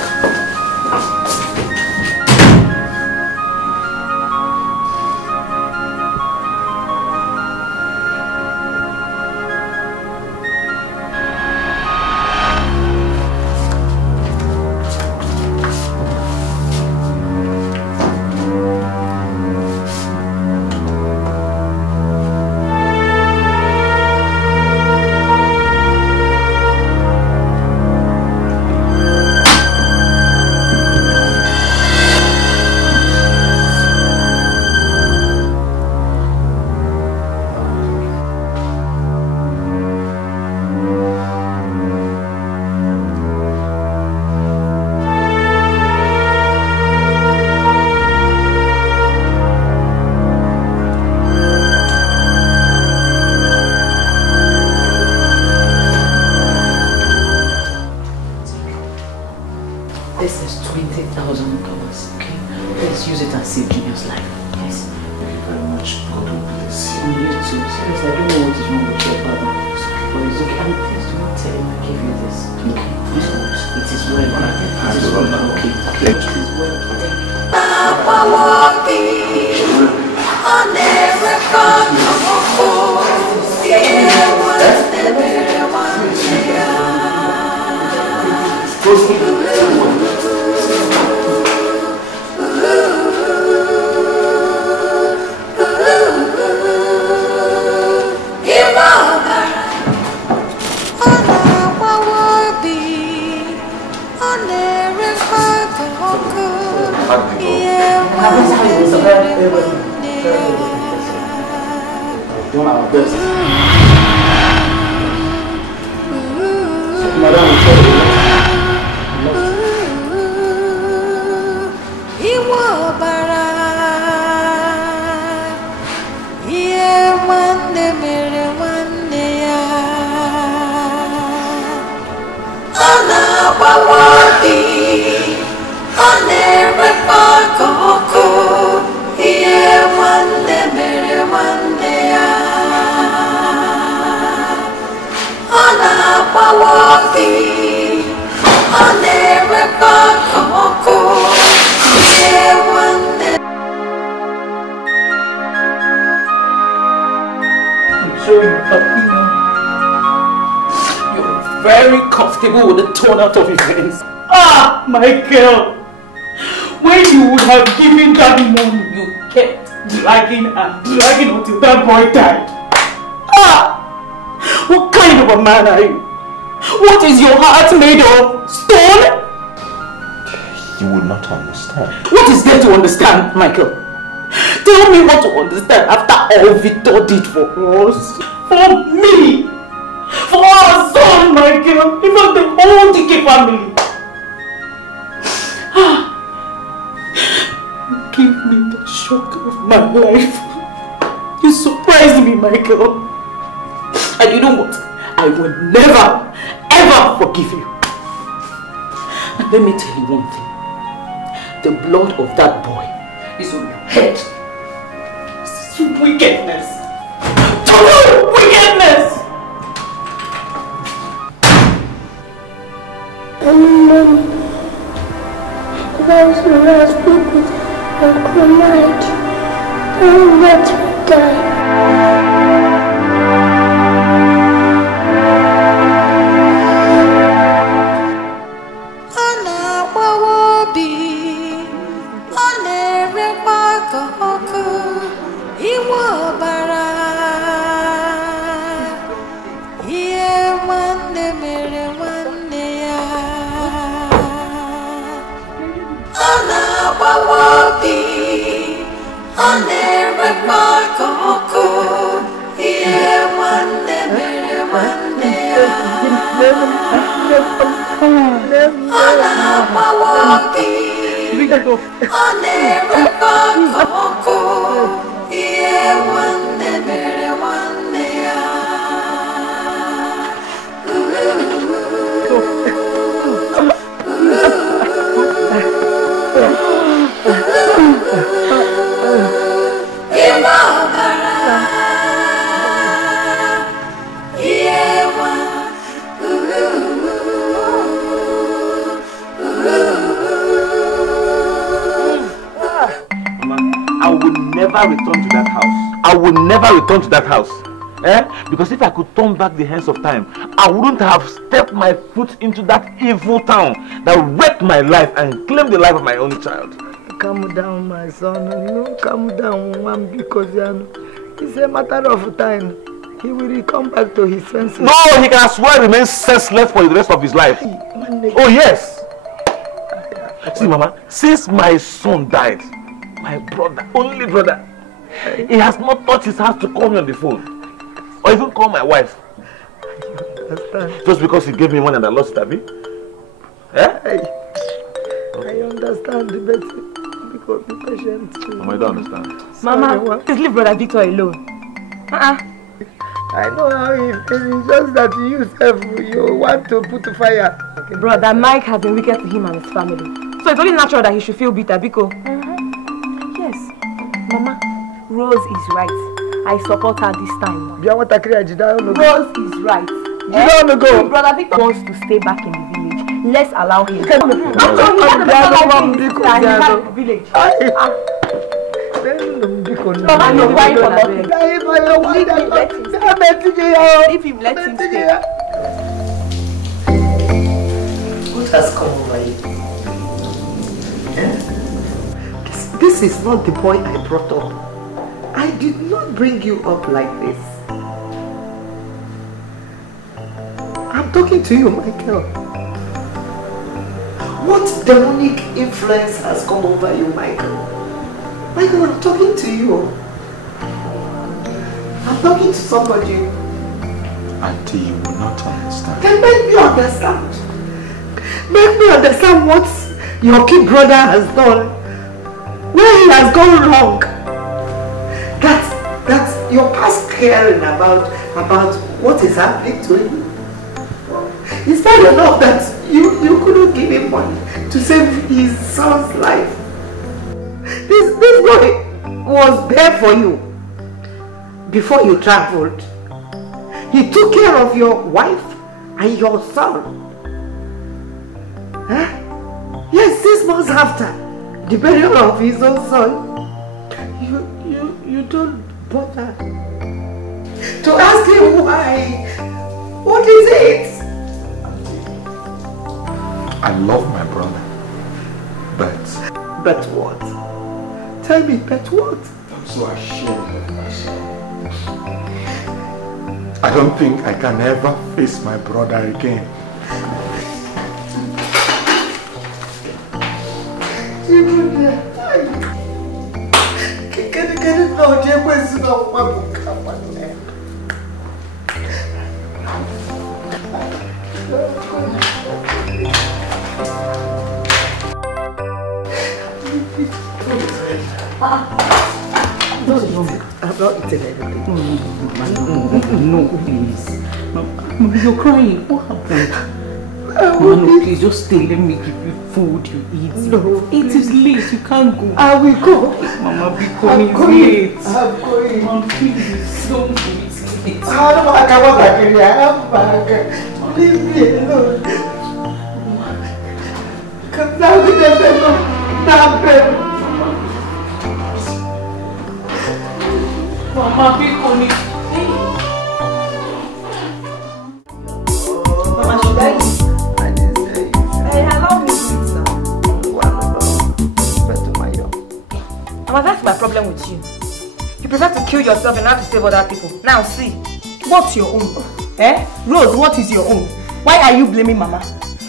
With the torn out of his veins. Ah, Michael! When you would have given that money, you kept dragging until that boy died. Ah! What kind of a man are you? What is your heart made of? Stone? You would not understand. What is there to understand, Michael? Tell me what to understand after all Victor did for us. For me! For our son, Michael! Even the whole DK family! You gave me the shock of my life. You surprised me, Michael. And you know what? I will never, ever forgive you. And let me tell you one thing. The blood of that boy is on your head. This is wickedness. Total wickedness! any money. Very soon I'll speak with Uncle Mike. Don't let me die. Return to that house, because if I could turn back the hands of time, I wouldn't have stepped my foot into that evil town that wrecked my life and claimed the life of my only child. Calm down, my son. No, calm down, because it's a matter of time. He will come back to his senses. No, he can as well remain senseless for the rest of his life. Oh yes. See, Mama, since my son died, my brother, only brother, he has not touched his heart to call me on the phone or even call my wife. Understand? Just because he gave me money and I lost it, Abby? I understand, but because be patient. Mama, I don't understand. Mama, please leave Brother Victor alone. I know how it is. It's just that you want to put fire. Okay. Brother Mike has been wicked to him and his family. So it's only natural that he should feel bitter, Biko. Yes. Mama, Rose is right. I support her this time. Rose is right. If Brother Victor wants to stay back in the village, let's allow him. Mama, no crying for nothing. Leave him, let him stay. What has come over you? This is not the boy I brought up. I did not bring you up like this. I'm talking to you, Michael. What demonic influence has come over you, Michael? Michael, I'm talking to you. I'm talking to somebody. Auntie, you will not understand. Then make me understand. Make me understand what your kid brother has done. Where he has gone wrong. That your past caring about what is happening to him. It's not enough that you couldn't give him money to save his son's life. This boy was there for you before you traveled. He took care of your wife and your son. Huh? Yes, 6 months after the burial of his own son, you don't bother to ask him why. What is it? I love my brother, but what? Tell me, but what? I'm so ashamed of myself. I don't think I can ever face my brother again. I've not eaten everything. No, please. Mama, you're crying. What happened? Mama, no, please, just stay. Let me give you food you eat. No. It is late. You can't go. I will go. Mama, because it's late. I'm going. Mama, please, don't do it. I'm back. Leave me alone. Mama, people need. Mama, should I eat? Hey, allow me to eat now. Mama, that's my problem with you. You prefer to kill yourself and not to save other people. Now see, what's your own? Eh? Rose, what is your own? Why are you blaming Mama?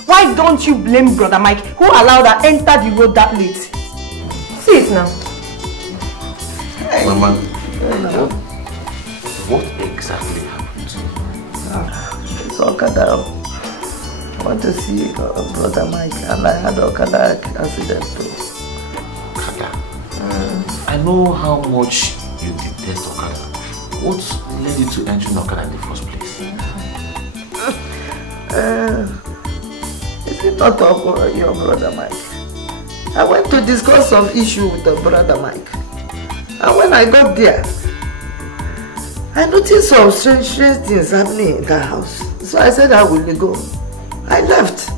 Why don't you blame Brother Mike, who allowed her enter the road that late? See it now. Hey. Mama, what exactly happened? It's Okada. I want to see Brother Mike, and I had Okada accident too. Okada? I know how much you detest Okada. What led you to enter Okada in the first place? Is it not of your Brother Mike? I went to discuss some issue with the Brother Mike. And when I got there, I noticed some strange things happening in the house. So I said I will go. I left.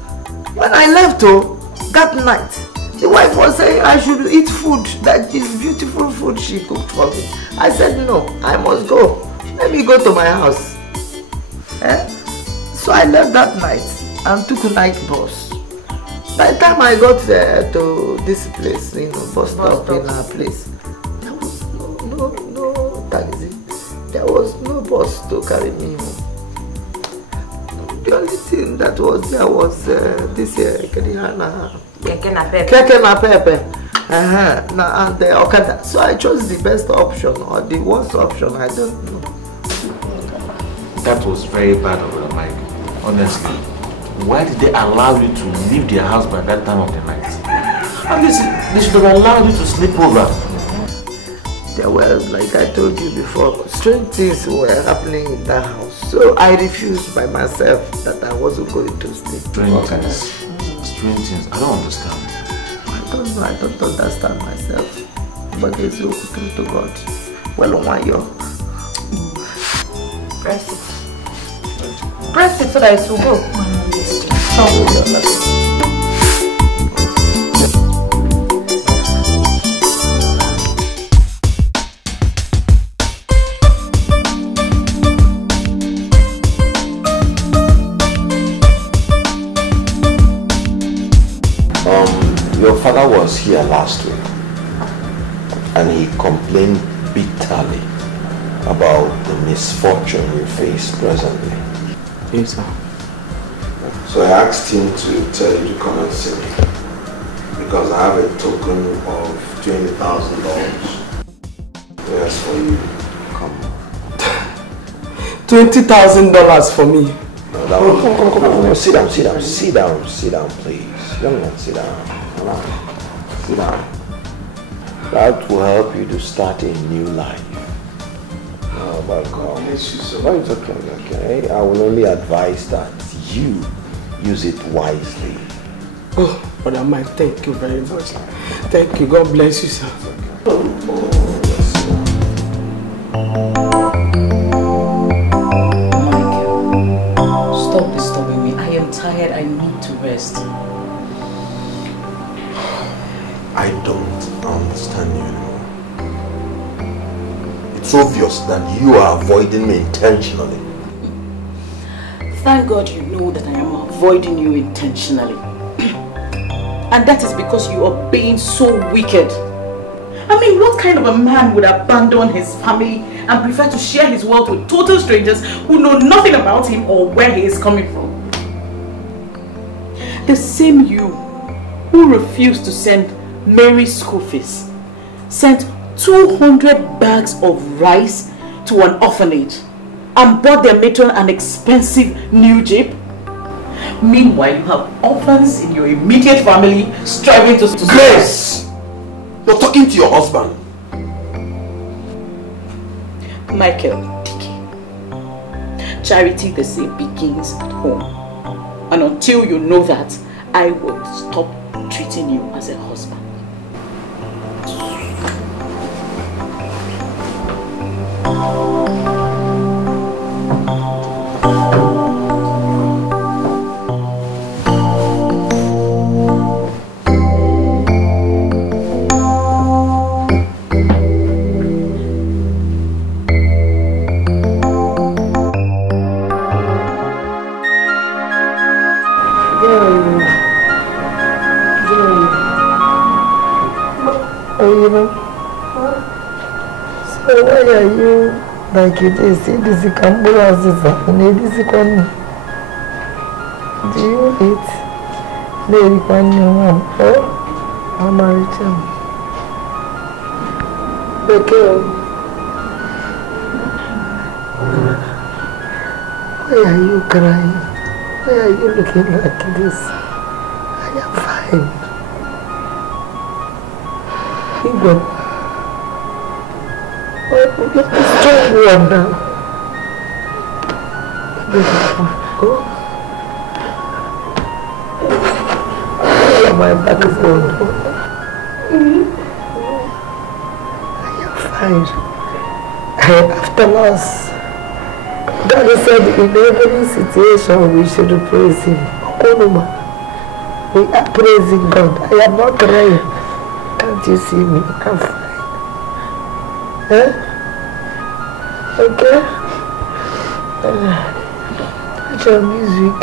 When I left, that night, the wife was saying I should eat food, that is beautiful food she cooked for me. I said no, I must go. Let me go to my house. So I left that night and took a night bus. By the time I got there to this place, bus stop in our place, there was no taxi. There was no bus to carry me home. The only thing that was there was this Keke na Pepe. And the Okada. So I chose the best option or the worst option, I don't know. That was very bad of Brother Mike. Honestly, why did they allow you to leave their house by that time of the night? At least they should have allowed you to sleep over. There were, like I told you before, strange things were happening in that house. So I refused by myself that I wasn't going to stay. Strange things. Strange things. I don't understand. I don't understand myself. But there's no true to God. Well, why you? Press it. Press it so that it will go. Your father was here last week and he complained bitterly about the misfortune you face presently. Yes, sir. So I asked him to tell you to come and see me because I have a token of $20,000. Yes, for you. Come. $20,000 for me. No, that one. Come. Sit down, please. Young man, sit down. Come on. Sit down. That will help you to start a new life. Oh, but God. No, it's okay. I will only advise that you use it wisely. Oh, Brother Mike, thank you very much. Thank you. God bless you, sir. Stop disturbing me. I am tired. I need to rest. I don't understand you anymore. It's obvious that you are avoiding me intentionally. Thank God you know that I am avoiding you intentionally. And that is because you are being so wicked. I mean, what kind of a man would abandon his family and prefer to share his wealth with total strangers who know nothing about him or where he is coming from? The same you who refused to send Mary's school fees sent 200 bags of rice to an orphanage and bought their matron an expensive new jeep. Meanwhile, you have orphans in your immediate family striving to... Grace! You're talking to your husband. Michael, charity, they say, begins at home. And until you know that, I will stop treating you as a husband. you know. So why are you like it is? It is a camera and it is a corner. Do you eat? Lady Kwanyo, I'm married to him. The girl. Why are you crying? Why are you looking like this? I am fine. Even you're a strong one now. Oh, my back is going. I am fine. After loss, God said in every situation we should praise Him. We are praising God. I am not crying. Can't you see me? I'm fine. Huh? Okay? What's your music?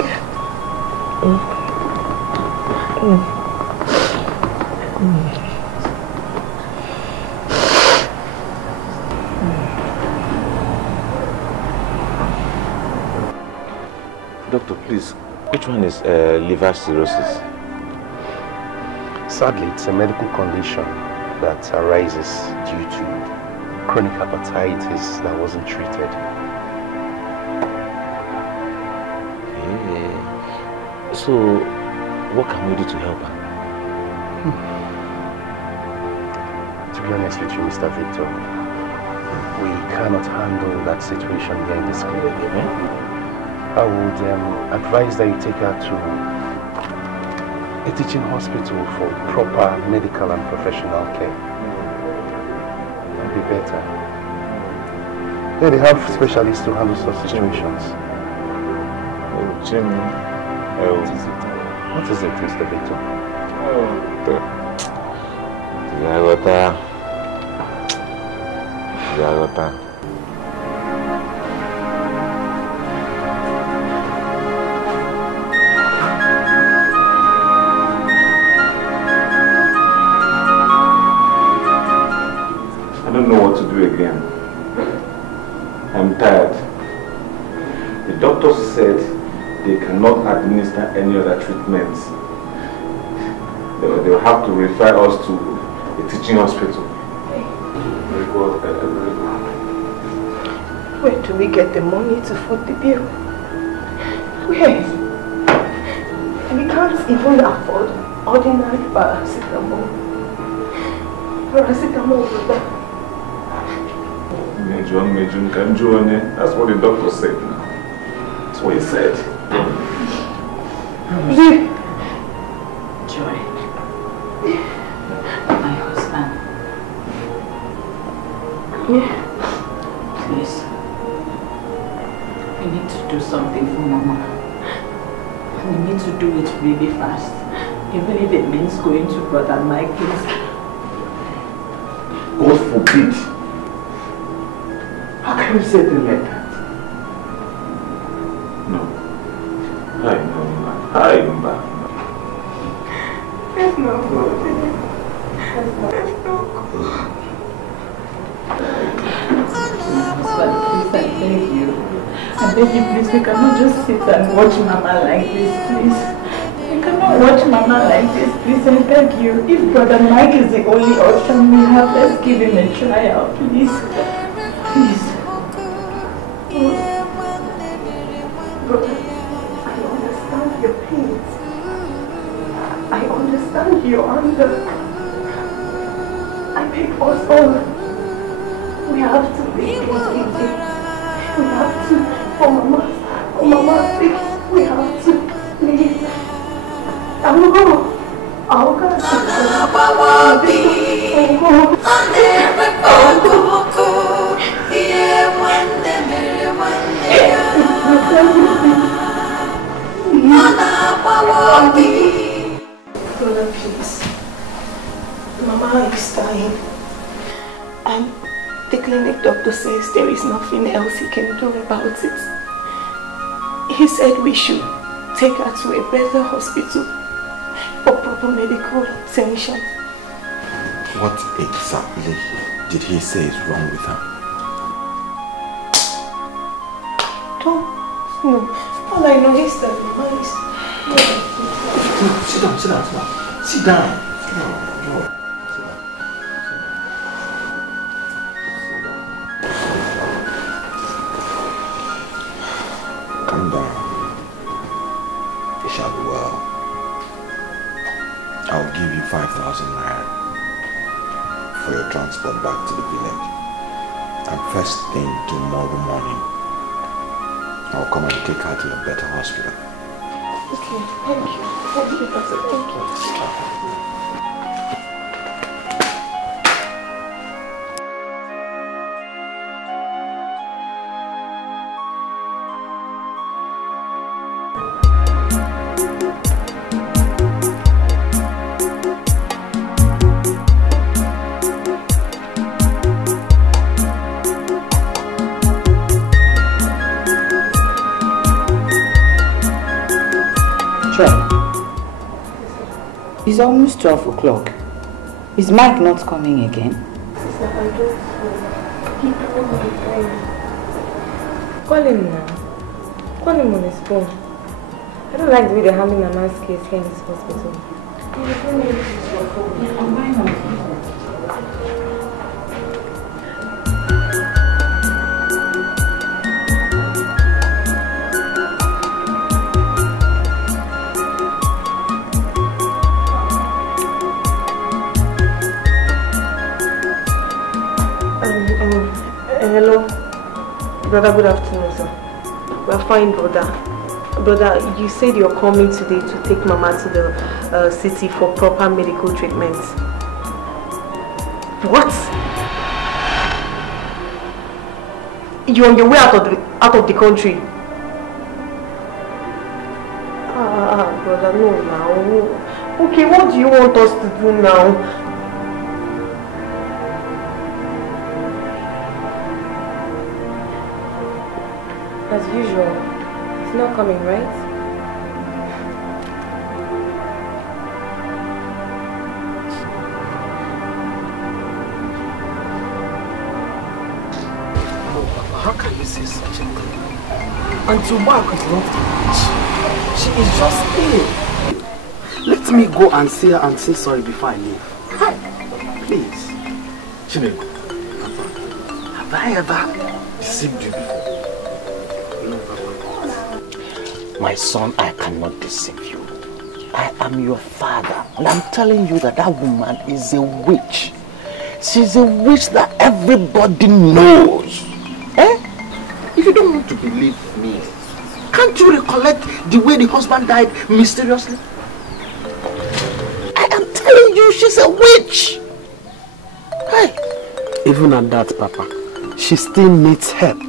Doctor, please, which one is liver cirrhosis? Sadly, it's a medical condition that arises due to chronic hepatitis that wasn't treated. Okay. So, what can we do to help her? To be honest with you, Mr. Victor, we cannot handle that situation here in this clinic. I would advise that you take her to a teaching hospital for proper medical and professional care. That'd be better. Yeah, they have specialists to handle such situations. Oh, Jimmy. What is it, Mr. Victor? Zagota. I don't know what to do again. I'm tired. The doctor said they cannot administer any other treatments. They'll have to refer us to a teaching hospital. Very good, very good. Where do we get the money to foot the bill? Where? We can't even afford ordinary paracetamol. Paracetamol, that's what the doctor said now. That's what he said. Joy. My husband. Please. We need to do something for Mama. We need to do it really fast. Even if it means going to Brother Mike's. God forbid. How can you say things like that? No. I know, man. I know, man. There's no good. There's no good. Husband, please, I beg you. I beg you, please, we cannot just sit and watch Mama like this, please. We cannot watch Mama like this, please, I beg you. If Brother Mike is the only option we have, let's give him a trial, please. Please. Brother, I understand your pains. I understand your anger. I beg us all. We have to be easy. We have to, for Mama's sake, we have to, please. I'll go. Brother, please. Mama is dying. And the clinic doctor says there is nothing else he can do about it. He said we should take her to a better hospital for proper medical attention. What exactly did he say is wrong with her? No. All I know is that Mama is... Sit down. Sit down. Calm down. It shall be well. I'll give you 5,000 naira for your transport back to the village. And first thing tomorrow morning, I'll come and take her to a better hospital. Okay, thank you. Thank you, Pastor. Thank you. It's almost 12 o'clock. Is Mike not coming again? Sister, I don't know. He told me friend. Call him now. Call him on his phone. I don't like the way they're handling Mama's case here in this hospital. Why not? Hello, brother. Good afternoon, sir. We're fine, brother. Brother, you said you're coming today to take Mama to the city for proper medical treatment. What? You're on your way out of the country? Brother, no now. Okay, what do you want us to do now? As usual, it's not coming, right? How can you say such a thing? Auntie Mark is not rich. She is just ill. Let me go and see her and say sorry before I leave. Please. Chineko, have I ever deceived you before? My son, I cannot deceive you. I am your father, and I'm telling you that that woman is a witch. She's a witch that everybody knows. Eh? If you don't want to believe me, can't you recollect the way the husband died mysteriously? I am telling you, she's a witch. Hey. Even at that, Papa, she still needs help.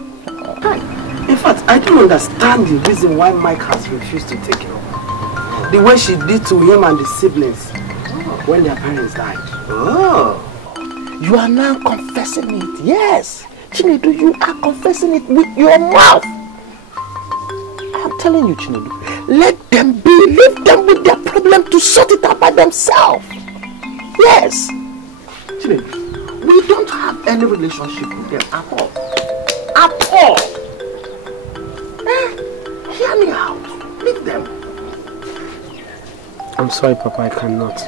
Hey. In fact, I don't understand the reason why Mike has refused to take her. The way she did to him and the siblings when their parents died. Oh. You are now confessing it. Yes. Chinedu, you are confessing it with your mouth. I am telling you, Chinedu, let them be. Leave them with their problem to sort it out by themselves. Yes. Chinedu, we don't have any relationship with them at all. At all. Hear me out. Leave them. I'm sorry, Papa, I cannot.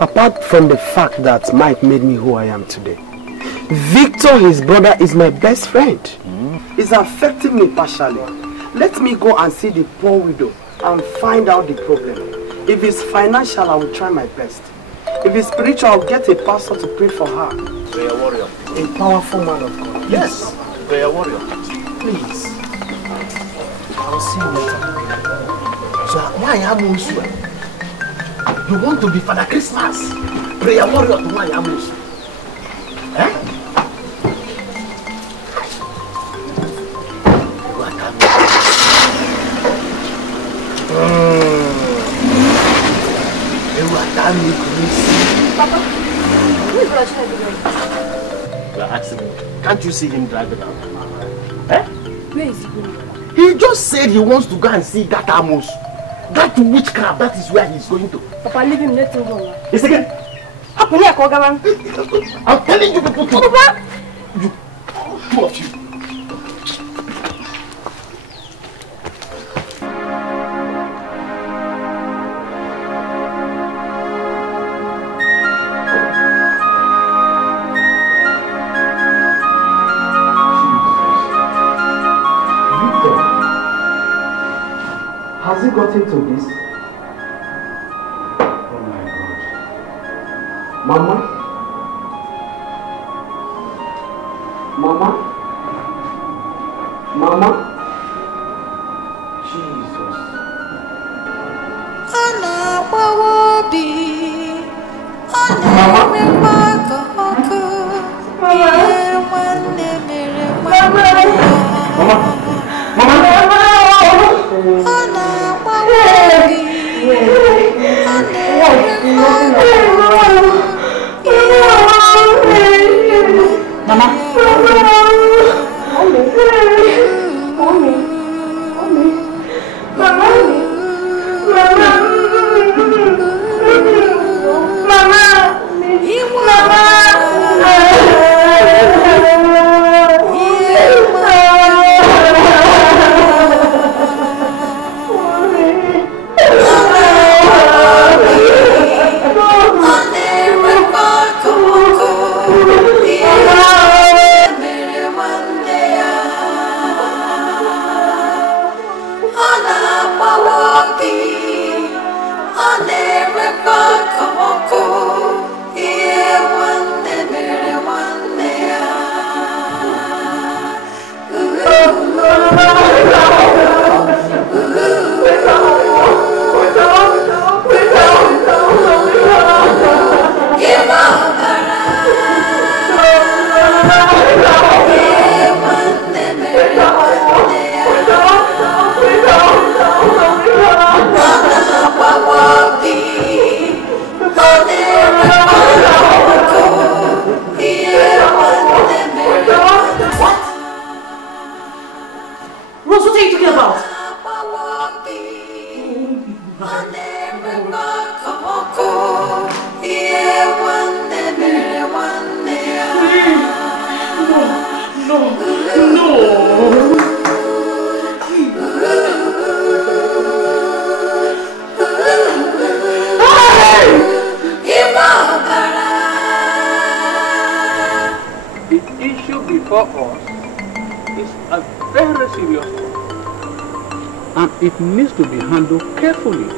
Apart from the fact that Mike made me who I am today, Victor, his brother, is my best friend. It's affecting me partially. Let me go and see the poor widow and find out the problem. If it's financial, I will try my best. If it's spiritual, I'll get a pastor to pray for her. Prayer warrior. A powerful man of God. Yes, prayer warrior. Please. I'll see you later. So why am you? You want to be Father Christmas? Prayer warrior to why am you? Eh? Papa, who is Rachel doing? You are asking me. Can't you see him driving out? Eh? Where is he going? He just said he wants to go and see that Amos. That witchcraft, that is where he's going to. Papa, leave him, let him go. Yes, again. I'm telling you people. You, two of you. Has he got into this? Oh my God. Mama? Mama? Mama? Jesus. It needs to be handled carefully.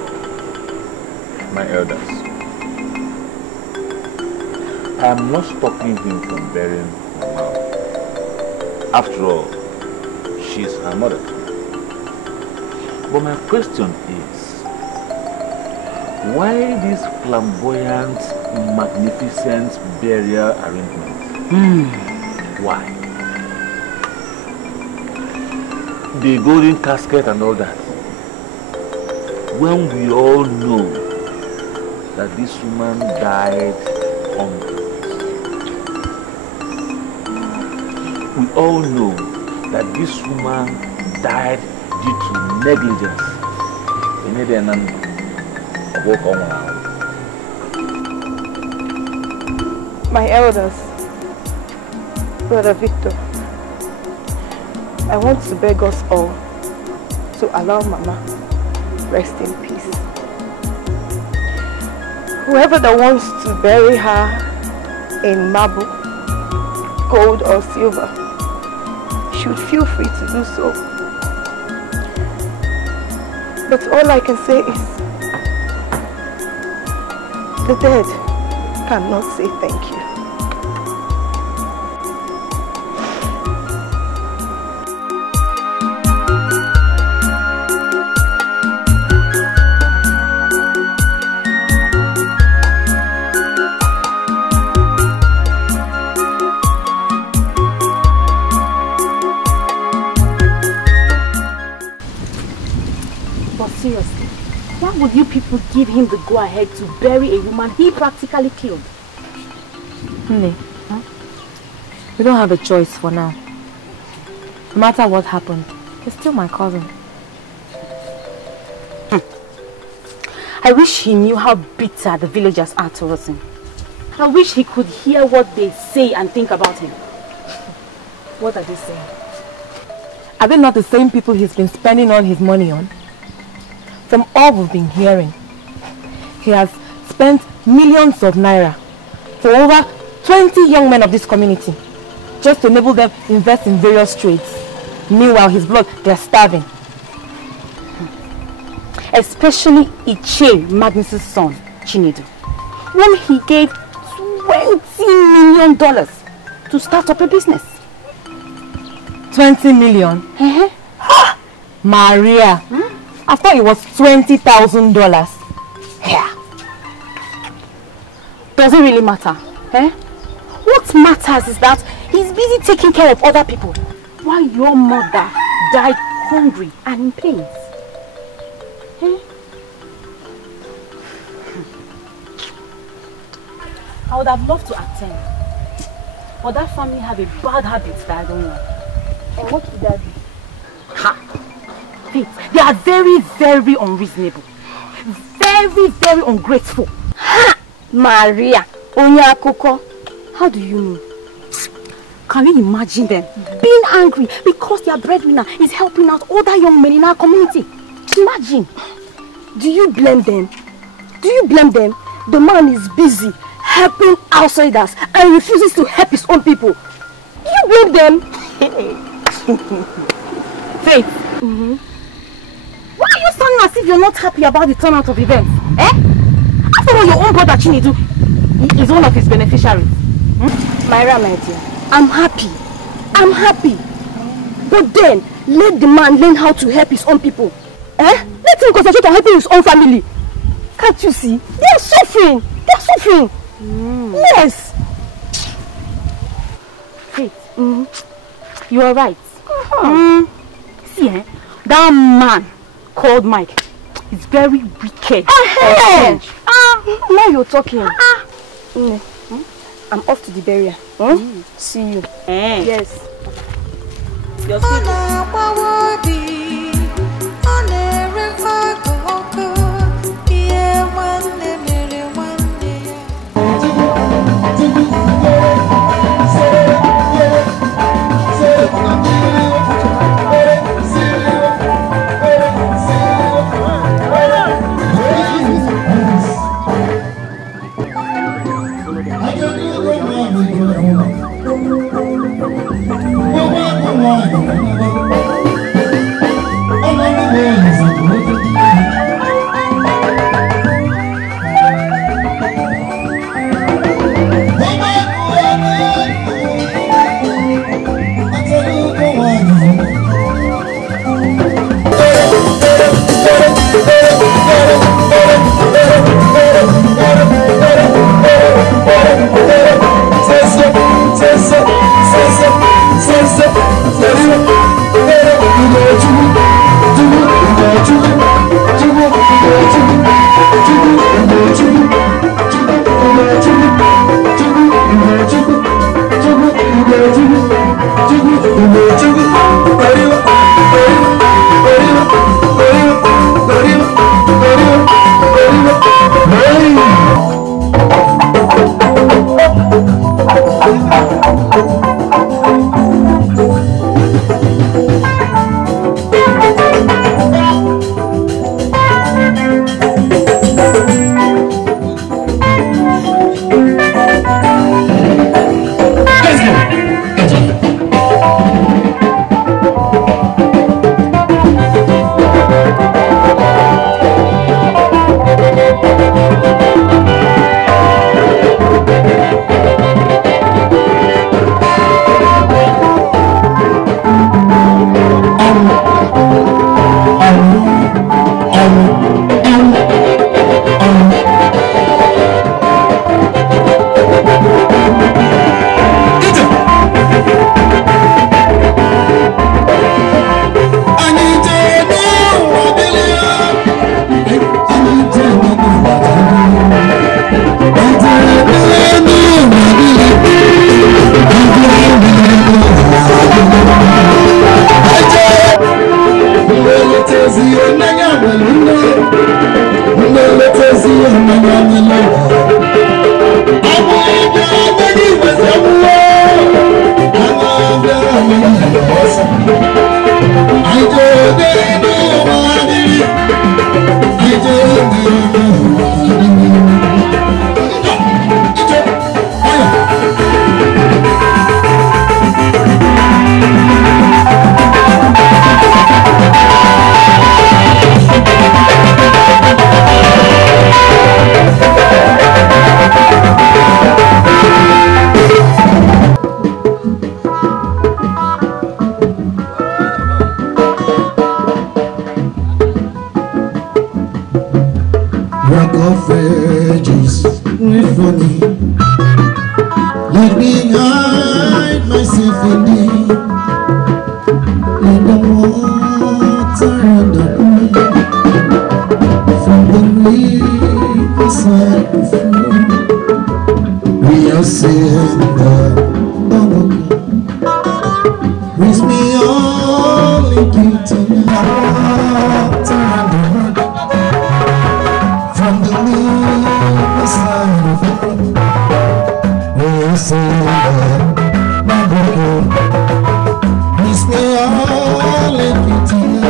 My elders, I am not stopping him from burying her mom. After all, she is her mother. But my question is, why this flamboyant, magnificent burial arrangement? Why? The golden casket and all that. When we all know that this woman died hungry. We all know that this woman died due to negligence. My elders, Brother Victor, I want to beg us all to allow Mama rest in peace. Whoever that wants to bury her in marble, gold or silver should feel free to do so. But all I can say is the dead cannot say thank you. Seriously, why would you people give him the go-ahead to bury a woman he practically killed? Nne, we don't have a choice for now. No matter what happened, he's still my cousin. I wish he knew how bitter the villagers are towards him. I wish he could hear what they say and think about him. What are they saying? Are they not the same people he's been spending all his money on? From all we've been hearing, he has spent millions of naira for over 20 young men of this community just to enable them invest in various trades. Meanwhile, his blood, they're starving. Especially Iche Magnus' son, Chinedu, whom he gave $20 million to start up a business. 20 million? Maria, I thought it was $20,000. Yeah. Does it really matter? What matters is that he's busy taking care of other people while your mother died hungry and in pain. I would have loved to attend, but that family have a bad habit that I don't know. And what would that be? Faith, they are very, very unreasonable. Very, very ungrateful. Maria, Onyakoko, how do you know? Can you imagine them being angry because their breadwinner is helping out other young men in our community? Imagine. Do you blame them? Do you blame them? The man is busy helping outsiders and refuses to help his own people. Do you blame them? Faith, why are you sounding as if you're not happy about the turnout of events? After all, your own brother Chinedu is one of his beneficiaries. Myra, my dear, I'm happy. I'm happy. But then, let the man learn how to help his own people. Let him concentrate on helping his own family. Can't you see? They are suffering. They are suffering. Yes. Faith, you are right. See, that man called Mike is very wicked. Now you're talking. I'm off to the burial. See you. Yes. You're I'm Rock of ages, wait for me. Let me hide myself in thee. In the water and the pool, from the riverside of flow, we are saying that raise me all in you tonight. From the riverside of flow, we are saying that raise me all in you tonight.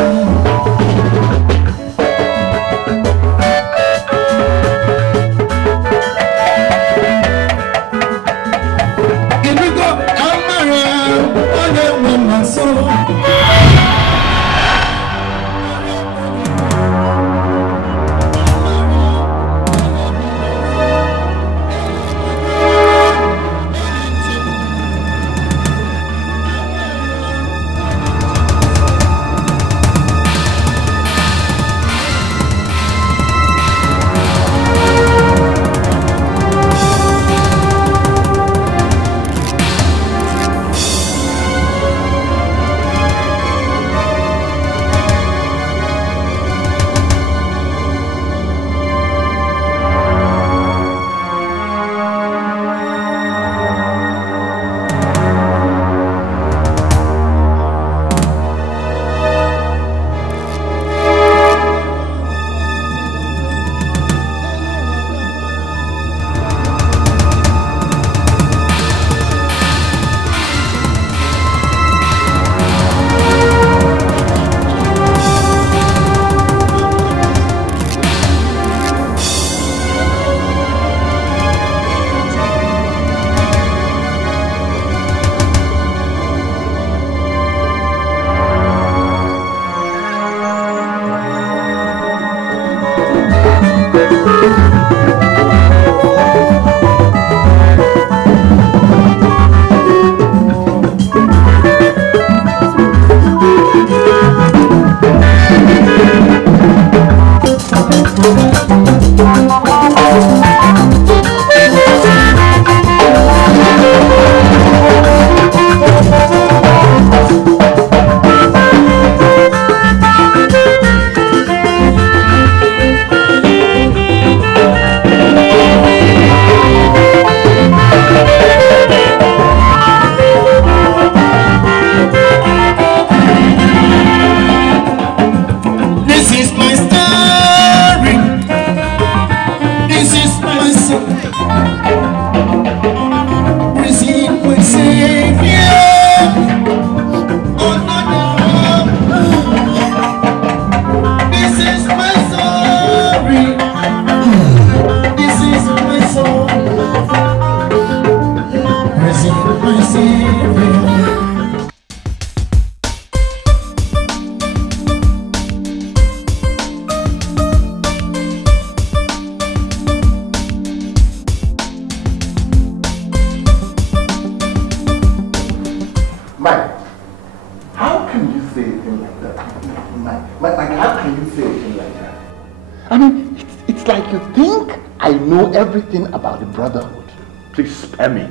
Everything about the brotherhood. Please spare me.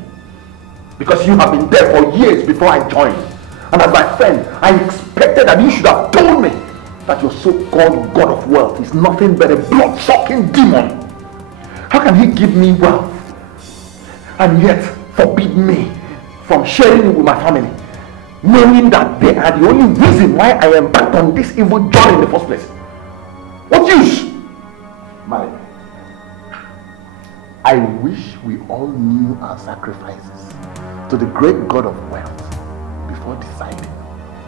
Because you have been there for years before I joined. And as my friend, I expected that you should have told me that your so-called God of wealth is nothing but a blood-sucking demon. How can he give me wealth and yet forbid me from sharing it with my family, knowing that they are the only reason why I embarked on this evil journey in the first place? What use? Marry. I wish we all knew our sacrifices to the great God of wealth before deciding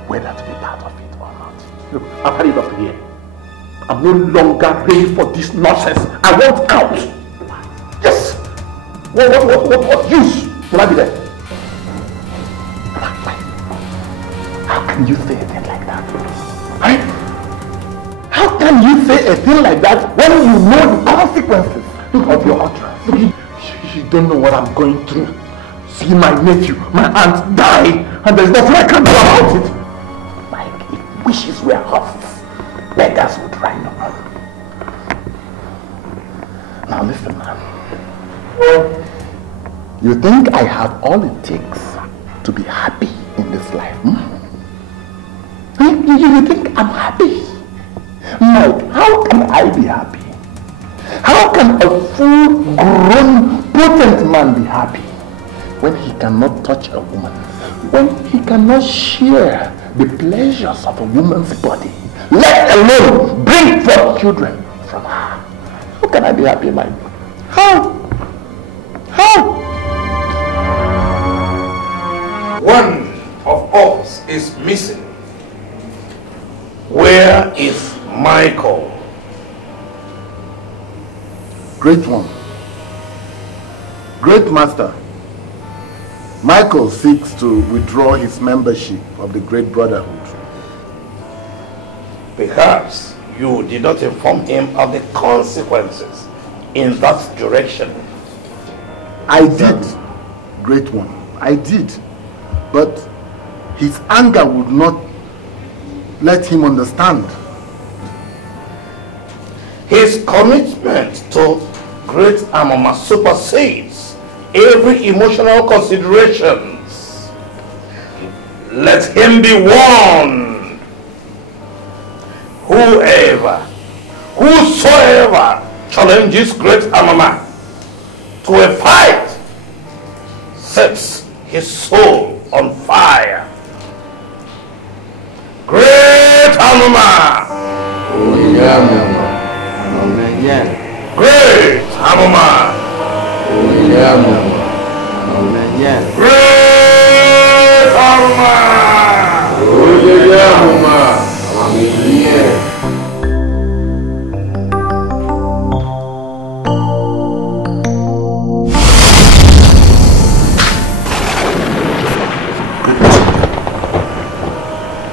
whether to be part of it or not. Look, I've had enough here. I'm no longer ready for this nonsense. I want out. Yes. What use will I be there? How can you say a thing like that? How can you say a thing like that when you know the consequences of your utterance? Look, you don't know what I'm going through. See my nephew, my aunt die, and there's nothing I can do about it. Like, if wishes were horses, beggars would ride on. You think I have all it takes to be happy in this life? You think I'm happy? Mike, how can I be happy? How can a full-grown, potent man be happy when he cannot touch a woman? When he cannot share the pleasures of a woman's body, let alone bring forth children from her? How can I be happy, Mike? How? One of us is missing. Where is Michael? Great one. Great master. Michael seeks to withdraw his membership of the Great Brotherhood. Perhaps you did not inform him of the consequences in that direction. I did, Great one. I did. But his anger would not let him understand. His commitment to Great Amama supersedes every emotional considerations. Let him be warned. Whosoever challenges Great Amama to a fight sets his soul on fire. Great Amama! Great Amama! Great Amama!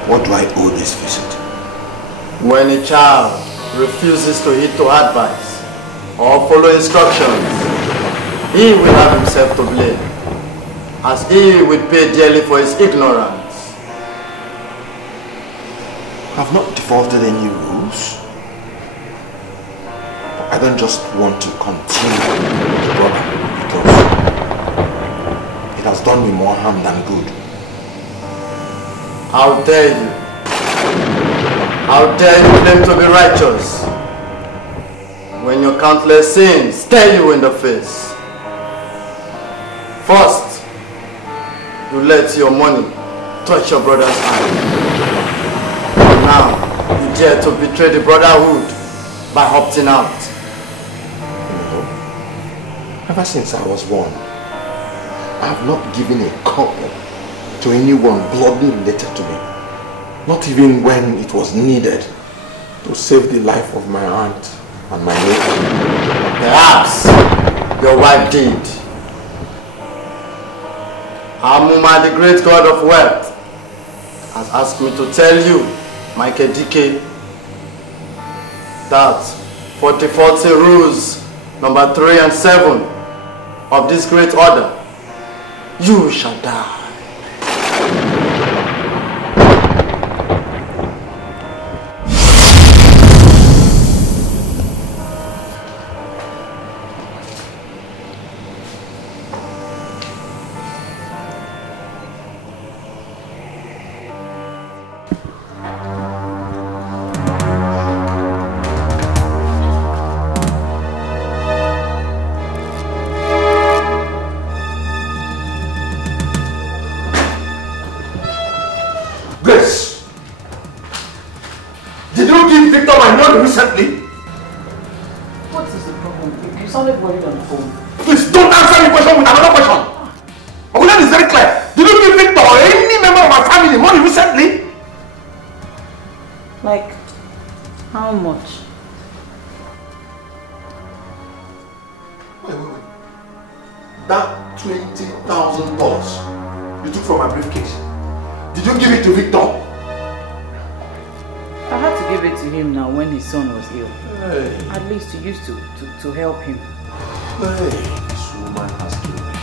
What do I owe this visit? When a child refuses to heed to advice or follow instructions, he will have himself to blame, as he will pay dearly for his ignorance. I've not defaulted any rules. I don't just want to continue with the brother because it has done me more harm than good. How dare you? How dare you claim to be righteous when your countless sins stare you in the face? First, you let your money touch your brother's hand. And now, you dare to betray the brotherhood by opting out. Ever since I was born, I have not given a copper to anyone bloodly related to me. Not even when it was needed to save the life of my aunt and my neighbor. Perhaps your wife did. Amuma, the great god of wealth, has asked me to tell you, Michael DK, that for the 40 rules number 3 and 7 of this great order, you shall die. Recently? What is the problem? You sounded worried on the phone. Please don't answer the question with another question. Ogulen is very clear. Did you give Victor or any member of my family money recently? Like, how much? Wait. That $20,000 you took from my briefcase, did you give it to Victor? I had to give it to him now when his son was ill. Hey. At least to use to help him. Hey, this woman has killed me.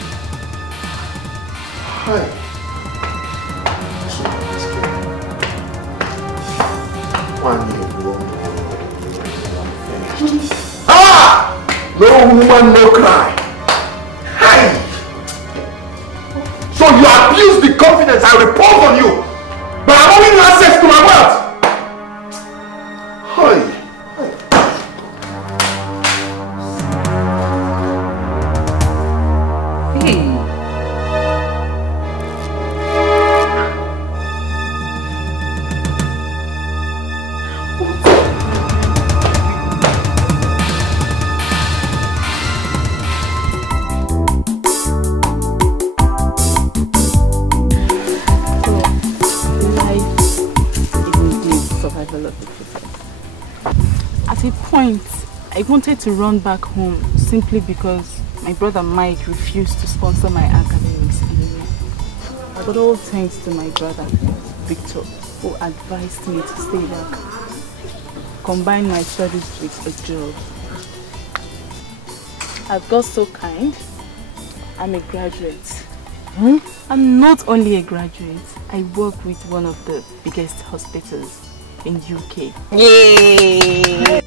Hey. This woman has killed me. Ah! No woman, no cry. Hey! with confidence I report on you. But I'm owing you access to my wealth. Hey. I wanted to run back home simply because my brother Mike refused to sponsor my academics anymore. But all thanks to my brother Victor, who advised me to stay back, combine my studies with a job. I've got so kind. I'm a graduate. I'm not only a graduate, I work with one of the biggest hospitals in UK. Yay!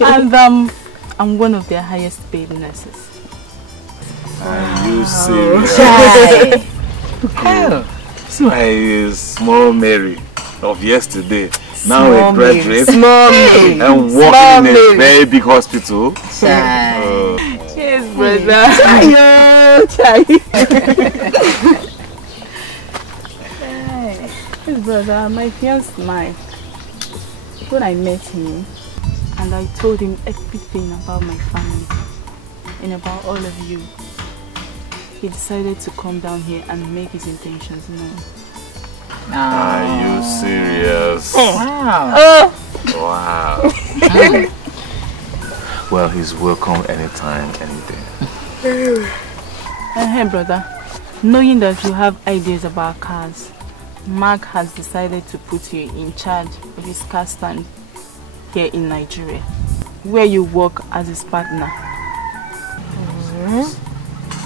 And I'm one of their highest paid nurses. Are you serious? So I small Mary of yesterday, now a graduate, and working in a very big hospital. Cheers, brother. Yes, brother, my fiancé Mike. When I met him, and I told him everything about my family and about all of you, he decided to come down here and make his intentions known. Are you serious? Wow. Wow. Well, he's welcome anytime, any day. Hey, brother, knowing that you have ideas about cars, Mark has decided to put you in charge of his car stand here in Nigeria, where you work as his partner.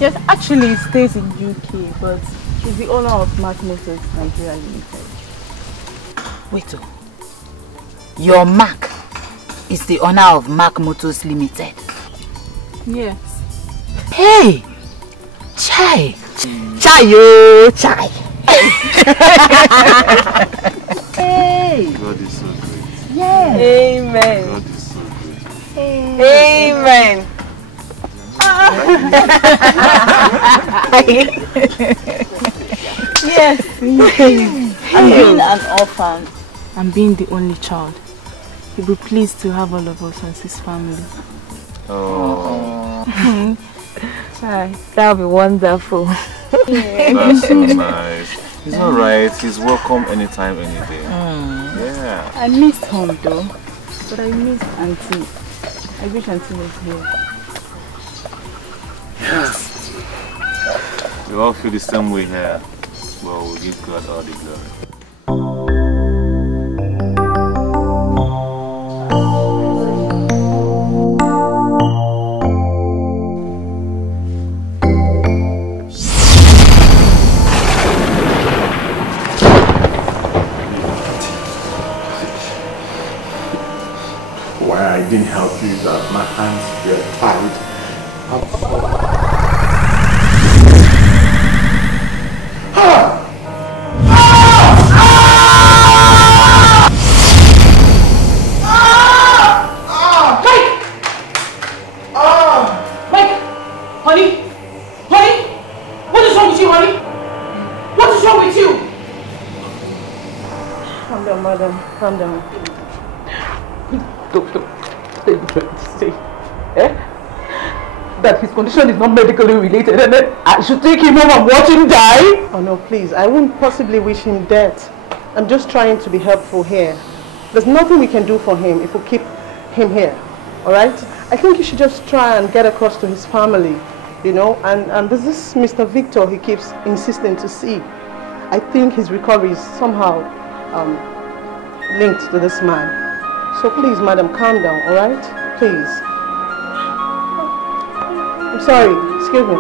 Yes, actually he stays in UK, but he's the owner of Mark Motors Nigeria Limited. Wait, your Mark is the owner of Mark Motors Limited? Yes. Hey! Chai! Chai yo! Chai! Hey! God is so great. Yeah. Amen. God is so good. Amen. Yes. I'm being an orphan. I'm being the only child. He'll be pleased to have all of us as his family. Oh. That'll be wonderful. That's so nice. He's alright. He's welcome anytime, any day. Yeah. I missed home though, but I missed Auntie. I wish Auntie was here. We all feel the same way here. Well, we give God all the glory. Why I didn't help you is that my hands were tied. Calm down. Doctor, what are you trying to say? That his condition is not medically related and then I should take him home and watch him die? Oh no, please. I wouldn't possibly wish him death. I'm just trying to be helpful here. There's nothing we can do for him if we keep him here. Alright? I think you should just try and get across to his family. You know, and there's this Mr. Victor he keeps insisting to see. I think his recovery is somehow linked to this man. So please, madam, calm down, alright? Please. I'm sorry, excuse me.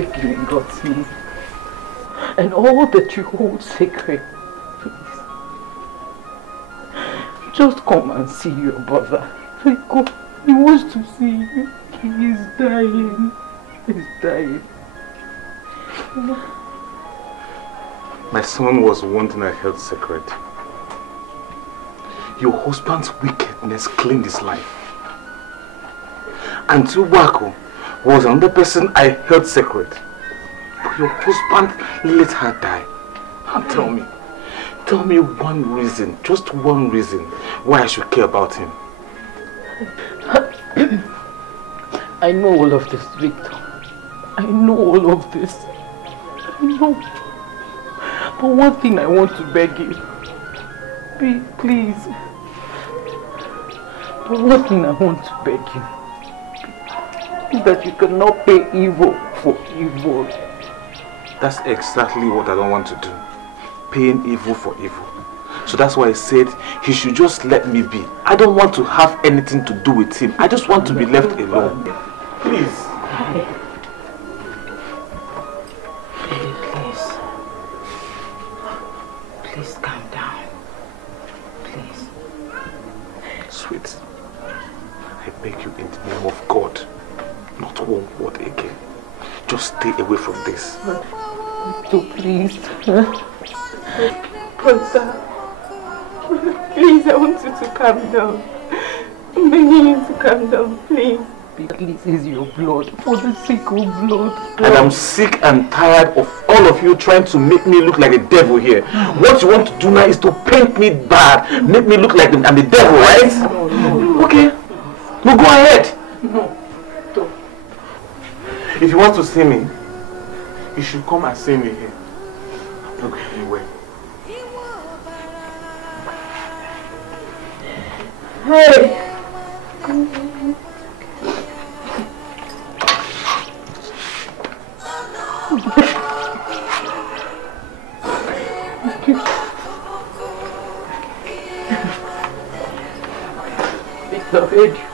beg you in God's name. And all that you hold sacred, please. Just come and see your brother. He wants to see you. He is dying. He's dying. My son was one thing I held sacred. Your husband's wickedness claimed his life. And Tubako was another person I held sacred. But your husband let her die. Now tell me one reason, just one reason why I should care about him. I know all of this, Victor. I know all of this. I know. But one thing I want to beg you. Please. But one thing I want to beg you is that you cannot pay evil for evil. That's exactly what I don't want to do. Paying evil for evil. So that's why I said he should just let me be. I don't want to have anything to do with him. I just want to be left alone. Please. Please calm down. Please. Sweet, I beg you in the name of God, not one word again. Just stay away from this. So please. Brother, please, I want you to calm down. I'm begging you to calm down, please. At least it's your blood, for the sake of blood. And I'm sick and tired of all of you trying to make me look like a devil here. What you want to do now is to paint me bad, make me look like I'm the devil, right? No. Okay, no, go ahead. No. If you want to see me, you should come and see me here. Look anywhere. Hey! Victor, Ed.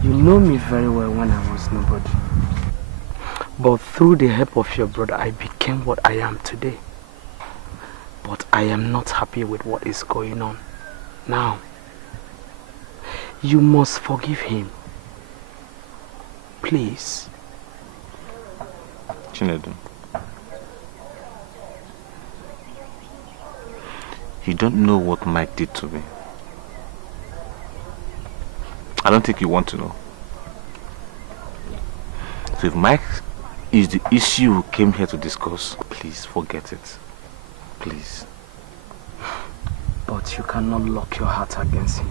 You know me very well when I was nobody. But through the help of your brother, I became what I am today. But I am not happy with what is going on now. You must forgive him. Please. Chinedu, you don't know what Mike did to me. I don't think you want to know. So if Mike is the issue we came here to discuss, please forget it. Please. But you cannot lock your heart against him.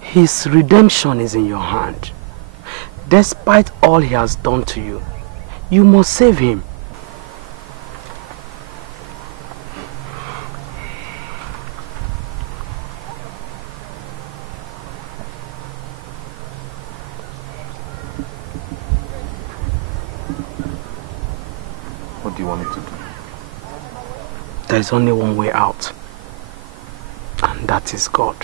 His redemption is in your hand. Despite all he has done to you, you must save him. What do you want me to do? There is only one way out, and that is God.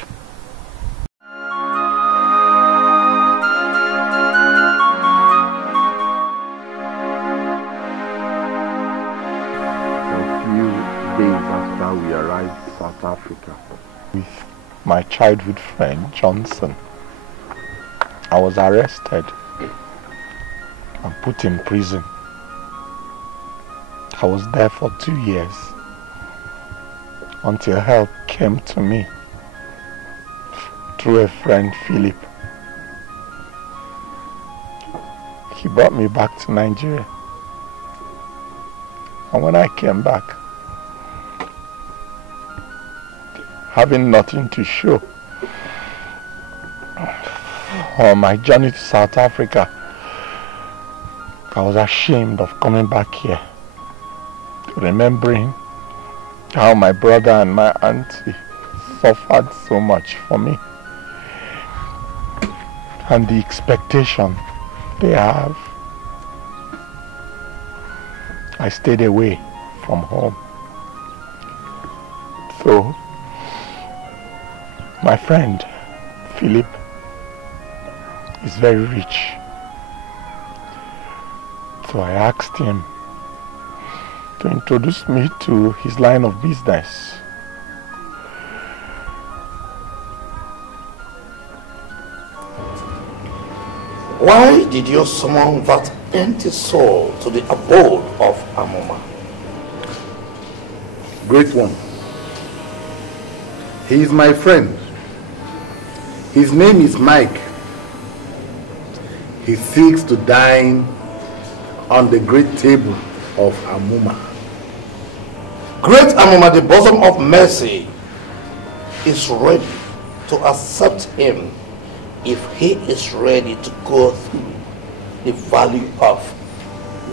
We arrived in South Africa with my childhood friend Johnson. I was arrested and put in prison. I was there for 2 years until help came to me through a friend, Philip. he brought me back to Nigeria. And when I came back, having nothing to show on my journey to South Africa, I was ashamed of coming back here, remembering how my brother and my auntie suffered so much for me, and the expectation they have. I stayed away from home. So my friend Philip is very rich, so I asked him to introduce me to his line of business. Why did you summon that empty soul to the abode of Amoma? Great one. He is my friend. His name is Mike. He seeks to dine on the great table of Amoma. Great Amoma, the bosom of mercy, is ready to accept him if he is ready to go through the value of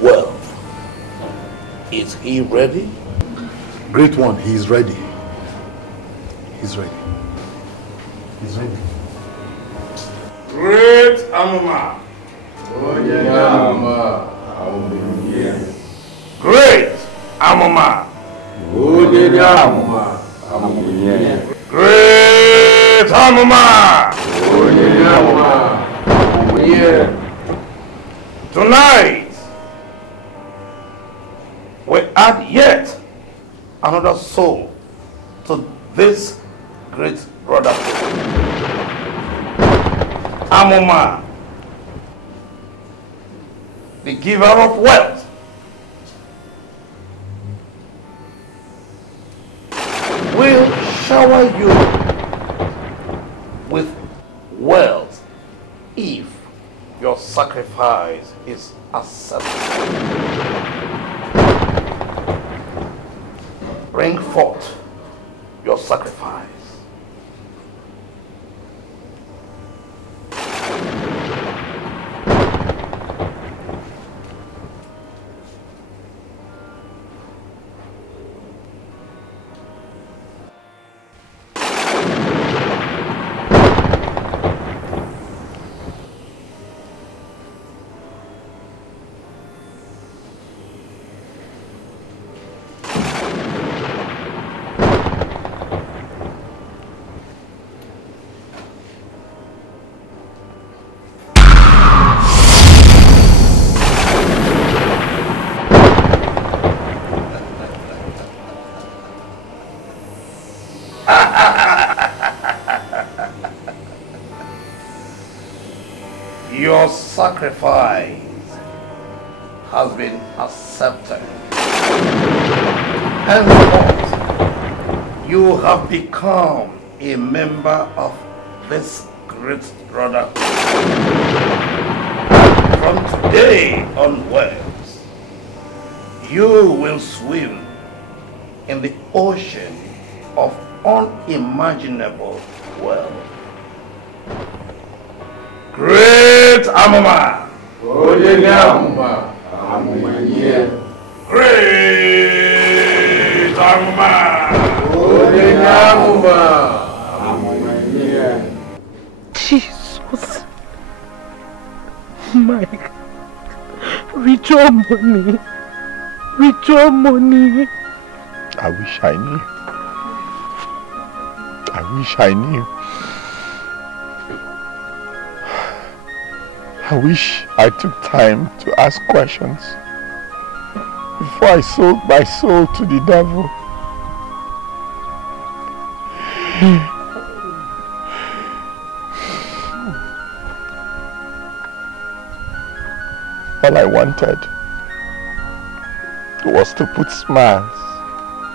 wealth. Is he ready? Great one, he is ready. He's ready. He's ready. Great Amoma. Oh yeah, Amoma. Great Amoma. Oh yeah, Amoma. Great Amoma. Oh yeah, Amoma. Tonight, we add yet another soul to this great brother. Amoma, the giver of wealth, will shower you with wealth if your sacrifice is accepted. Bring forth your sacrifice. Your sacrifice has been accepted. Henceforth, you have become a member of this great brotherhood. And from today onwards, you will swim in the ocean of unimaginable wealth. Great Amoma! Amoma! Great Amoma! Jesus! Mike! Withdraw money! Withdraw money! I wish I knew. I wish I knew. I wish I took time to ask questions before I sold my soul to the devil. All I wanted was to put smiles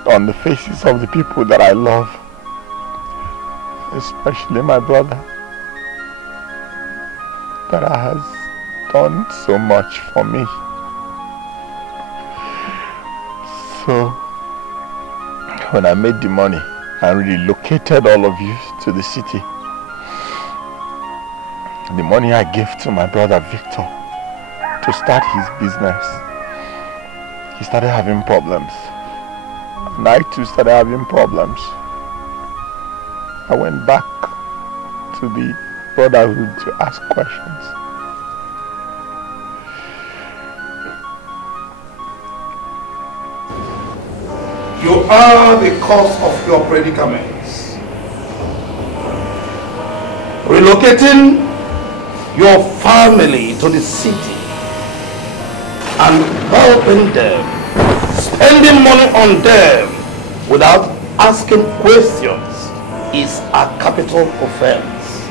on the faces of the people that I love, especially my brother that done so much for me. So, when I made the money and relocated all of you to the city, the money I gave to my brother Victor to start his business, he started having problems. And I too started having problems. I went back to the brotherhood to ask questions. You are the cause of your predicaments. Relocating your family to the city and helping them, spending money on them without asking questions is a capital offense.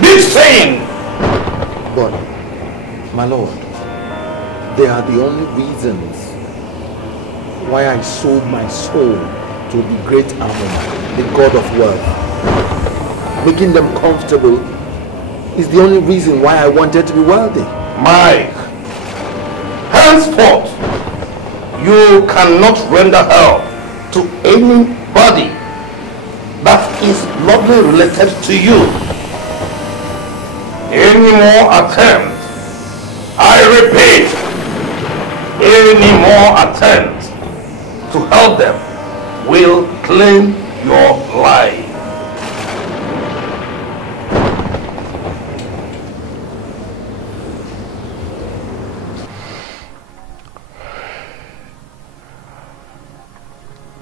Big sin! But, my lord, they are the only reasons why I sold my soul to the great Ammon, the god of wealth. Making them comfortable is the only reason why I wanted to be wealthy. Mike, henceforth, you cannot render help to anybody that is bloodly related to you. Any more attempt, I repeat, any more attempt to help them will claim your life.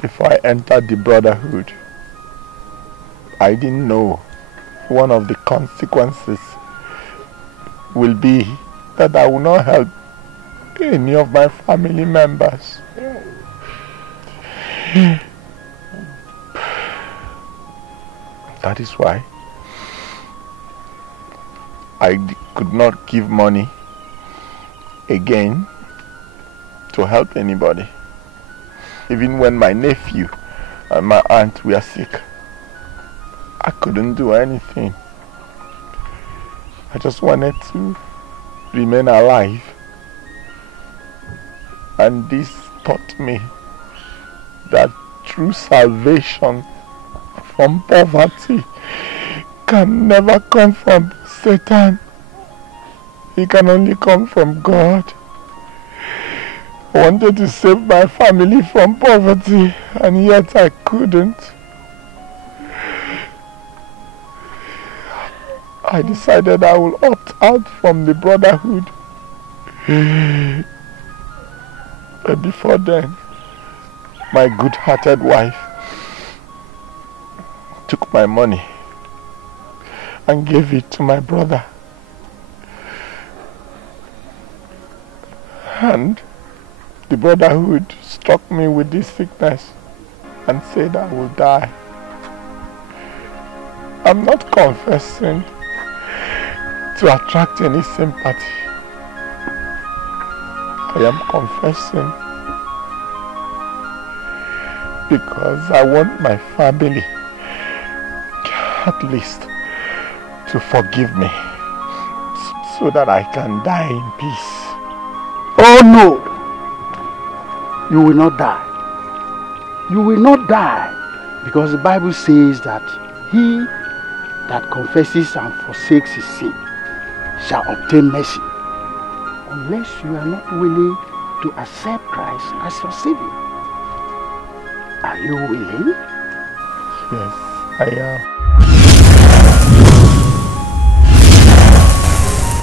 Before I entered the brotherhood, I didn't know one of the consequences will be that I will not help any of my family members. That is why I could not give money again to help anybody. Even when my nephew and my aunt were sick, I couldn't do anything. I just wanted to remain alive. And this taught me that true salvation from poverty can never come from Satan. It can only come from God. I wanted to save my family from poverty, and yet I couldn't. I decided I will opt out from the brotherhood. But before then, my good-hearted wife took my money and gave it to my brother. And the brotherhood struck me with this sickness and said I will die. I'm not confessing to attract any sympathy. I am confessing because I want my family at least to forgive me so that I can die in peace. Oh no! You will not die. You will not die, because the Bible says that he that confesses and forsakes his sin shall obtain mercy, unless you are not willing to accept Christ as your Savior. Are you willing? Yes, I am.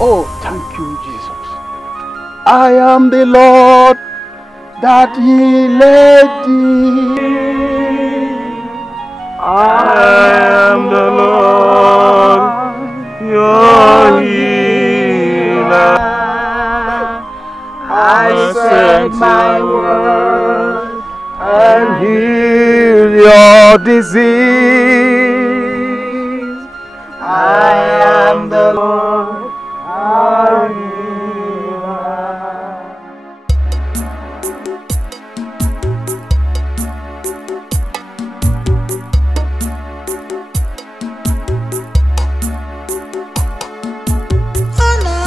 Oh, thank you, Jesus. I am the Lord that he led thee. I am the Lord, your healer. I sent my word and healed your disease. I am the Lord, our healer. Ana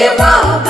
Hero.